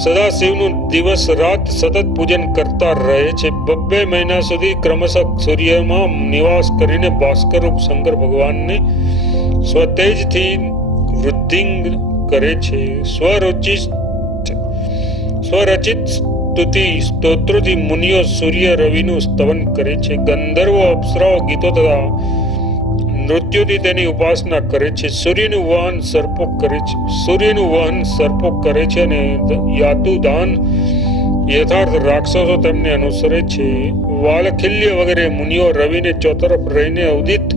સદાશિવનું દિવસ રાત સતત પૂજન કરતા રહે છે. 2 મહિના સુધી ક્રમશઃ સૂર્યમાં નિવાસ કરીને ભાસ્કરરૂપ શંકર ભગવાનને સ્વતેજથી વૃદ્ધિ કરે છે. સ્વરચિત સ્તોત્રોથી મુનિઓ સૂર્ય રવિનું સ્તવન કરે છે. ગંધર્વો અપ્સરાઓ ગીતો તથા નૃત્યોથી તેની ઉપાસના કરે છે. સૂર્યનું વહન સર્પો કરે છે અને યાતુદાન યથાર્થ રાક્ષસો તેમને અનુસરે છે. વાલખિલ્ય વગેરે મુનિઓ રવિને ચોતરફ રહીને ઉદિત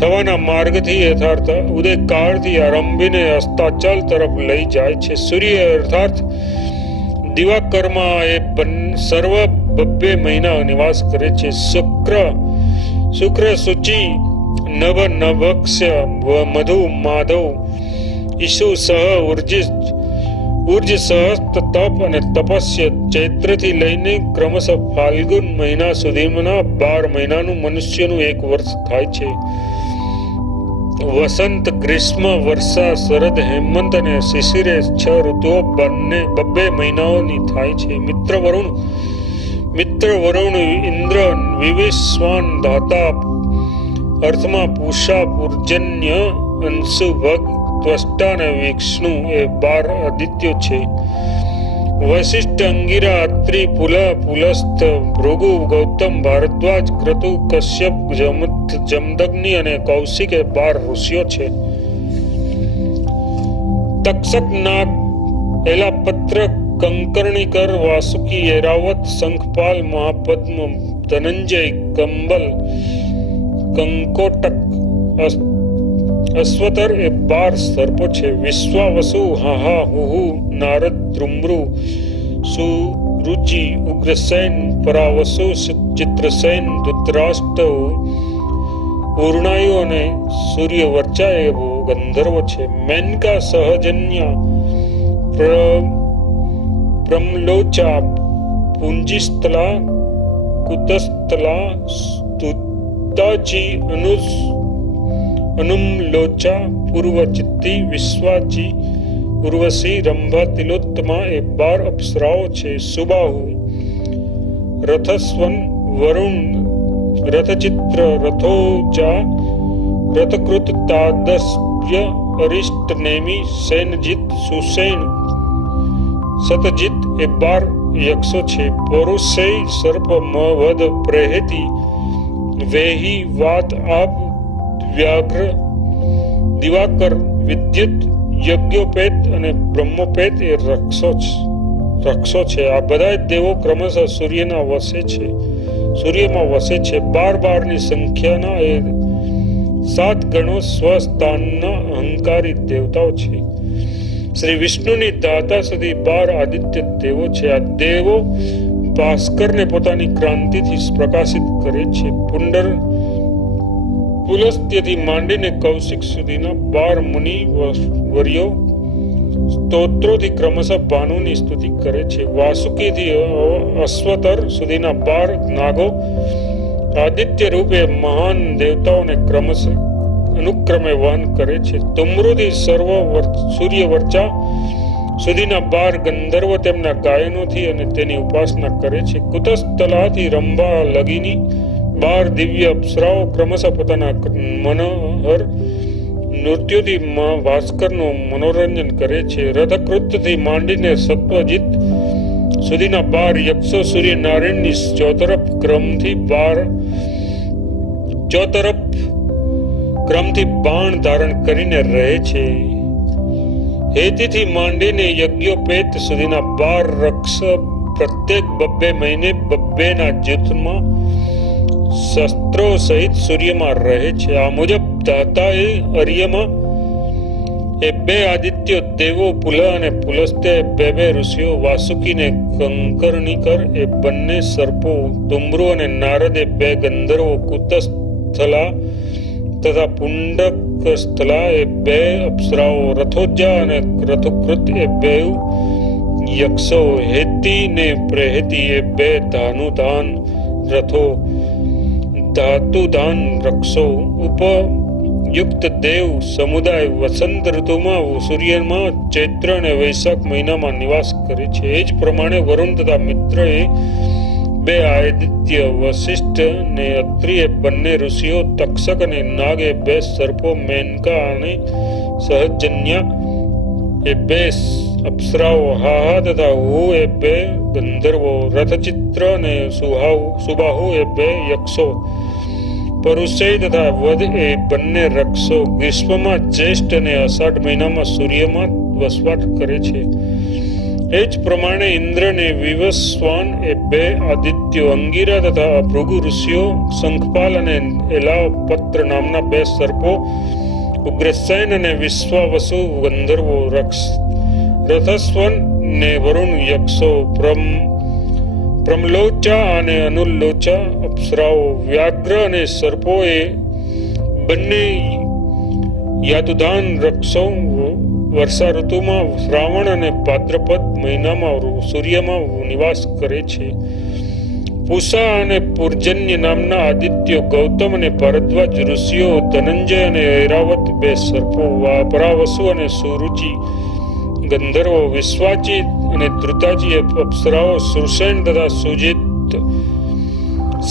થવાના માર્ગથી યથાર્થ ઉદય કાળથી આરંભીને અસ્તાચલ તરફ લઈ જાય છે. સૂર્ય અર્થાત દિવાકરમાં એ સર્વ 2 મહિના નિવાસ કરે છે. શુક્ર શુચિ નભ નભક્ષ્ય મધુ માધવ ઈશુ સહ ઉર્જ સહસ્ત તપ અને તપસ્ય ચૈત્રથી લઈને ક્રમશઃ ફાલ્ગુન મહિના સુધીના 12 મહિનાનું મનુષ્યનું 1 વર્ષ થાય છે. વસંત, ગ્રીષ્મ, વર્ષા, શરદ, હેમંત અને શિશિરે 6 ઋતુઓ બંને 2 મહિનાઓની થાય છે. મિત્ર વરુણ, ઇન્દ્ર, વિવિશ્વાન, ધાતા અર્થમાં પૂષા, પૂર્જન્ય, અંશુ, ભગ, ત્વષ્ટા અને વિષ્ણુ એ 12 આદિત્યો છે. વશિષ્ઠ, અંગિરા, અત્રિ, પુલસ્થ, ભૃગુ, ગૌતમ, ભારદ્વાજ, ક્રતુ, કશ્યપ, જમદગ્નિ અને કૌશિક એ 12 ઋષિઓ છે. તક્ષક, નાગ, એલાપત્ર, કંકર્ણિકર, વાસુકી, એરાવત, શંખપાલ, મહાપદ્મ, ધનંજય, કંબલ, કંકોટક, અશ્વતર એ 12 સર્પો છે. વિશ્વાવસુ, હાહા, હુહુ, નારદ, દ્રુમૃ, સુરુચિ, ઉગ્રસેન, પરાવસુ, ચિત્રસેન, ધૃતરાષ્ટ્ર, પૂર્ણાયુ અને સૂર્યવર્ચા એ ગંધર્વો છે. મેનકા, સહજન્યા, પ્રમલોચા, પુંજીસ્થલા, કુતસ્થલા, સ્તુતાચી, અનુમલોચા, પૂર્વચિત્તી, વિશ્વાચી, ઉર્વશી, રંભા, તિલોત્તમા એ 12 અપ્સરાઓ છે. સુબાહુ, રથસ્વન, વરુણ, રથચિત્ર, રથોજા, રથકૃત, તાદસ્ય, અરિષ્ટ, નેમિ, સેનજીત, સુસેન, સતજીત એ 12 યક્ષો છે. પૌરુષેય, સર્પ, વધ, પ્રેહેતી, વેહી, વાત, આપ, વ્યાઘ્ર, દિવાકર, વિદ્યુત, યજ્ઞોપેત અને બ્રહ્મોપેત એ રક્ષો છે. આ બધા દેવો ક્રમશઃ સૂર્યમાં વસે છે. 12 ની સંખ્યાના એ 7 ગણો સ્વસ્થાનના અહંકારી દેવતાઓ છે. શ્રી વિષ્ણુની દાતા સુધી 12 આદિત્ય દેવો છે. આ દેવો ભાસ્કરને પોતાની ક્રાંતિથી પ્રકાશિત કરે છે. પુલસ્ત્યથી માંડીને કૌશિક સુધીના 12 મુનિ વર્યો સ્તોત્રોથી ક્રમશઃ ભાનુની સ્તુતિ કરે છે. વાસુકીથી અશ્વતર સુધીના 12 નાગો આદિત્ય રૂપે મહાન દેવતાઓને ક્રમશઃ અનુક્રમે વહન કરે છે. તુમ્રુથી સૂર્ય વર્ચા સુધીના 12 ગંધર્વો તેમના ગાયનોથી અને તેની ઉપાસના કરે છે. કુતસ્થલાથી રંભા લગીની 12 દિવ્ય અપ્સરાઓ ક્રમશઃ પોતાના મનોહર નૃત્યોથી ભાસ્કરનું મનોરંજન કરે છે. રથકૃતથી માંડીને સત્વજીત સુધીના 12 યક્ષો સૂર્યનારાયણની ચોતરફ ક્રમથી બાણ ધારણ કરીને રહે છે. હેતીથી માંડીને યજ્ઞોપેત સુધીના 12 રક્ષ પ્રત્યેક 2 મહિને 2 ના જૂથમાં શસ્ત્રો સહિત સૂર્યમાં રહે છે. આ મુજબ દાતાએ અર્યમાં એ 2 આદિત્ય દેવો, પુલ અને પુલસ્ત્ય 2 ઋષિઓ, વાસુકી ને કંકર્ણિકર એ બંને સર્પો, તુમ્રુ અને નારદ એ 2 ગંધર્વો, કુતસ્થલા તથા પુંડકસ્થલા એ 2 અપ્સરાઓ, રથોજા અને રથુકૃત એ 2 યક્ષો, હેતી ને પ્રેહેતી એ 2 ધાનુધાન રથો, ધાતુધાન રક્ષો, ઉપયુક્ત દેવ સમુદાય વસંત ઋતુમાં સૂર્યમાં ચૈત્ર અને વૈશાખ મહિનામાં નિવાસ કરે છે. એ જ પ્રમાણે વરુણ તથા મિત્ર એ 2 આદિત્ય, વશિષ્ઠ ને અત્રિ એ બંને ઋષિઓ, તક્ષક અને નાગ એ 2 સર્પો, મેનકા અને સહજન્યા એ 2 અપ્સરાઓ, હાહા તથા હુ એ 2 ગંધર્વો, રથચિત્ર અને સુબાહુ એ 2 યક્ષો, પરુષય તથા વધ એ બંને રક્ષો ગ્રીષ્મમાં જ્યેષ્ઠ અને અષાઢ મહિનામાં સૂર્યમાં વસવાટ કરે છે. એ જ પ્રમાણે ઇન્દ્ર ને વિવસ્વાન એ 2 આદિત્યો, અંગીરા તથા ભૃગુ ઋષિઓ, શંખપાલ અને એલાપત્ર નામના 2 સર્પો, ઉગ્રસેન અને વિશ્વાવસુ ગંધર્વો, રથસ્વન ને વરુણ યક્ષો, પ્રમલોચા અને અનુલોચા અપ્સરાઓ, વ્યાઘ્ર અને સર્પો એ બંને યાતુધાન રક્ષો, વર્ષા ઋતુમાં શ્રાવણ અને ભાદ્રપદ મહિનામાં સૂર્યમાં નિવાસ કરે છે. પૂષા અને પૂર્જન્ય નામના આદિત્યો, ગૌતમ અને ભારદ્વાજ ઋષિઓ, ધનંજય અને ઐરાવત 2 સર્પો, પરાવસુ અને સુરુચિ ગંધર્વો, વિશ્વાચી અને ધૃતાજી અપ્સરાઓ, સુરસેન તથા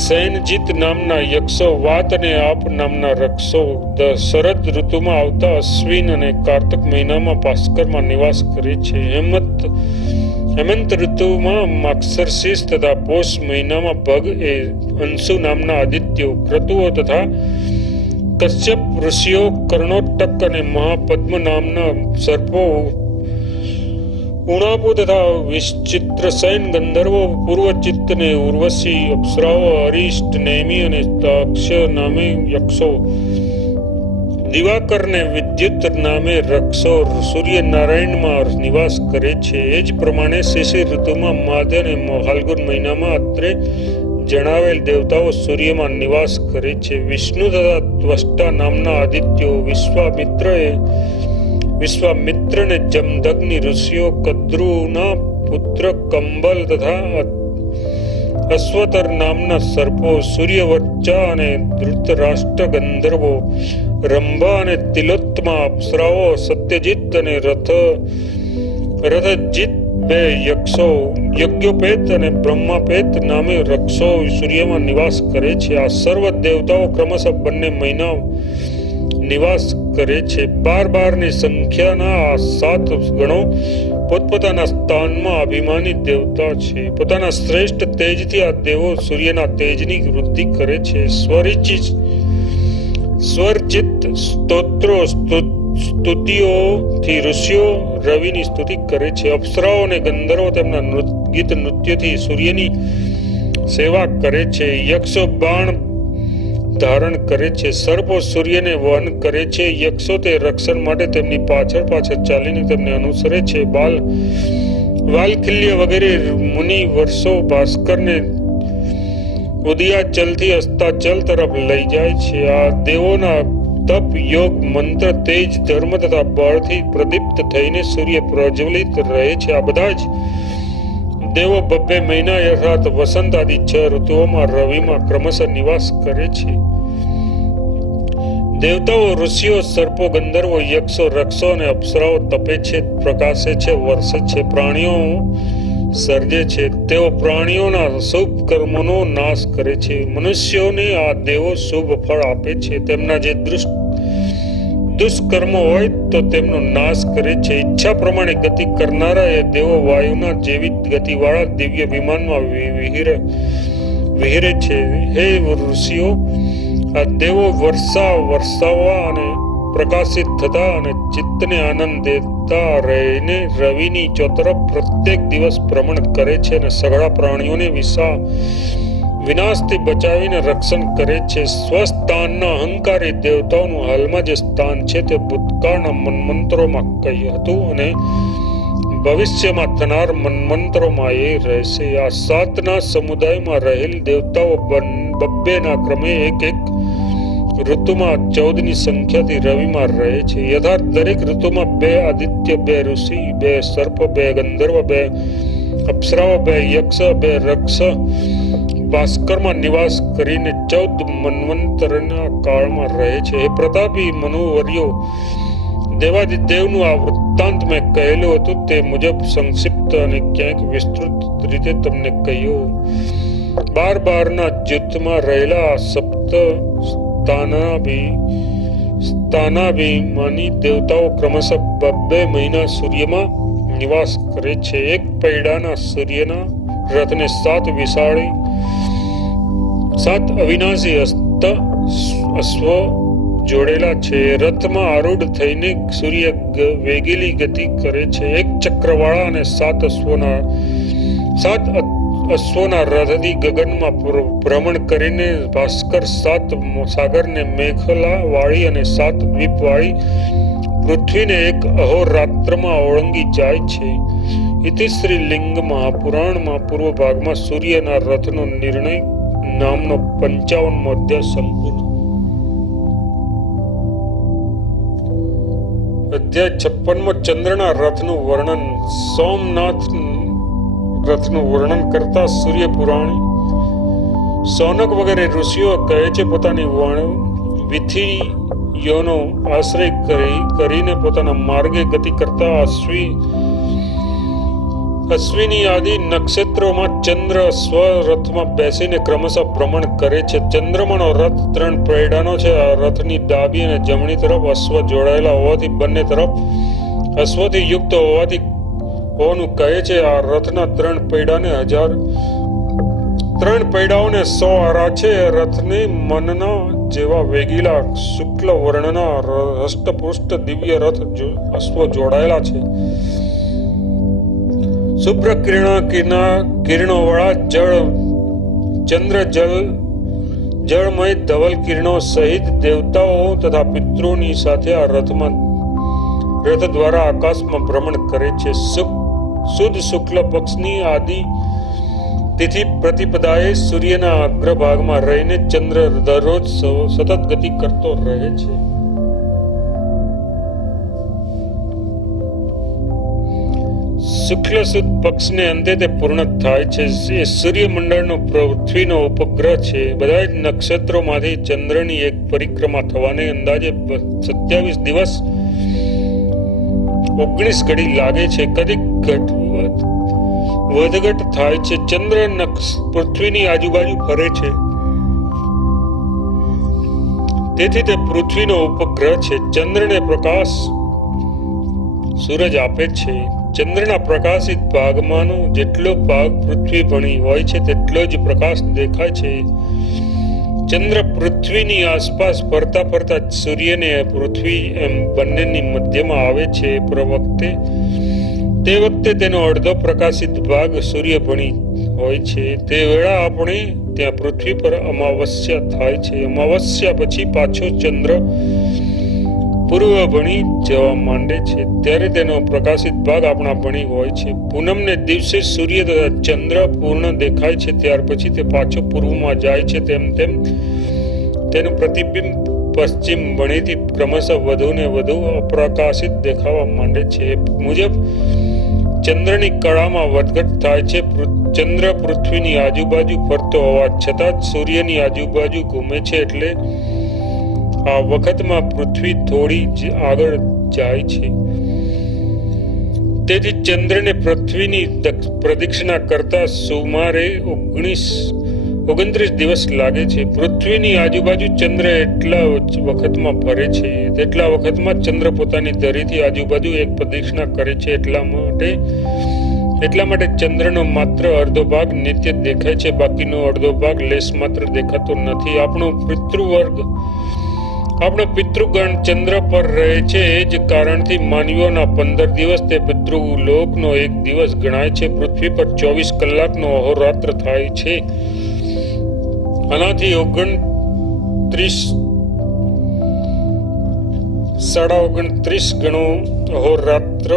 સેનજીત નામના યક્ષો, વાત અને આપ નામના રક્ષો, શરદ ઋતુમાં આવતા અશ્વિન અને કાર્તક મહિનામાં ભાસ્કરમાં નિવાસ કરે છે. હેમંત ઋતુમાં માક્ષરશીષ તથા પોષ મહિનામાં ભગ એ અંશુ નામના આદિત્યો, ક્રતુઓ તથા કશ્યપ ઋષિઓ, કર્ણોત્તક અને મહાપદ્મ નામના સર્પો, ઉણાપુ તથા વિશ્ચિત્રસેન ગંધર્વો, પૂર્વચિત્ત ને ઉર્વશી અપ્સરાઓ, અરિષ્ટ નેમિ અને તાક્ષ નામે યક્ષો, દિવાકર ને વિદ્યુત નામે રક્ષો સૂર્યનારાયણમાં નિવાસ કરે છે. એ જ પ્રમાણે શિશિર ઋતુમાં માધ્ય અને ફાલ્ગુન મહિનામાં અત્રે જણાવેલ દેવતાઓ સૂર્યમાં નિવાસ કરે છે. વિષ્ણુ તથા ત્વષ્ટા નામના આદિત્યો, વિશ્વામિત્ર ને જમદગ્નિ ઋષિઓ, કદ્રુના પુત્ર કંબલ તથા અશ્વતર નામના સર્પો, સૂર્યવર્ચા અને ધૃતરાષ્ટ્ર ગંધર્વો, રંભા અને તિલોત્તમા અપ્સરાઓ, સત્યજીત અને રથજીત 2 યક્ષો, યજ્ઞોપેત અને બ્રહ્માપેત નામે રક્ષો સૂર્યમાં નિવાસ કરે છે. આ સર્વ દેવતાઓ ક્રમશઃ બંને મહિના નિવાસ કરે છે. 12 ની સંખ્યાના આ 7 ગણો પોતપોતાના સ્થાનમાં અભિમાની દેવતા છે. પોતાના શ્રેષ્ઠ તેજથી આ દેવો સૂર્યના તેજની વૃદ્ધિ કરે છે. સ્વરચિત સ્તોત્રો સ્તુતિઓથી ઋષિઓ રવિની સ્તુતિ કરે છે. અપ્સરાઓ અને ગંધર્વો તેમના ગીત નૃત્યથી સૂર્યની સેવા કરે છે. યક્ષો બાણ ધારણ કરે છે. સર્પો સૂર્યને વહન કરે છે. યક્ષો તે રક્ષણ માટે તેમની પાછળ પાછળ ચાલીને તેમને અનુસરે છે. વાલખિલ્ય વગેરે મુનિ વર્ષો ભાસ્કરને ઉદયાચલથી અસ્તાચલ તરફ લઈ જાય છે. આ દેવોના તપ, યોગ, મંત્ર, તેજ, ધર્મ તથા બળથી પ્રદીપ્ત થઈને સૂર્ય પ્રજ્વલિત રહે છે. આ બધા જ દેવો 2 મહિના અર્થાત વસંત આદિ 6 ઋતુઓમાં રવિમાં ક્રમશઃ નિવાસ કરે છે. દેવતાઓ, ઋષિઓ, સર્પો, ગંધર્વો, યક્ષો, રક્ષો અને અપ્સરાઓ તપે છે, પ્રકાશે છે, વર્ષે છે, પ્રાણીઓ સર્જે છે. તેઓ પ્રાણીઓના શુભ કર્મોનો નાશ કરે છે. મનુષ્યોને આ દેવો શુભ ફળ આપે છે. તેમના જે દુષ્કર્મો હોય તો તેમનો નાશ કરે છે. ઈચ્છા પ્રમાણે ગતિ કરનારા એ દેવો વાયુના જેવી ગતિવાળા દિવ્ય વિમાનમાં વિહરે છે. હે ઋષિઓ, આ દેવો વરસાવવા અને પ્રકાશિત થતા અને ચિત્તને આનંદ દેતા રહીને રવિની ચોતરફ પ્રત્યેક દિવસ ભ્રમણ કરે છે અને સઘળા પ્રાણીઓને વિનાશથી બચાવીને રક્ષણ કરે છે. સ્વસ્થાનના અહંકારી દેવતાઓનું હાલમાં જે સ્થાન છે તે ભૂતકાળના મન્વંતરોમાં કહ્યું હતું અને ભવિષ્યમાં થનાર મન્વંતરોમાં એ રહેશે. આ 7ના સમુદાયમાં રહેલ દેવતાઓ 2 ના ક્રમે એક ઋતુમાં 14ની સંખ્યાથી રવિમાં રહે છે. યથાર્થ દરેક ઋતુમાં 2 આદિત્ય, 2 ઋષિ, 2 સર્પ, 2 ગંધર્વ, 2 અપ્સરાઓ, 2 યક્ષ, 2 રક્ષ ભાસ્કરમાં નિવાસ કરીને 14 મન્વંતરના કાળમાં રહે છે. એ પ્રતાપી મનુવર્યો, દેવાદિદેવનું આ વૃત્તાંત મેં કહેલું હતું તે મુજબ સંક્ષિપ્ત અને ક્યાંક વિસ્તૃત રીતે તમને કહ્યું. 12 જૂથમાં રહેલા સપ્ત સ્થાનાભિમાની દેવતાઓ ક્રમશઃ 2 મહિના સૂર્યમાં નિવાસ કરે છે. એક પૈડાના સૂર્યના રથને 7 અવિનાશી અશ્વ જોડેલા છે. રથમાં આરૂઢ થઈને સૂર્ય વેગીલી ગતિ કરે છે. એક ચક્રવાળા અને 7 અશ્વના રથથી ગગનમાં ભ્રમણ કરીને ભાસ્કર 7 સાગરને મેખલા વાળી અને 7 દ્વીપ વાળી પૃથ્વીને એક અહોરાત્રમાં ઓળંગી જાય છે. ઇતિ શ્રી લિંગ મહાપુરાણમાં પૂર્વ ભાગમાં સૂર્યના રથનો નિર્ણય નામનો 55મો અધ્યાય સંપૂર્ણ. અધ્યાય 56મો ચંદ્રના રથનું વર્ણન. સોમનાથ રથનું વર્ણન કરતા સૂર્ય પુરાણી સૌનક વગેરે ઋષિઓ કહે છે પોતાની વિધિઓનો આશ્રય કરીને પોતાના માર્ગે ગતિ કરતા અશ્વિની આદિ નક્ષત્રોમાં ચંદ્ર સ્વરથમાં બેસીને ક્રમશઃ ભ્રમણ કરે છે. ચંદ્રમાનો રથ 3 પૈડાનો છે. આ રથની ડાબી અને જમણી તરફ અશ્વ જોડાયેલા હોવાથી બંને તરફ અશ્વથી યુક્ત હોવાનું કહે છે. આ રથના 3 પૈડાને 100 આરા છે. રથને મનના જેવા વેગીલા શુક્લ વર્ણના હષ્ટપુષ્ટ દિવ્ય રથ અશ્વ જોડાયેલા છે. શુભ્ર કિરણો વાળા ચંદ્ર જળમય ધવલ કિરણો સહિત દેવતાઓ તથા પિતૃની સાથે આ રથ દ્વારા આકાશમાં ભ્રમણ કરે છે. શુદ્ધ શુક્લ પક્ષની આદિ તિથિ પ્રતિપદાએ સૂર્યના અગ્રભાગમાં રહીને ચંદ્ર દરરોજ સતત ગતિ કરતો રહે છે. શુક્લ સુદ પક્ષને અંતે તે પૂર્ણ થાય છે. એ સૂર્યમંડળનો પૃથ્વીનો ઉપગ્રહ છે. બધા જ નક્ષત્રોમાંથી ચંદ્રની એક પરિક્રમા થવાને અંદાજે 27 દિવસ 19 ઘડી લાગે છે. કદીક વધઘટ થાય છે. ચંદ્ર પૃથ્વીની આજુબાજુ ફરે છે, તેથી તે પૃથ્વીનો ઉપગ્રહ છે. ચંદ્રને પ્રકાશ સૂરજ આપે છે. ચંદ્રના પ્રકાશિત ભાગમાંનો જેટલો ભાગ પૃથ્વી ભણી હોય છે તેટલો જ પ્રકાશ દેખાય છે. ચંદ્ર પૃથ્વીની આસપાસ ફરતા ફરતા સૂર્યને પૃથ્વી એમ બંનેની મધ્યમાં આવે છે. તે વખતે તેનો અડધો પ્રકાશિત ભાગ સૂર્ય ભણી હોય છે. તે વેળા આપણે ત્યાં પૃથ્વી પર અમાવસ્યા થાય છે. અમાવસ્યા પછી પાછો ચંદ્ર પૂર્વ ભણી જવા માંડે છે. ત્યારે તેનો પ્રકાશિત ભાગ આપણા ભણી હોય છે. પૂનમને દિવસે સૂર્ય તથા ચંદ્ર પૂર્ણ દેખાય છે. ત્યાર પછી તે પાછો પૂર્વમાં જાય છે. તેમ તેમ તેનું પ્રતિબિંબ પશ્ચિમ ભણીથી ક્રમશઃ વધુ ને વધુ અપ્રકાશિત દેખાવા માંડે છે. મુજબ ચંદ્રની કળામાં વધઘટ થાય છે. ચંદ્ર પૃથ્વીની આજુબાજુ ફરતો હોવા છતાં જ સૂર્યની આજુબાજુ ઘૂમે છે. એટલે આ વખતમાં પૃથ્વી થોડી જ આગળ જાય છે. તેથી ચંદ્રને પૃથ્વીની પ્રદક્ષિણા કરતા સુમારે 29 દિવસ લાગે છે. પૃથ્વીની આજુબાજુ ચંદ્ર એટલા વખતમાં ફરે છે. તેટલા વખતમાં ચંદ્ર પોતાની ધરીથી આજુબાજુ એક પ્રદક્ષિણા કરે છે. એટલા માટે ચંદ્રનો માત્ર અડધો ભાગ નિત્ય દેખાય છે. બાકીનો અડધો ભાગ લેશ માત્ર દેખાતો નથી. આપણો પિતૃગણ ચંદ્ર પર રહે છે. એ જ કારણથી માનવીઓના 15 દિવસ તે પિતૃલોકનો એક દિવસ ગણાય છે. પૃથ્વી પર 24 કલાકનો અહોરાત્ર થાય છે. આનાથી 29 ગણો અહોરાત્ર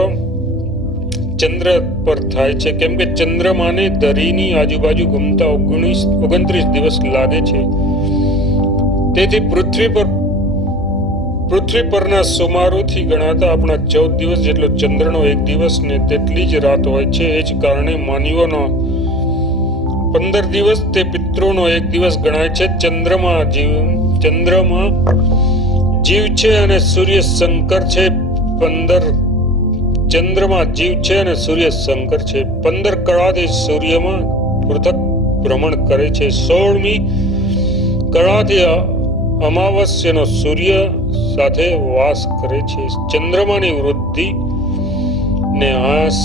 ચંદ્ર પર થાય છે. કેમ કે ચંદ્રમાને ધરીની આજુબાજુ ઘૂમતા 29 દિવસ લાગે છે. તેથી પૃથ્વી પરના સુમારોથી ગણાતા આપણા 14 દિવસ જેટલો ચંદ્રનો એક દિવસ ને તેટલી જ રાત હોય છે. એ જ કારણે માનવીઓના 15 દિવસ તે પિતૃનો એક દિવસ ગણાય છે. ચંદ્રમાં જીવ છે અને સૂર્ય શંકર છે. ચંદ્રમાં જીવ છે અને સૂર્ય શંકર છે. 15 કળાથી સૂર્યમાં પૃથક ભ્રમણ કરે છે. 16મી કળાથી અમાવસ્યાનો સૂર્ય સાથે વાસ કરે છે. ચંદ્રમાની વૃદ્ધિ ને હાસ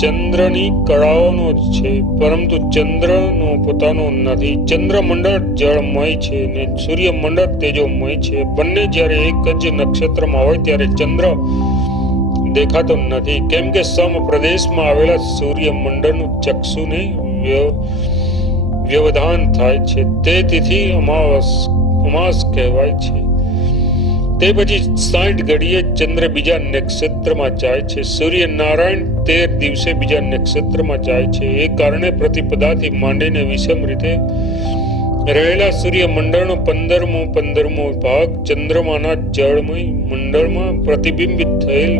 ચંદ્રની કળાઓનો છે, પરંતુ ચંદ્રનો પોતાનો નથી. ચંદ્રમંડળ જળમય છે ને સૂર્યમંડળ તેજોમય છે. બંને જ્યારે એક જ નક્ષત્રમાં હોય ત્યારે ચંદ્ર દેખાતો નથી. કેમ કે સમ પ્રદેશમાં આવેલા સૂર્યમંડળનું ચક્ષુને વ્યવધાન થાય છે. તે તિથિ અમાસ કહેવાય છે. તે પછી 60 ઘડીએ ચંદ્ર બીજા નક્ષત્રમાં જાય છે. સૂર્યનારાયણ 13 દિવસે બીજા નક્ષત્રમાં જાય છે. એ કારણે પ્રતિપદાથી માંડીને વિષમ રીતે રહેલા સૂર્યમંડળનો 15મો ભાગ ચંદ્રમાના જળમય મંડળમાં પ્રતિબિંબિત થયેલ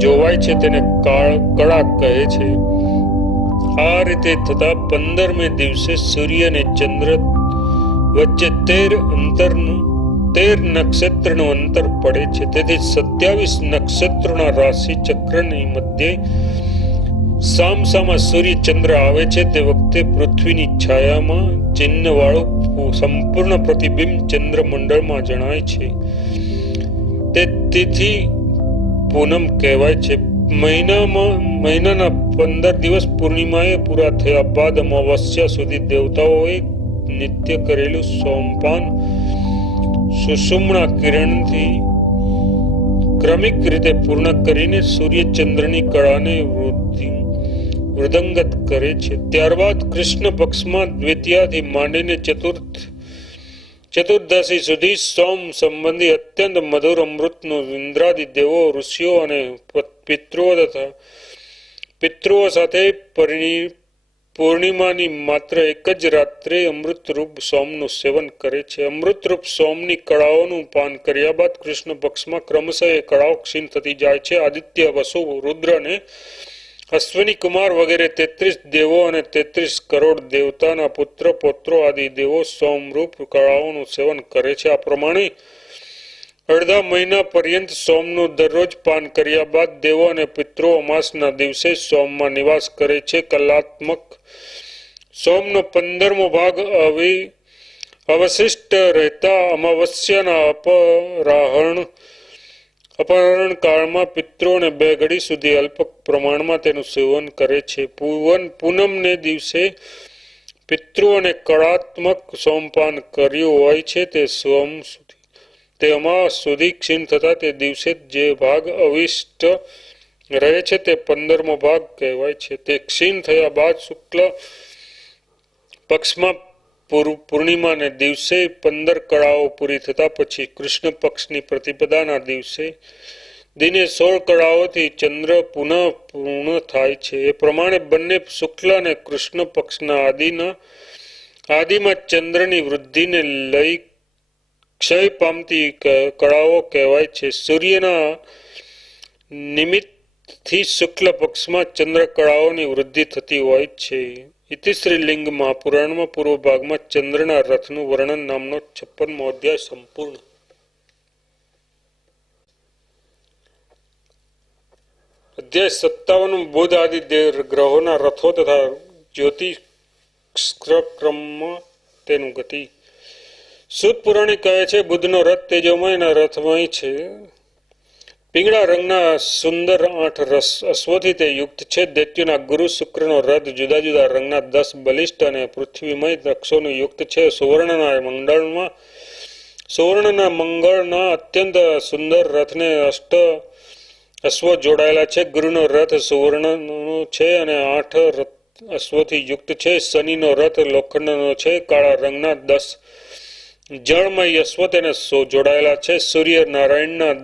જોવાય છે. તેને કળા કહે છે. આ રીતે થતા 15મે દિવસે સૂર્ય અને ચંદ્ર વચ્ચે 13 નક્ષત્રનું અંતર પડે છે. તેથી 27 નક્ષત્રોના રાશિ ચક્રની મધ્યે સામસામા સૂર્ય ચંદ્ર આવે છે. તે વખતે પૃથ્વીની છાયામાં ચિહ્નવાળું સંપૂર્ણ પ્રતિબિંબ ચંદ્રમંડળમાં જણાય છે. તે તિથિ પૂનમ કહેવાય છે. મહિનાના 15 દિવસ પૂર્ણિમાએ પૂરા થયા બાદ અમાવસ્યા સુધી દેવતાઓએ નિત્ય કરેલું સોમપાન સુષુમ્ના કિરણથી ક્રમિક રીતે પૂર્ણ કરીને સૂર્યચંદ્રની કળાને વૃદ્ધિંગત કરે છે. ત્યારબાદ કૃષ્ણ પક્ષમાં દ્વિતીયાથી માંડીને ચતુર્દશી સુધી સોમ સંબંધી અત્યંત મધુર અમૃતનું ઇન્દ્રાદિ દેવો, ઋષિઓ અને પિતૃઓ સાથે પૂર્ણિમાની માત્ર એક જ રાત્રે અમૃતરૂપ સોમનું સેવન કરે છે. અમૃતરૂપ સોમની કળાઓનું પાન કર્યા બાદ કૃષ્ણ પક્ષમાં ક્રમશઃ એ કળાઓ ક્ષીણ થતી જાય છે. આદિત્ય, વસુ, રુદ્ર અને અશ્વિની કુમાર વગેરે 33 દેવો અને 33 કરોડ દેવતાના પુત્ર પૌત્રો આદિ દેવો સોમરૂપ કળાઓનું સેવન કરે છે. આ પ્રમાણે અડધા મહિના પર્યંત સોમનું દરરોજ પાન કર્યા બાદ દેવો અને પિતૃઓ અમાસના દિવસે સોમમાં નિવાસ કરે છે. કલાત્મક સોમનો 15મો ભાગ અવશિષ્ટ રહેતા અમાવસ્યાના અપહરણ કાળમાં પિતૃઓને 2 ઘડી સુધી અલ્પ પ્રમાણમાં તેનું સેવન કરે છે. પૂનમને દિવસે પિતૃઓને કળાત્મક સોમપાન કર્યું હોય છે તે અમાસ સુધી ક્ષીણ થતા તે દિવસે જે ભાગ અવિષ્ટ રહે છે તે 15મો ભાગ કહેવાય છે. તે ક્ષીણ થયા બાદ શુક્લ પક્ષમાં પૂર્ણિમાને દિવસે 15 કળાઓ પૂરી થતા પછી કૃષ્ણ પક્ષની પ્રતિપદાના દિને 16 કળાઓથી ચંદ્ર પુનઃ પૂર્ણ થાય છે. એ પ્રમાણે બંને શુક્લ અને કૃષ્ણ પક્ષના આદિમાં ચંદ્રની વૃદ્ધિને લઈ ક્ષય પામતી કળાઓ કહેવાય છે. સૂર્યના નિમિત્તથી શુક્લ પક્ષમાં ચંદ્ર કળાઓની વૃદ્ધિ થતી હોય છે. ઇતિશ્રી લિંગ મહાપુરાણમાં પૂર્વ ભાગમાં ચંદ્રના રથનું વર્ણન નામનો 56મો અધ્યાય સંપૂર્ણ. અધ્યાય 57 બુધ આદિ ગ્રહોના રથો તથા જ્યોતિષ્ક્રમમાં તેનું ગતિ. સૂત પુરાણી કહે છે, બુધનો રથ તેજોમય અને રથમય છે. પીંગળા રંગના સુંદર 8 અશ્વથી તે યુક્ત છે. દૈત્યોના ગુરુ શુક્રનો રથ જુદા જુદા રંગના 10 બલિષ્ઠ અને પૃથ્વીમય રક્ષોનું યુક્ત છે. સુવર્ણના મંગળના અત્યંત સુંદર રથને 8 અશ્વ જોડાયેલા છે. ગુરુનો રથ સુવર્ણનો છે અને 8 અશ્વથી યુક્ત છે. શનિનો રથ લોખંડનો છે. કાળા રંગના 10 જળમય અશ્વ તેને જોડાયેલા છે. સૂર્ય નારાયણના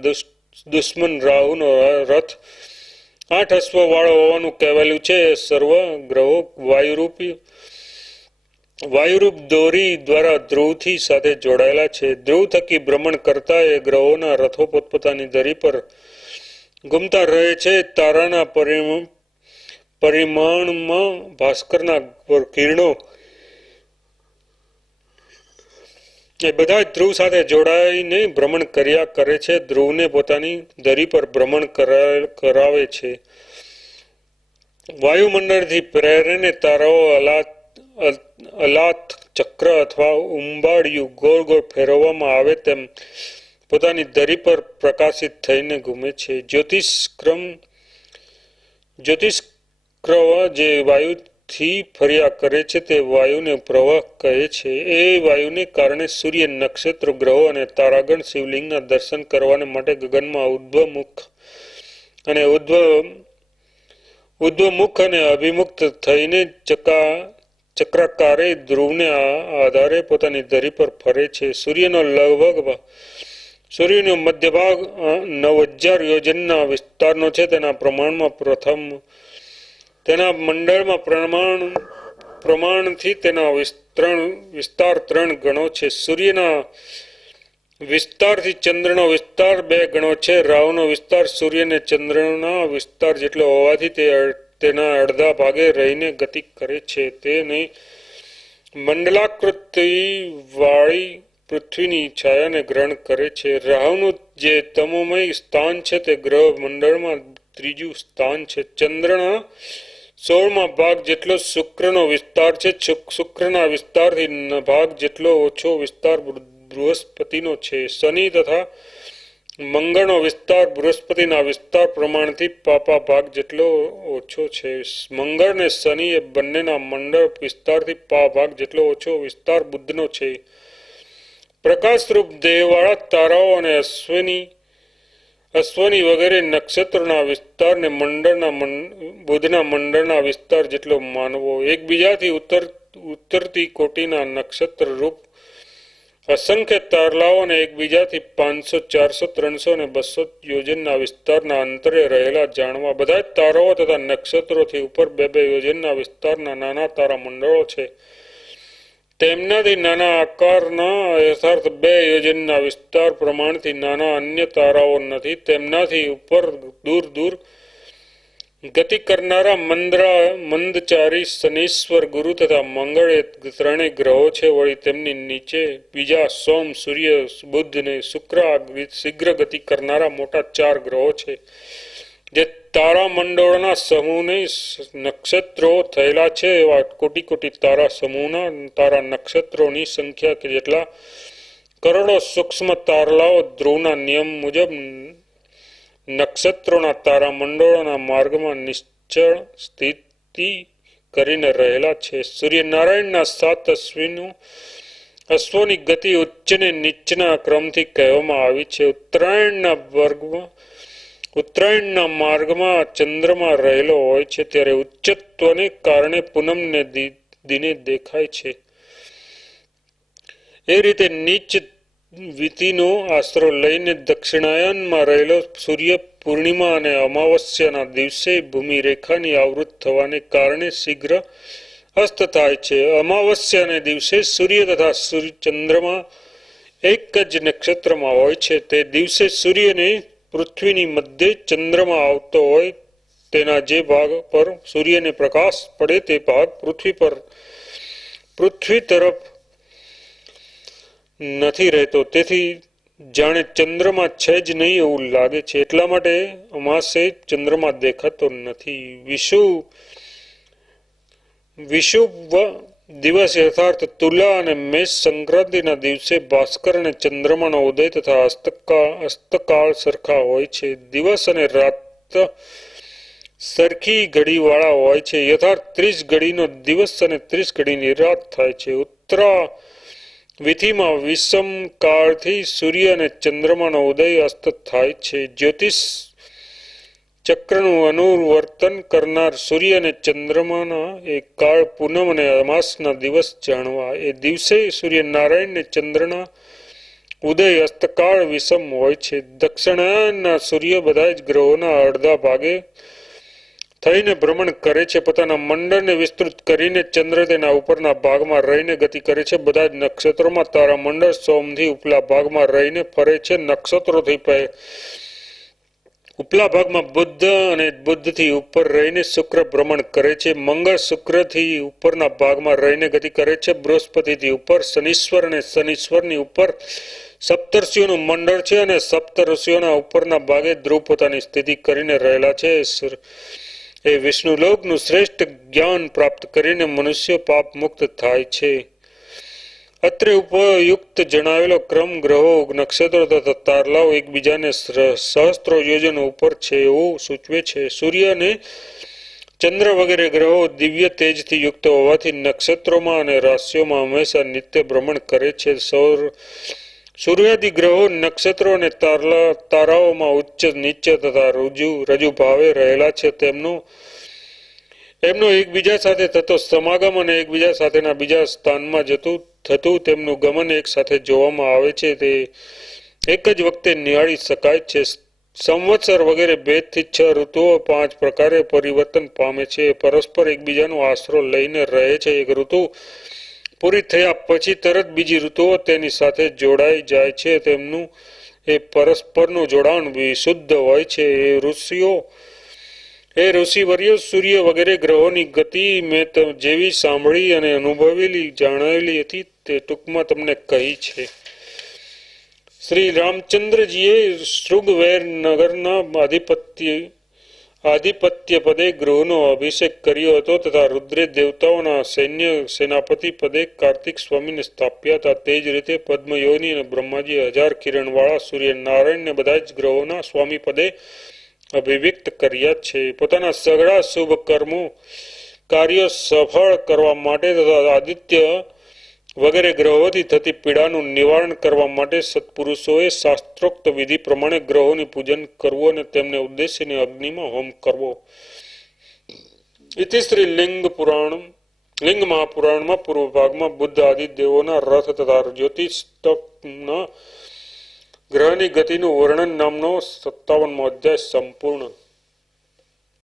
દુશ્મન રાહુનો રથ 8 અશ્વ વાળો હોવાનું કહેવાયેલું છે. સર્વ ગ્રહો વાયુરૂપ દોરી દ્વારા ધ્રુવથી સાથે જોડાયેલા છે. ધ્રુવ થકી ભ્રમણ કરતા એ ગ્રહોના રથો પોતપોતાની ધરી પર ઘૂમતા રહે છે. તારાના પરિમાણમાં ભાસ્કરના કિરણો એ બધા ધ્રુવ સાથે જોડાઈને ભ્રમણ કર્યા કરે છે. ધ્રુવને પોતાની ધરી પર ભ્રમણ કરાવે છે. વાયુમંડળથી પ્રેરીને તારાઓ અલાત ચક્ર અથવા ઉંબાડિયું ગોળ ગોળ ફેરવવામાં આવે તેમ પોતાની ધરી પર પ્રકાશિત થઈને ઘૂમે છે. જ્યોતિષ્ક્રમ જે વાયુથી ફર્યા કરે છે તે વાયુને પ્રવાહ કહે છે. એ વાયુને કારણે સૂર્ય, નક્ષત્રો, ગ્રહો અને તારાગણ શિવલિંગના દર્શન કરવાને માટે ગગનમાં ઉદ્ધવમુખ અને અભિમુખ થઈને ચક્રાકારે ધ્રુવને આધારે પોતાની ધરી પર ફરે છે. સૂર્યનો મધ્ય ભાગ 9000 યોજનના વિસ્તારનો છે. તેના મંડળમાં પ્રમાણથી તેના વિસ્તાર 3 ગણો છે. સૂર્યના વિસ્તારથી ચંદ્રનો વિસ્તાર 2 ગણો છે. રાહુનો વિસ્તાર સૂર્ય અને ચંદ્રના વિસ્તાર જેટલો હોવાથી તે તેના અડધા ભાગે રહીને ગતિ કરે છે. તેને મંડલાકૃતિ વાળી પૃથ્વીની છાયાને ગ્રહણ કરે છે. રાહુનું જે તમોમય સ્થાન છે તે ગ્રહ મંડળમાં 3જું સ્થાન છે. ચંદ્રના 16મા ભાગ જેટલો શુક્રનો વિસ્તાર છે. શુક્રના વિસ્તારથી ભાગ જેટલો ઓછો વિસ્તાર બૃહસ્પતિનો છે. શનિ તથા મંગળનો વિસ્તાર બૃહસ્પતિના વિસ્તાર પ્રમાણથી પાપા ભાગ જેટલો ઓછો છે. મંગળ અને શનિ એ બંનેના મંડળ વિસ્તારથી પા ભાગ જેટલો ઓછો વિસ્તાર બુધનો છે. પ્રકાશરૂપ દેહવાળા તારાઓ અને અશ્વની વગેરે નક્ષત્રોના વિસ્તારને બુધના મંડળના વિસ્તાર જેટલો માનવો. એકબીજાથી ઉત્તરતી કોટીના નક્ષત્ર રૂપ અસંખ્ય તારલાઓ અને એકબીજાથી 500, 400, 300 અને 200 યોજનના વિસ્તારના અંતરે રહેલા જાણવા. બધા જ તારાઓ તથા નક્ષત્રોથી ઉપર 2-2 યોજનના વિસ્તારના નાના તારા મંડળો છે. તેમનાથી નાના આકારના યથાર્થ 2 યોજનના વિસ્તાર પ્રમાણથી નાના અન્ય તારાઓ નથી. તેમનાથી ઉપર દૂર ગતિ કરનારા મંદચારી શનીશ્વર, ગુરુ તથા મંગળ એ 3 ગ્રહો છે. વળી તેમની નીચે બીજા સોમ, સૂર્ય, બુધ અને શુક્ર શીઘ્ર ગતિ કરનારા મોટા 4 ગ્રહો છે. જે તારા મંડળોના સમૂહને નક્ષત્રો થયેલા છે. એવા કોટી તારા સમૂહના તારા નક્ષત્રોની સંખ્યા કે જેટલા કરોડો સૂક્ષ્મ તારલાઓ ધ્રુવના નિયમ મુજબ નક્ષત્રોના તારા મંડળોના માર્ગમાં નિશ્ચળ સ્થિતિ કરીને રહેલા છે. સૂર્યનારાયણના 7 અશ્વોની ગતિ ઉચ્ચ ને નીચના ક્રમથી કહેવામાં આવી છે. ઉત્તરાયણના માર્ગમાં ચંદ્રમા રહેલો હોય છે ત્યારે ઉચ્ચત્વને કારણે પૂનમને દિને દેખાય છે. એ રીતે નીચ વીતિનો આશરો લઈને દક્ષિણાયનમાં રહેલો સૂર્ય પૂર્ણિમા અને અમાવસ્યાના દિવસે ભૂમિરેખાની આવૃત થવાને કારણે શીઘ્ર અસ્ત થાય છે. અમાવસ્યાને દિવસે સૂર્ય તથા ચંદ્રમા એક જ નક્ષત્રમાં હોય છે. તે દિવસે સૂર્યને પૃથ્વીની મધ્યે ચંદ્રમા આવતો હોય તેના જે ભાગ પર સૂર્યને પ્રકાશ પડે તે ભાગ પૃથ્વી તરફ નથી રહેતો. તેથી જાણે ચંદ્રમા છે જ નહીં એવું લાગે છે. એટલા માટે અમાસે ચંદ્રમા દેખાતો નથી. વિષુવ દિવસ યથાર્થ તુલા અને મેષ સંક્રાંતિના દિવસે ભાસ્કર અને ચંદ્રમાનો ઉદય તથા અસ્તકાળ સરખા હોય છે. દિવસ અને રાત સરખી ઘડીવાળા હોય છે. યથાર્થ 30 ઘડીનો દિવસ અને 30 ઘડીની રાત થાય છે. ઉત્તરા વિધિમાં વિષમ કાળથી સૂર્ય અને ચંદ્રમાનો ઉદય અસ્ત થાય છે. જ્યોતિષ ચક્રનું અનુવર્તન કરનાર સૂર્ય અને ચંદ્રમાના એ કાળ પૂનમ અને અમાસના દિવસ જાણવા. એ દિવસે સૂર્યનારાયણ ને ચંદ્રના ઉદય અસ્તકાળ વિષમ હોય છે. દક્ષિણાયનના સૂર્ય બધા જ ગ્રહોના અડધા ભાગે થઈને ભ્રમણ કરે છે. પોતાના મંડળને વિસ્તૃત કરીને ચંદ્ર તેના ઉપરના ભાગમાં રહીને ગતિ કરે છે. બધા જ નક્ષત્રોમાં તારા મંડળ સોમથી ઉપલા ભાગમાં રહીને ફરે છે. નક્ષત્રોથી ઉપલા ભાગમાં બુદ્ધ અને બુદ્ધથી ઉપર રહીને શુક્ર ભ્રમણ કરે છે. મંગળ શુક્રથી ઉપરના ભાગમાં રહીને ગતિ કરે છે. બૃહસ્પતિથી ઉપર શનીશ્વર અને શનીશ્વરની ઉપર સપ્તર્ષિઓનું મંડળ છે અને સપ્તર્ષિઓના ઉપરના ભાગે ધ્રુવ પોતાની સ્થિતિ કરીને રહેલા છે. એ વિષ્ણુલોકનું શ્રેષ્ઠ જ્ઞાન પ્રાપ્ત કરીને મનુષ્ય પાપ મુક્ત થાય છે. અત્રે ઉપયુક્ત જણાવેલો ક્રમ ગ્રહો નક્ષત્રો તથા તારલાઓ એકબીજાને સહસ્ત્રો યોજન ઉપર છે એવું સૂચવે છે. સૂર્ય અને ચંદ્ર વગેરે ગ્રહો દિવ્ય તેજથી યુક્ત હોવાથી નક્ષત્રોમાં અને રાશિઓમાં હંમેશા નિત્ય ભ્રમણ કરે છે. સૂર્યાદિ ગ્રહો નક્ષત્રો અને તારાઓમાં ઉચ્ચ નીચ તથા રજુ ભાવે રહેલા છે. એમનો એકબીજા સાથે થતો સમાગમ અને એકબીજા સાથેના બીજા સ્થાનમાં થતું તેમનું ગમન એક સાથે જોવામાં આવે છે. તે એક જ વખતે નિહાળી શકાય છે. સંવત્સર વગેરે ભેદથી 6 ઋતુઓ 5 પ્રકારે પરિવર્તન પામે છે. પરસ્પર એકબીજાનો આશરો લઈને રહે છે. એક ઋતુ પૂરી થયા પછી તરત બીજી ઋતુઓ તેની સાથે જોડાઈ જાય છે. તેમનું એ પરસ્પરનું જોડાણ વિશુદ્ધ હોય છે. ઋષિવર્યો સૂર્ય વગેરે ગ્રહોની ગતિ મેં જેવી સાંભળી અને જાણેલી હતી તે ટૂંકમાં તમને કહી છે. શ્રી રામચંદ્રજીએ શૃંગવેર નગરના આધિપત્ય પદે ગૃહનો અભિષેક કર્યો હતો તથા રુદ્રે દેવતાઓના સેનાપતિ પદે કાર્તિક સ્વામીને સ્થાપ્યા હતા. તે જ રીતે પદ્મયોની અને બ્રહ્માજી 1000 કિરણવાળા સૂર્યનારાયણને બધા જ ગ્રહોના સ્વામી પદે અભિવ્યક્ત કર્યા છે. પોતાના સઘળા શુભ કાર્યો સફળ કરવા માટે તથા આદિત્ય વગેરે ગ્રહોથી થતી પીડાનું નિવારણ કરવા માટે સત્પુરુષોએ શાસ્ત્રોક્ત વિધિ પ્રમાણે ગ્રહોનું પૂજન કરવું અને તેમને ઉદ્દેશીને અગ્નિમાં હોમ કરવો. ઇતિ શ્રી લિંગ મહાપુરાણમાં પૂર્વ ભાગમાં બુદ્ધ આદિ દેવોના રથ તથા જ્યોતિષના ગ્રહની ગતિનું વર્ણન નામનો 57મો અધ્યાય સંપૂર્ણ.